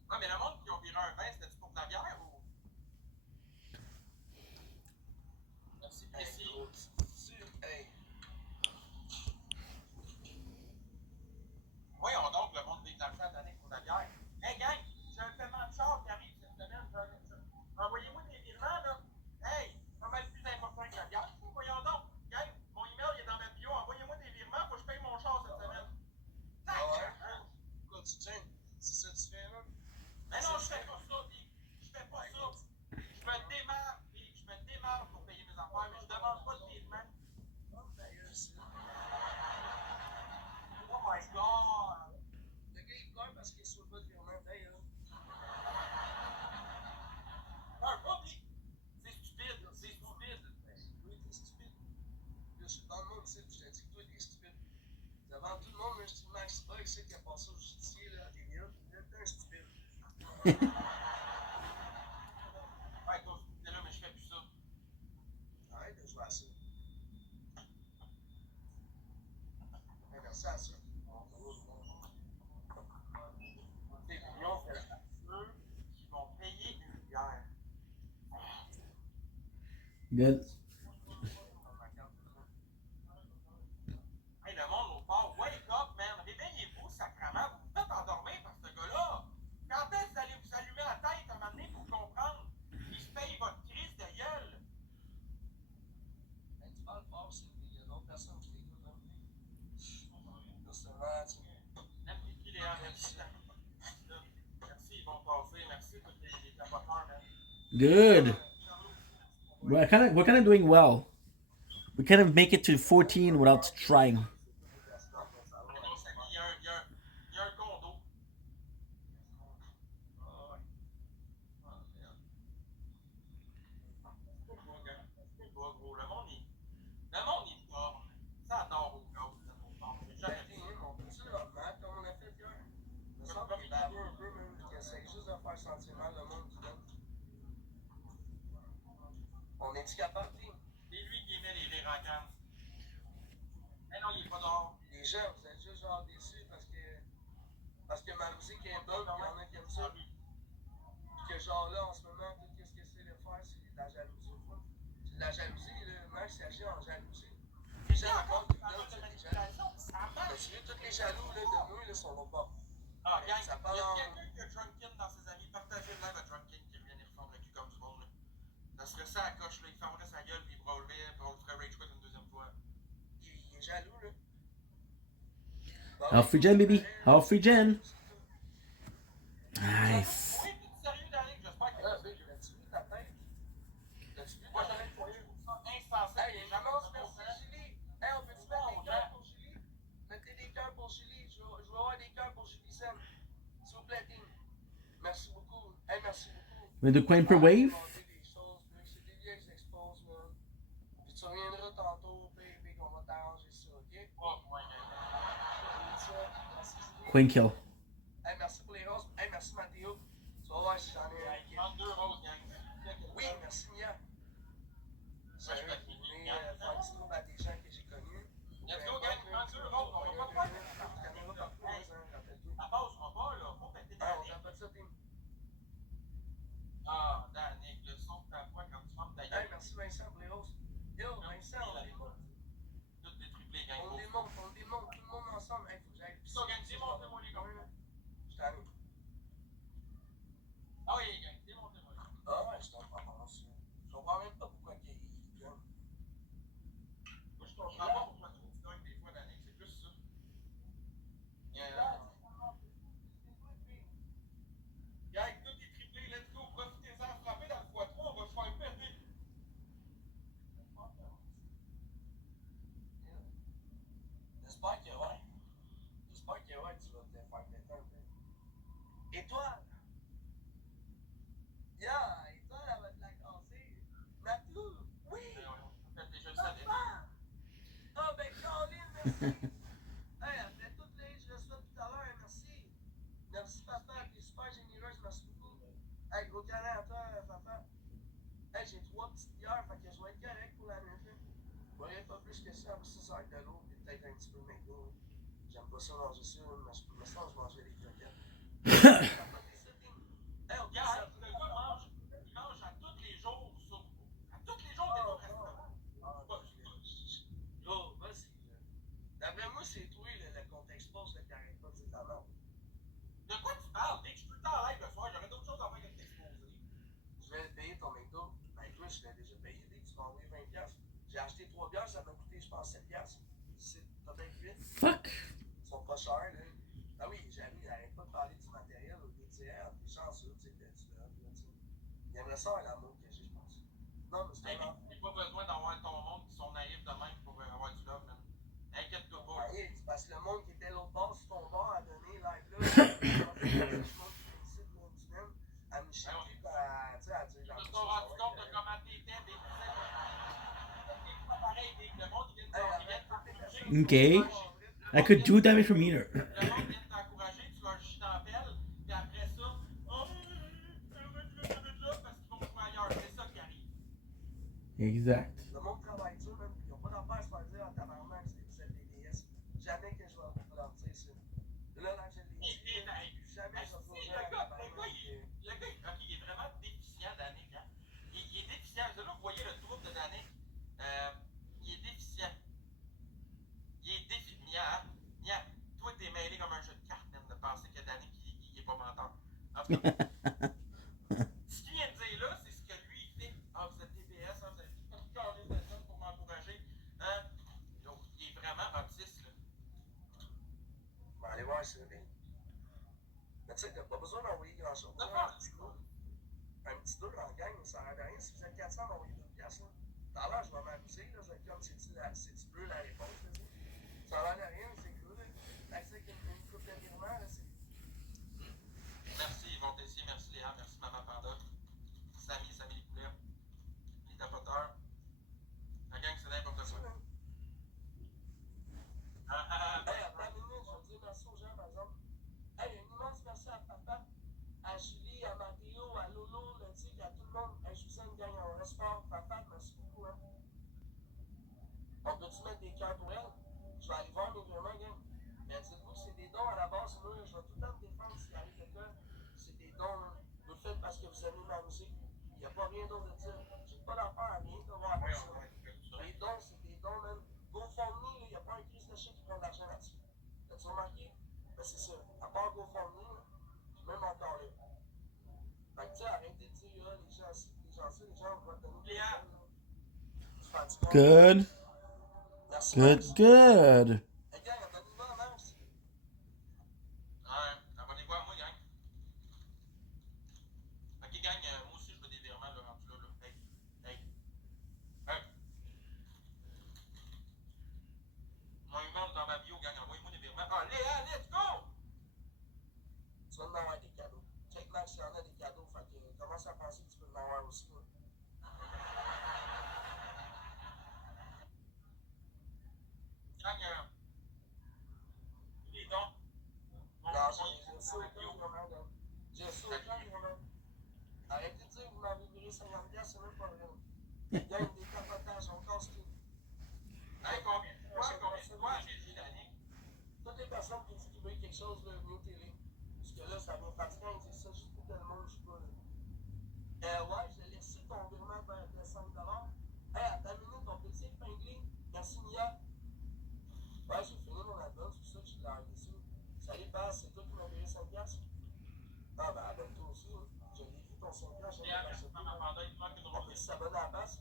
Ouais, mais le monde qui ont viré un vin, c'était-tu pour de la bière ou. Merci, merci. Hey. Voyons donc le monde des achats d'année pour de la bière. Hey, gang, j'ai un paiement de char qui arrive cette semaine. Envoyez-moi des virements, là. Hey, pas mal plus important que la bière. Voyons donc. Gang, mon email est dans ma bio. Envoyez-moi des virements, faut que je paye mon char cette semaine. Ah ouais? Quoi, tu tiens? C'est ça que tu fais, là? Mais non, je fais pas ça, pis je fais pas ça. Je me démarre, pis je me démarre pour payer mes affaires, mais je demande pas de virement. Oh, d'ailleurs, c'est... Oh my god! Le gars, il pleure parce qu'il est sur le bas de virement, d'ailleurs. Un pas, pis c'est stupide, c'est stupide. Oui, t'es stupide. Là, je suis dans le monde ici, puis je t'ai dit que toi, t'es stupide. Devant tout le monde, là, je dis Max Boy, ici, qui a passé au justicier, là, des minutes, là, t'es un stupide. Ouais, toi, t'es là, mais je fais plus ça. Arrête de jouer à ça. Mais merci à ça. Des millions de ceux qui vont payer une bière. Good. Hey, le monde au port, wake up, man. Réveillez-vous, sacrement. Vous vous faites endormir par ce gars-là. Quand est-ce que vous allez vous allumer la tête un moment donné pour comprendre? Il se paye votre crise de gueule. Hey, tu parles fort, c'est qu'il y a d'autres personnes qui t'écoutent, hein. Justement, tu... Merci, Léa, merci. Merci, ils vont passer. Merci pour les capoteurs, man. Good. We're kind of doing well. We kind of make it to 14 without trying. Il y a un condo. Le monde, il dort. Ça dort au gaz. On peut-tu le remettre comme on a fait hier? Il me semble qu'il est baveux un peu, même, qu'il essaie juste de faire sentir mal le monde qui donne. On est-tu capable, Tim? C'est lui qui émet les rires en canne. Mais non, il est pas dehors. Les gens, vous êtes juste genre déçus parce que ma musique est bonne, il y en a qui aiment ça. Puis que genre là, en ce moment, tout ce qu'il essaie de faire, c'est de la jalousie. C'est de la jalousie, là. Max, il agit en jalousie. Les gens encore qui me donnent, c'est des jaloux. Mais tu vois, tous les jaloux, là, de nous, là, sont l'autre bord. Ah, gang, Ça il y parle a en... quelqu'un qui a Drunken dans ses amis. Partagez le live à Drunken qui revient y refondre le cul comme du monde, là. Ça serait ça à coche, là. Il fermerait sa gueule, puis il brawlerait, puis on le ferait rage quit une deuxième fois. Il est jaloux, là. Half free gen, baby. Half free gen. Nice. Oui, t'es sérieux, Danick? J'espère que Ah, ben, l'as-tu vu ta tête? L'as-tu vu moi, ta j'aurais tête? trouvé ça insensé. Hey, j'annonce, merci Julie. Hey, on peut-tu mettre des cœurs pour Julie? Mettez des cœurs pour Julie. Je veux avoir des cœurs pour Julie Sen. S'il vous plaît, Tim. Merci beaucoup. Hey, merci beaucoup. With the coin per wave. C'est des vieilles exposes, man. Puis tu reviendras tantôt, baby, qu'on va t'arranger ça, ok? Oh, ouais, Merci Julie. Queen kill. Hey, merci pour les roses. Hey, merci Mathéo. Tu vas voir si j'en ai un. 32 roses, gang. Oui, merci Mia. Sérieux, je fais vous des voulez gang. faire du trouble à des gens que j'ai connus. Let's go, gang. 32 roses. On va pas te faire. Caméra partout, hein, rappelle-toi. Ça passera pas, là. Faut péter Ah, on Danick. t'appelle ça, Tim. Ah, Danick, le son de ta voix quand tu fermes ta Hey, gueule. merci Vincent pour les roses. Yo, Vincent, on démonte. Tout détriplé, gang. On démonte, tout le monde ensemble. Hey, faut que j'aille. Ça, gang, démontez-moi les gars. Je t'arrive. Ah oui, gang, démontez-moi. Ah ouais, je t'en prends ça. Je comprends même pas pourquoi il gagne. Moi, je comprends pas pourquoi tu gagnes des fois, Danick. C'est plus ça. Gang, tout est triplé. Let's go. Profitez-en. Frappez dans le x3. On va se faire péter. J'espère que ouais. J'espère que ouais, tu vas te faire péter un peu. Étoile! Yeah, Étoile, elle va te la casser. Matou! Oui! Je le savais. Ah, ben, Caroline, merci! Hey, après toutes les je le souhaite tout à l'heure, merci! Merci, papa, t'es super généreuse, merci beaucoup! Hey, gros câlin à toi, papa! j'ai 3 petites bières, fait que je vais être correct pour la nuit. Je vais pas plus que ça, après ça, ça va être de l'eau, puis peut-être un petit peu de McDo. J'aime pas ça manger ça, mais je mangeais les croquettes. Hey, on dit ça. Le gars mange à tous les jours sur. À tous les jours, t'es au restaurant. Yo, vas-y. D'après moi, c'est toi le contexte post qui arrête pas de dire ta merde. De quoi tu parles? Dès que je peux t'en live le soir, j'aurais d'autres choses à faire que de t'exposer. Je vais payer ton McDo. Ben, toi, je l'ai déjà payé. Dès que tu m'as envoyé 20$. J'ai acheté 3 bières, ça m'a coûté, je pense, 7$. C'est peut-être 8. Fuck. Ils sont pas chers, là. Ah oui, Jamie, il arrête pas de parler du matériel, des tiers, des chanceux, tu sais, tu l'as, tu sais. Il aimerait ça à l'amour que j'ai, je pense. Non, mais c'est pas J'ai pas besoin d'avoir ton monde qui sont naïfs de même pour avoir du love, man. Inquiète-toi pas. Ouais, c'est parce que le monde qui était l'autre bord sur ton bord a donné live là. Le monde qui félicite mon semaine à me chier, tu sais, à dire genre. Tu t'es rendu compte de comment t'étais, des c'est pas pareil, le monde qui vient de Okay. I could do damage from either. Le monde vient de t'encourager, tu leur chies dans la pelle, puis après ça, oh, parce qu'ils vont trouver ailleurs. C'est ça qui arrive. Exact. Le monde travaille dur, même. Ils n'ont pas d'affaire à se faire dire en tabarnak que c'est des DBS. Jamais que je vais leur dire ça. Là, je l'ai dit. Jamais je vais dire Le gars, il est vraiment déficient, Danick. Hein? Il est déficient. Là, vous voyez le trouble de Danick. Il est déficient. Il est déficient. Hein? Nia, toi, t'es mêlé comme un jeu de cartes, même, de penser que Danick, il est pas menteur. En tout cas, ce qu'il vient de dire là, c'est ce que lui, il fait. Ah, vous êtes DBS, hein, vous avez tout le corps de ça pour m'encourager. Hein? Donc, il est vraiment autiste, là. On va aller voir ça, mais tu sais, t'as pas besoin d'envoyer grand-chose. Un petit 2 en gang, ça sert à rien. Si vous êtes 400, m'envoyer 2 piastres. Tout à l'heure, je vais m'amuser, là. Je vais être comme c'est-tu bleu la réponse, là, ça a l'air de rien, c'est cool, là. L'accès avec une coupe de virement, là, c'est. Merci Yvon Tessier, merci Léa, merci Maman Panda, Samy les couleurs, les tapoteurs. La gang, c'est n'importe quoi. Hey, attends une minute, je vais dire merci aux gens, par exemple. Hey, un immense merci à papa, à Julie, à Mathéo, à Lolo, le tigre, à tout le monde. Hey, je vous aime, gang, on reste fort. Papa, merci beaucoup, hein. On peut-tu mettre des cœurs pour elle? Je vais aller voir mes virements, gang. Mais dites-vous que c'est des dons à la base, moi, je vais tout le temps me défendre s'il arrive de quoi. C'est des dons, là. Vous le faites parce que vous aimez ma musique. Il n'y a pas rien d'autre à dire. J'ai pas d'affaire à rien de voir avec ça. Les dons, c'est des dons, même. GoFundMe, il n'y a pas un crise de chien qui prend de l'argent là-dessus. T'as-tu remarqué? Ben c'est ça. À part GoFundMe, puis même encore là. Fait que tu sais, arrêtez de dire, les gens vont te donner. Léa! Good. Merci, Good, Max. good. Hey, gang, abonnez-vous à Max. Ouais, abonnez-vous à moi, gang. Ok, gang, moi aussi, je veux des virements, là, rendu là. Hey. Mon email dans ma bio, gang, envoyez-moi des virements. Ah, Léa, let's go! Tu vas en avoir des cadeaux. Check Max, il y en a des cadeaux. Fait que commence à penser que tu peux en avoir aussi, là. Gang, les dons. Non, j'ai reçu aucun virement, gang. J'ai reçu aucun virement. Arrêtez de dire que vous m'avez viré 50$, c'est même pas vrai. Gang, des tapotages, on casse tout. Hey, combien de fois j'ai dit, Danick? Toutes les personnes qui disent qu'ils veulent quelque chose, là, mutez-les. Parce que là, ça vient fatigant, ils disent ça, je sais pas tellement, je sais pas, là. Ouais, j'ai laissé ton virement de 5$. Hey, à ta minute, on peut-tu épingler? Merci, Mia. Ouais, j'ai fini mon album, c'est pour ça que je l'ai enlevé ici. Salut, Bass, c'est toi qui m'as viré 5$? Ah, ben, abonne-toi aussi, hein. Je l'ai vu ton 5$, j'ai Léa, pas merci, Maman Panda, il manque une on drôle peut s'abonner à la Bass?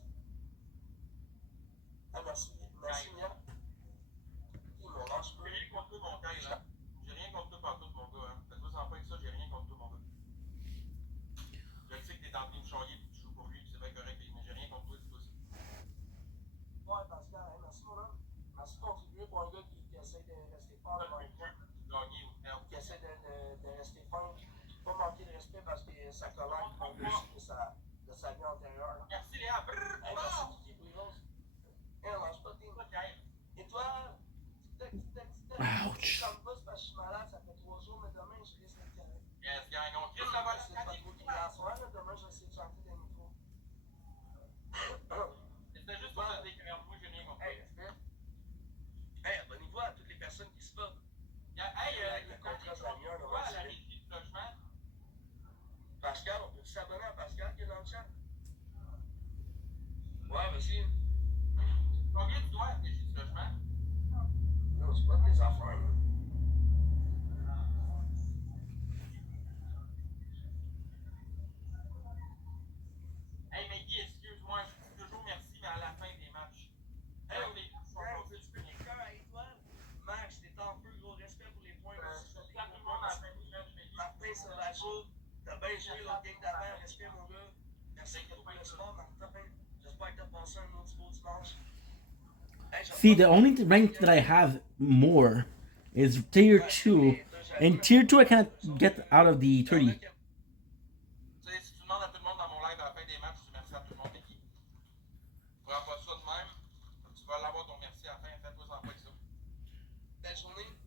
Ah, merci, Mia. Ils m'ont lâché J'ai rien contre toi, mon Kyle, là. J'ai rien contre toi partout, mon gars, hein. Faites-vous sans pas avec ça, j'ai rien contre toi, mon gars. Je sais que t'es en train de changer et tu joues pour lui, c'est bien correct, mais j'ai rien contre toi, c'est tout ça. Ouais, Pascal, hein, merci, mon homme. Merci de contribuer pour un gars qui essaie de rester fort devant les points. Gagner ou perdre. Qui essaie de rester fin, pas manquer de respect parce que sa colère prend dessus de sa vie antérieure. Merci, Léa. Hey, merci, Kiki Bouillose. Hey, on mange pas tes mots. Étoile, tic-tac. Ouch. Ça me pousse parce que je suis malade, ça fait 3 jours, mais demain, je risque d'être correct. Yes, gang, on crie la bonne C'est pas trop qu'il y a à soir, là, demain, je vais essayer de chanter des micros. Pascal, on peut s'abonner à Pascal qui est dans le chat? Ouais, vas-y. Combien tu dois à tes du logement? Non, c'est pas tes affaires, là. Hey, Maggie, excuse-moi, je dis toujours merci, mais à la fin des matchs. Hey, tu peux des cœurs à étoiles? Max, t'es en feu, gros respect pour les points. Martin Sauvageau, t'as bien joué l'autre game d'avant, respect mon gars. Merci beaucoup pour le sport, Martin. J'espère que t'as passé un autre beau dimanche. See, the only rank that I have more is tier 2. And tier 2 I can't get out of the 30. Tu sais, si tu demandes à tout le monde dans mon live à la fin des matchs, je dis merci à tout le monde, Maggie. Prends pas ça de même. Tu vas l'avoir ton merci à la fin, fais-toi sans pas avec ça. Belle journée.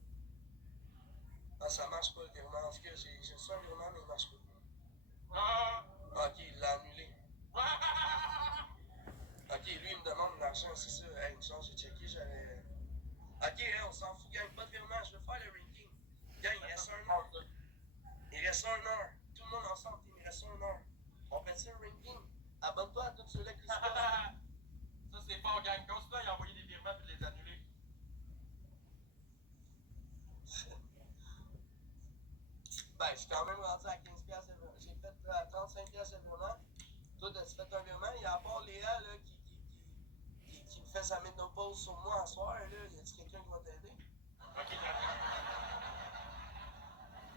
Ah, ça marche pas le virement. En tout cas, j'ai reçu un virement, mais il marche pas. Ok, il l'a annulé. Ok, lui, il me demande de l'argent, c'est ça. Hey, une chance, j'ai checké, j'avais. Ok, hey, on s'en fout, gang, pas de virement, je veux faire le ranking. Gang, il reste 1 heure. Il reste 1 heure. Tout le monde ensemble, il reste 1 heure. On fait ça, le ranking. Abonne-toi à tous ceux-là qui se font. Ça, c'est fort, gang. Continue à y envoyer des virements et de les annuler. Ben, je suis quand même rendu à 15$. J'ai fait 35$ de virement. Toi, as-tu fait un virement? Il y a à part Léa là, qui me fait sa ménopause sur moi en soir. Là. Y a-t-il quelqu'un qui va t'aider? Ok,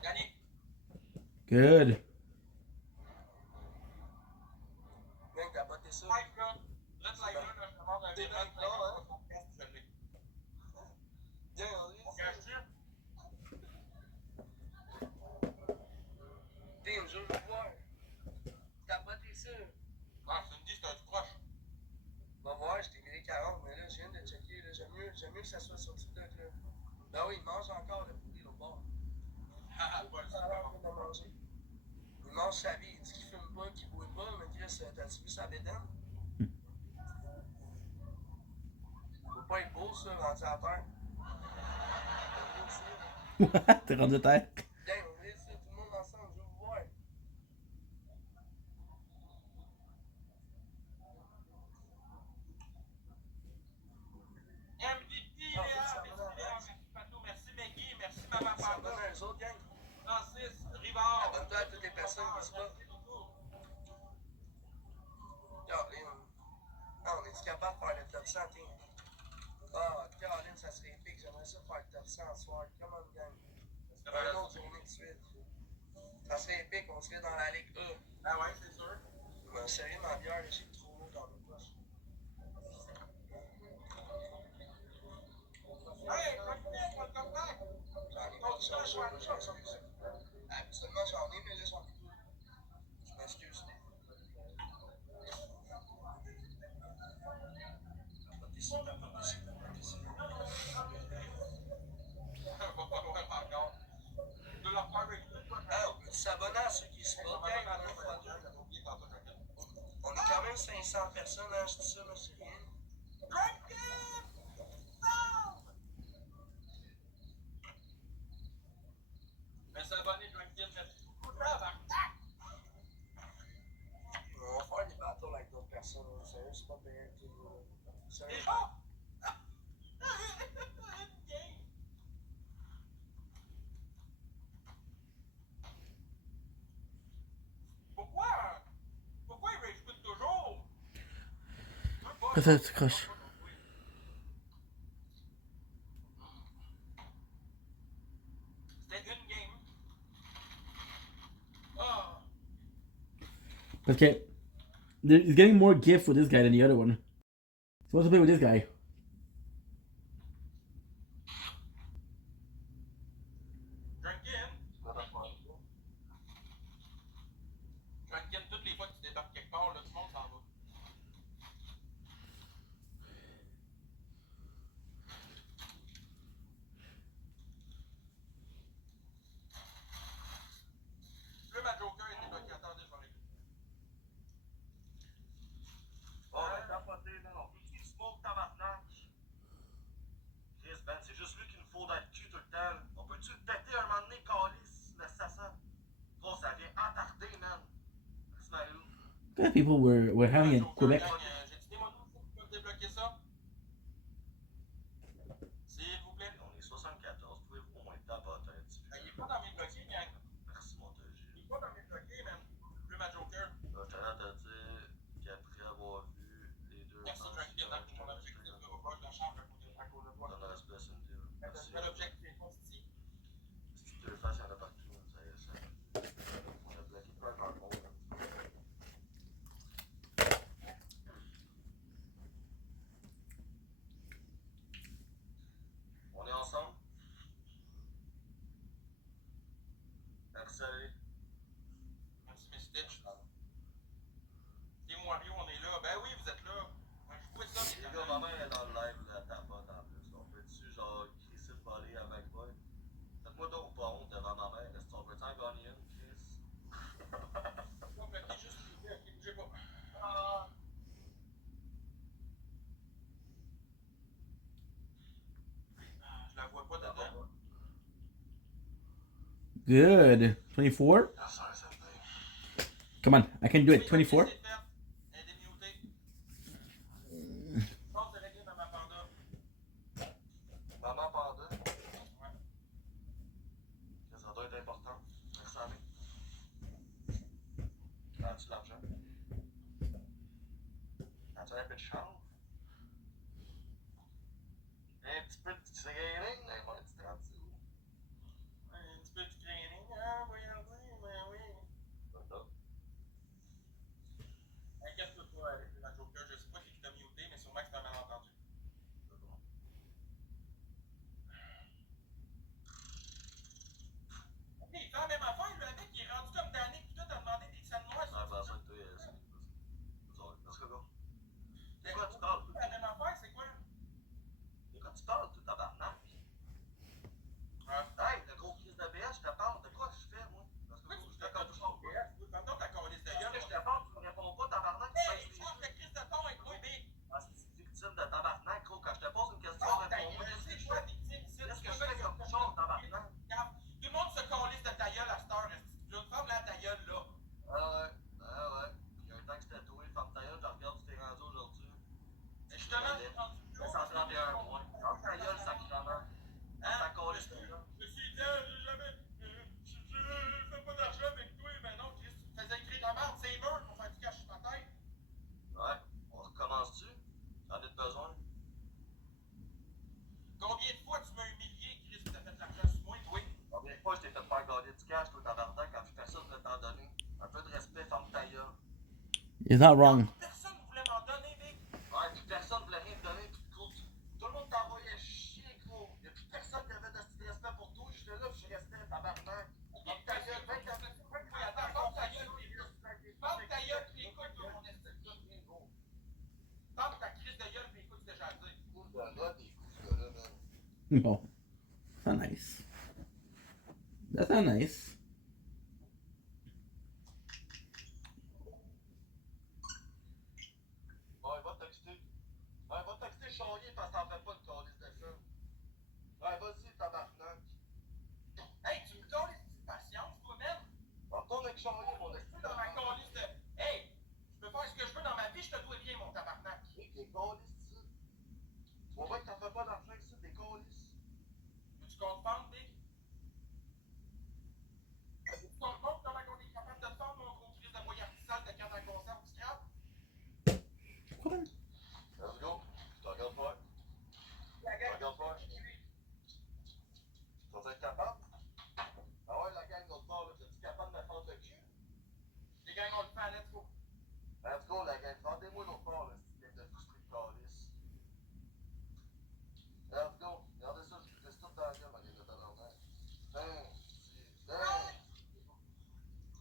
Yannick. Good. Gang, t'as pas tes ça? Mike, là, let's like, là, je demande un T'es virement bien là, hein? je l'ai. Gang, on dit. On cache-tu? Tim, je veux vous voir. T'as pas tes ça? Ah, tu me dis, c'est un proche. Va voir, je t'ai grillé 40, mais là, je viens de checker. Là. J'aime mieux que ça soit sur TikTok. Là. Ben oui, il mange encore le poulet au bord. Haha, pas le manger. Il mange sa vie. Il dit qu'il fume pas, qu'il boit pas, mais Chris, t'as-tu vu sa bédaine? Faut pas être beau, ça, rendu à terre. What? T'es rendu à terre? Gang, on dit ça, tout le monde ensemble, je veux vous voir. MVP, Léa, merci Patou, merci Maggie, merci Maman Ça Panda, donne un autres, gang. Francis, Rivard. Abonne-toi à toutes les personnes qui se battent. Caroline. Ah, on est-tu capable de faire le top 100, tiens? Ah, Caroline, ça serait épique. J'aimerais ça faire le top 100 ce soir. Come on, gang. Une autre journée de suite. Ça serait épique, on serait dans la Ligue E. Ah ouais, c'est sûr. Je m'en serrer ma bière, là, j'ai trop l'eau dans mes poches. Hey, welcome back. J'en ai pas de chance, je m'excuse. Habituellement, j'en ai, mais là, j'en ai plus. Je m'excuse. Ah, on peut s'abonner à ceux qui se battent, gang. On est quand même 500 personnes, hein, je dis ça, mais c'est rien. Mais s'abonner, Drinkin, merci beaucoup. On va faire des battles avec d'autres personnes, hein. Sérieux, c'est pas bien. Sérieux. Pourquoi il rage quit toujours? Peut-être, croche. C'était une game. Oh. Okay. He's getting more gift with this guy than the other one. So what's the play with this guy? Drinkin, toutes les fois que tu débarques quelque part, là, tout le monde s'en va. Le ma Joker est débloqué. Attendez, je vais régler. Oh, t'as pas non. Qui smoke tabarnak? People were having in Quebec. J'ai dit des mots pour débloquer ça. S'il vous plaît. On est 74, pouvez-vous au moins tapoter un petit peu? Il est pas dans mes bloqués, gang. Merci, mon TG. Il est pas dans mes bloqués, man. Plus ma Joker. Je tiens à te dire qu'après avoir vu les deux Merci, Frank Pierre, pour mon objectif de reproche de la chambre à cause de toi. dans la espèce une deal. Merci. C'est l'objectif ici. Si tu deux faces, il y en a partout. On a bloqué plein de rencontres. On est ensemble? Merci. Merci, Miss Stitch. Team Wario, on est là. Ben oui, vous êtes là. Je vois ça, Les gars, ma mère est dans le live, là, tapote en plus. On peut-tu, genre, crisser le volley avec moi? Faites-moi donc pas honte devant ma mère. Est-ce qu'on peut-tu en gagner une, Chris? On peut juste ok, bougez pas. Ah. Je la vois pas dedans. Good. 24. Come on, I can do it. 24. Maman Panda. Ça doit être important. Merci, Amé. As-tu l'argent? As-tu un peu de chance? Un petit peu de training, un petit 30 sous. Un petit peu de training, hein, voyons dire, mais oui. Inquiète-toi pas avec la Joker, je sais pas qui t'a muté, mais sûrement que c'est un malentendu. Ok, il fait la même affaire, le mec, il est rendu comme Danny, pis toi, t'as demandé des scènes noires. Ah, ben, ça, toi, c'est. Let's go. C'est quoi, tu parles? La même affaire, c'est quoi? De quoi tu parles, tout tabarnak? Hey, le gros crise de BS, je te parle. De quoi je fais, moi? Parce que je te compte toujours. Pardon, ta calice de gueule. Je te parle, tu me réponds pas, tabarnak. Hey, change de crise de ton avec moi, big. Ah, c'est une victime de tabarnak, gros. Quand je te pose une question, Oh, réponds-moi. c'est quoi, victime, c'est Qu'est-ce que je fais comme chose, tabarnak? Tout le monde se calisse de ta gueule à cette heure. Je vais te fermer ta gueule, là. Ah ouais. Il y a un temps que j'étais doué, ferme ta gueule, je regarde où t'es rendu aujourd'hui. Je te lance. C'est 131 points. Ferme ta gueule, sacrément. Ta calisse, là. Je suis dit, j'ai jamais. Je fais pas d'argent avec toi, mais non, Chris, tu me faisais écrire de la merde, c'est mûr pour faire du cash sur ta tête. Ouais, on recommence-tu? J'en ai besoin. Combien de fois tu m'as humilié, Chris, tu t'as fait de l'argent sur moi, toi? Combien de fois je t'ai fait faire gagner du cash, toi, tabarnak, quand je fais ça, je vais t'en donner. Un peu de respect, ferme ta gueule. He's not wrong. Personne voulait m'en donner, mec. Ouais, puis personne voulait rien te donner, puis gros, tout le monde t'envoyait chier, gros. Y'a plus personne qui avait de respect pour toi, j'étais là, puis je restais, tabarnak. Ferme ta gueule, ferme ta gueule, Ferme ta gueule, puis écoute mon estime. Ferme ta crise de gueule, puis écoute ce que j'ai à dire. No. That's not nice. That's not nice. Ouais, va texter. Ouais, va texter Charrier parce que t'en fais pas de calice de ça. Ouais, vas-y, tabarnak. Hey, tu me donnes une patience, toi-même? Retourne avec Charrier, mon estime. Dans ma calice de. Hey, je peux faire ce que je veux dans ma vie, je te dois rien, mon tabarnak. T'es calice, ça. Tu vois bien que t'en fais pas d'argent ici, t'es calice. Tu comptes vendre, Big? Tu comptes vendre comment on est capable de te vendre, mon gros crise de moyen artisanal de canne à conserve du scrap? Let's go. Je te regarde pas. La gang. Regarde pas. Tu vas être capable? Ah ouais, la gang l'autre bord, là, t'es-tu capable de me fendre le cul? Les gangs, on le fait, let's go. Let's go, la gang. Fendez-moi l'autre bord, là, si tu de frustré de calice. Let's go. Regardez ça, je vous laisse tout dans la gueule, ma gang de tabarnak.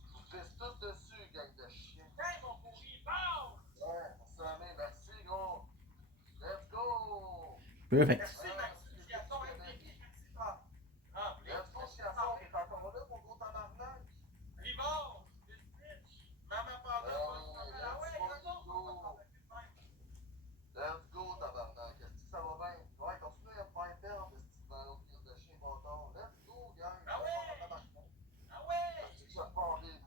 Je vous pisse tout dessus, gang de chiens. Hey, mon pourri, bon! Ouais, on s'en met. Merci, gros. Let's go. Perfect. Merci, Maxime. Merci, merci. Ah, Let's go, Chiasson. T'es encore là, mon gros tabarnak? Rivard, bitch. Maman Panda. Ah ouais, let's go. Let's go, tabarnak. Est-ce que ça va bien? Ouais, continue à me faire perdre, est-ce que dans l'autre crise de chien bâtard. Let's go, gang. Ah ouais. Ah ouais. Est-ce que ça part vite?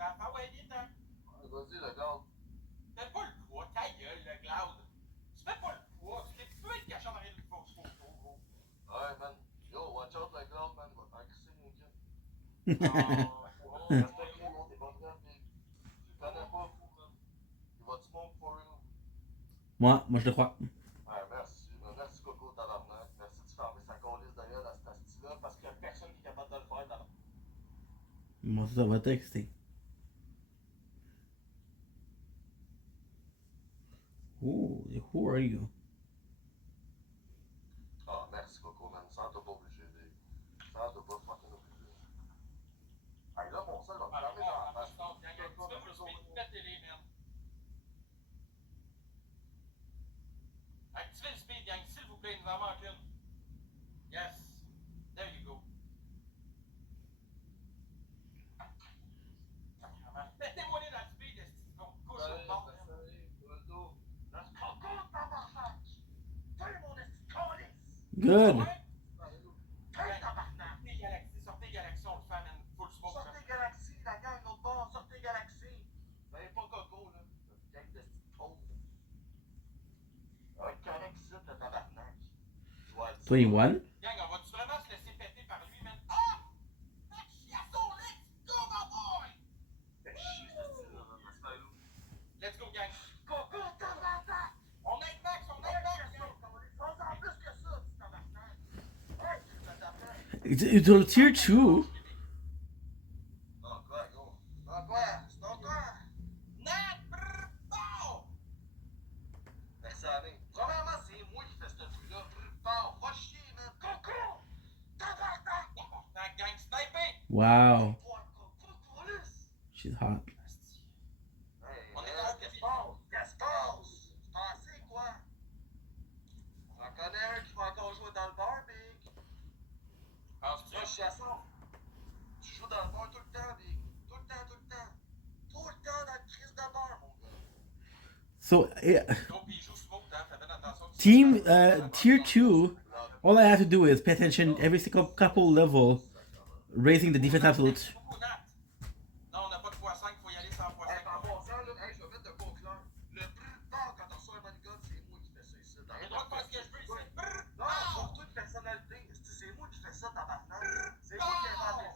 temps. Ah ouais, il est temps. Vas-y, le gars. Fais pas le poids, ta gueule, le Cloud. Tu fais pas le poids, tu peux être caché en arrière d'une fausse photo, gros. Ouais, man. Yo, watch out, le gars, man. Va t'en crisser, mon gars. Respecte le monde, t'es pas prêt, mec. Tu connais pas, fou, man. Il va te smoke for real. Moi je le crois. Ouais, merci. Merci, Coco, tabarnak. Merci de fermer sa colisse d'ailleurs à cette asti-là parce qu'il y a personne qui est capable de le faire, tabarnak. Moi ça va texter. Oh, who are you? Ah, merci, Coco, man. Ça, t'as pas obligé, Dave. Ça, t'as pas fucking obligé. Hey, là, mon seul va me fermer dans la face. Activez le speed, gang, s'il vous plaît, il nous en manque une. Yes. There you go. Mettez-moi dans le speed, est-ce qu'on couche au bord? Good. Sortez Galaxy, on le fait, man. Full smoke. Sortez Galaxy, la gang, l'autre bord, sortez Galaxy. Vous n'avez pas Coco, là. Gang de petite pauvre. Un correct site de tabarnak. 21. Gang, on va-tu vraiment se laisser péter par lui, man? Ah! Fait chiasson, let's go, my boy! Let's go, gang. Coco, tabarnak! On aide Max, on aide Max! On s'en plus que ça, tu tabarnak. Hey, tu tabarnak. It's a tier 2. Non, quoi, gros? Non, quoi? Non, quoi? Nat, brrr, bon! Merci, Alain. Premièrement, c'est moi qui fais ce truc-là. Bon, va chier, man. Coco! Tabarnak! Tabarnak, gang, sniper! Wow. Coco, police! She's hot. Hey, on est dans le espace! L'espace! C'est passé, quoi? J'en connais un qui va encore jouer dans le bar, Big. Penses-tu? Moi, je suis à ça. Tu joues dans le bar tout le temps, Big. Tout le temps, tout le temps. Tout le temps dans le crise de bar, mon gars. So Oh, puis il joue smoke, hein, fais bien attention. team tier 2, all I have to do is pay attention every single couple level, raising the defense absolute. Non, on n'a pas de x5, faut y aller sans x5. Hey, en passant, là, hey, je vais mettre de quoi clair. Le plus fort quand on reçoit un manigot, c'est moi qui fais ça ici. J'ai le droit de faire ce que je veux ici. Non, pour toute personnalité, c'est moi qui fais ça, tabarnak. C'est moi qui ai inventé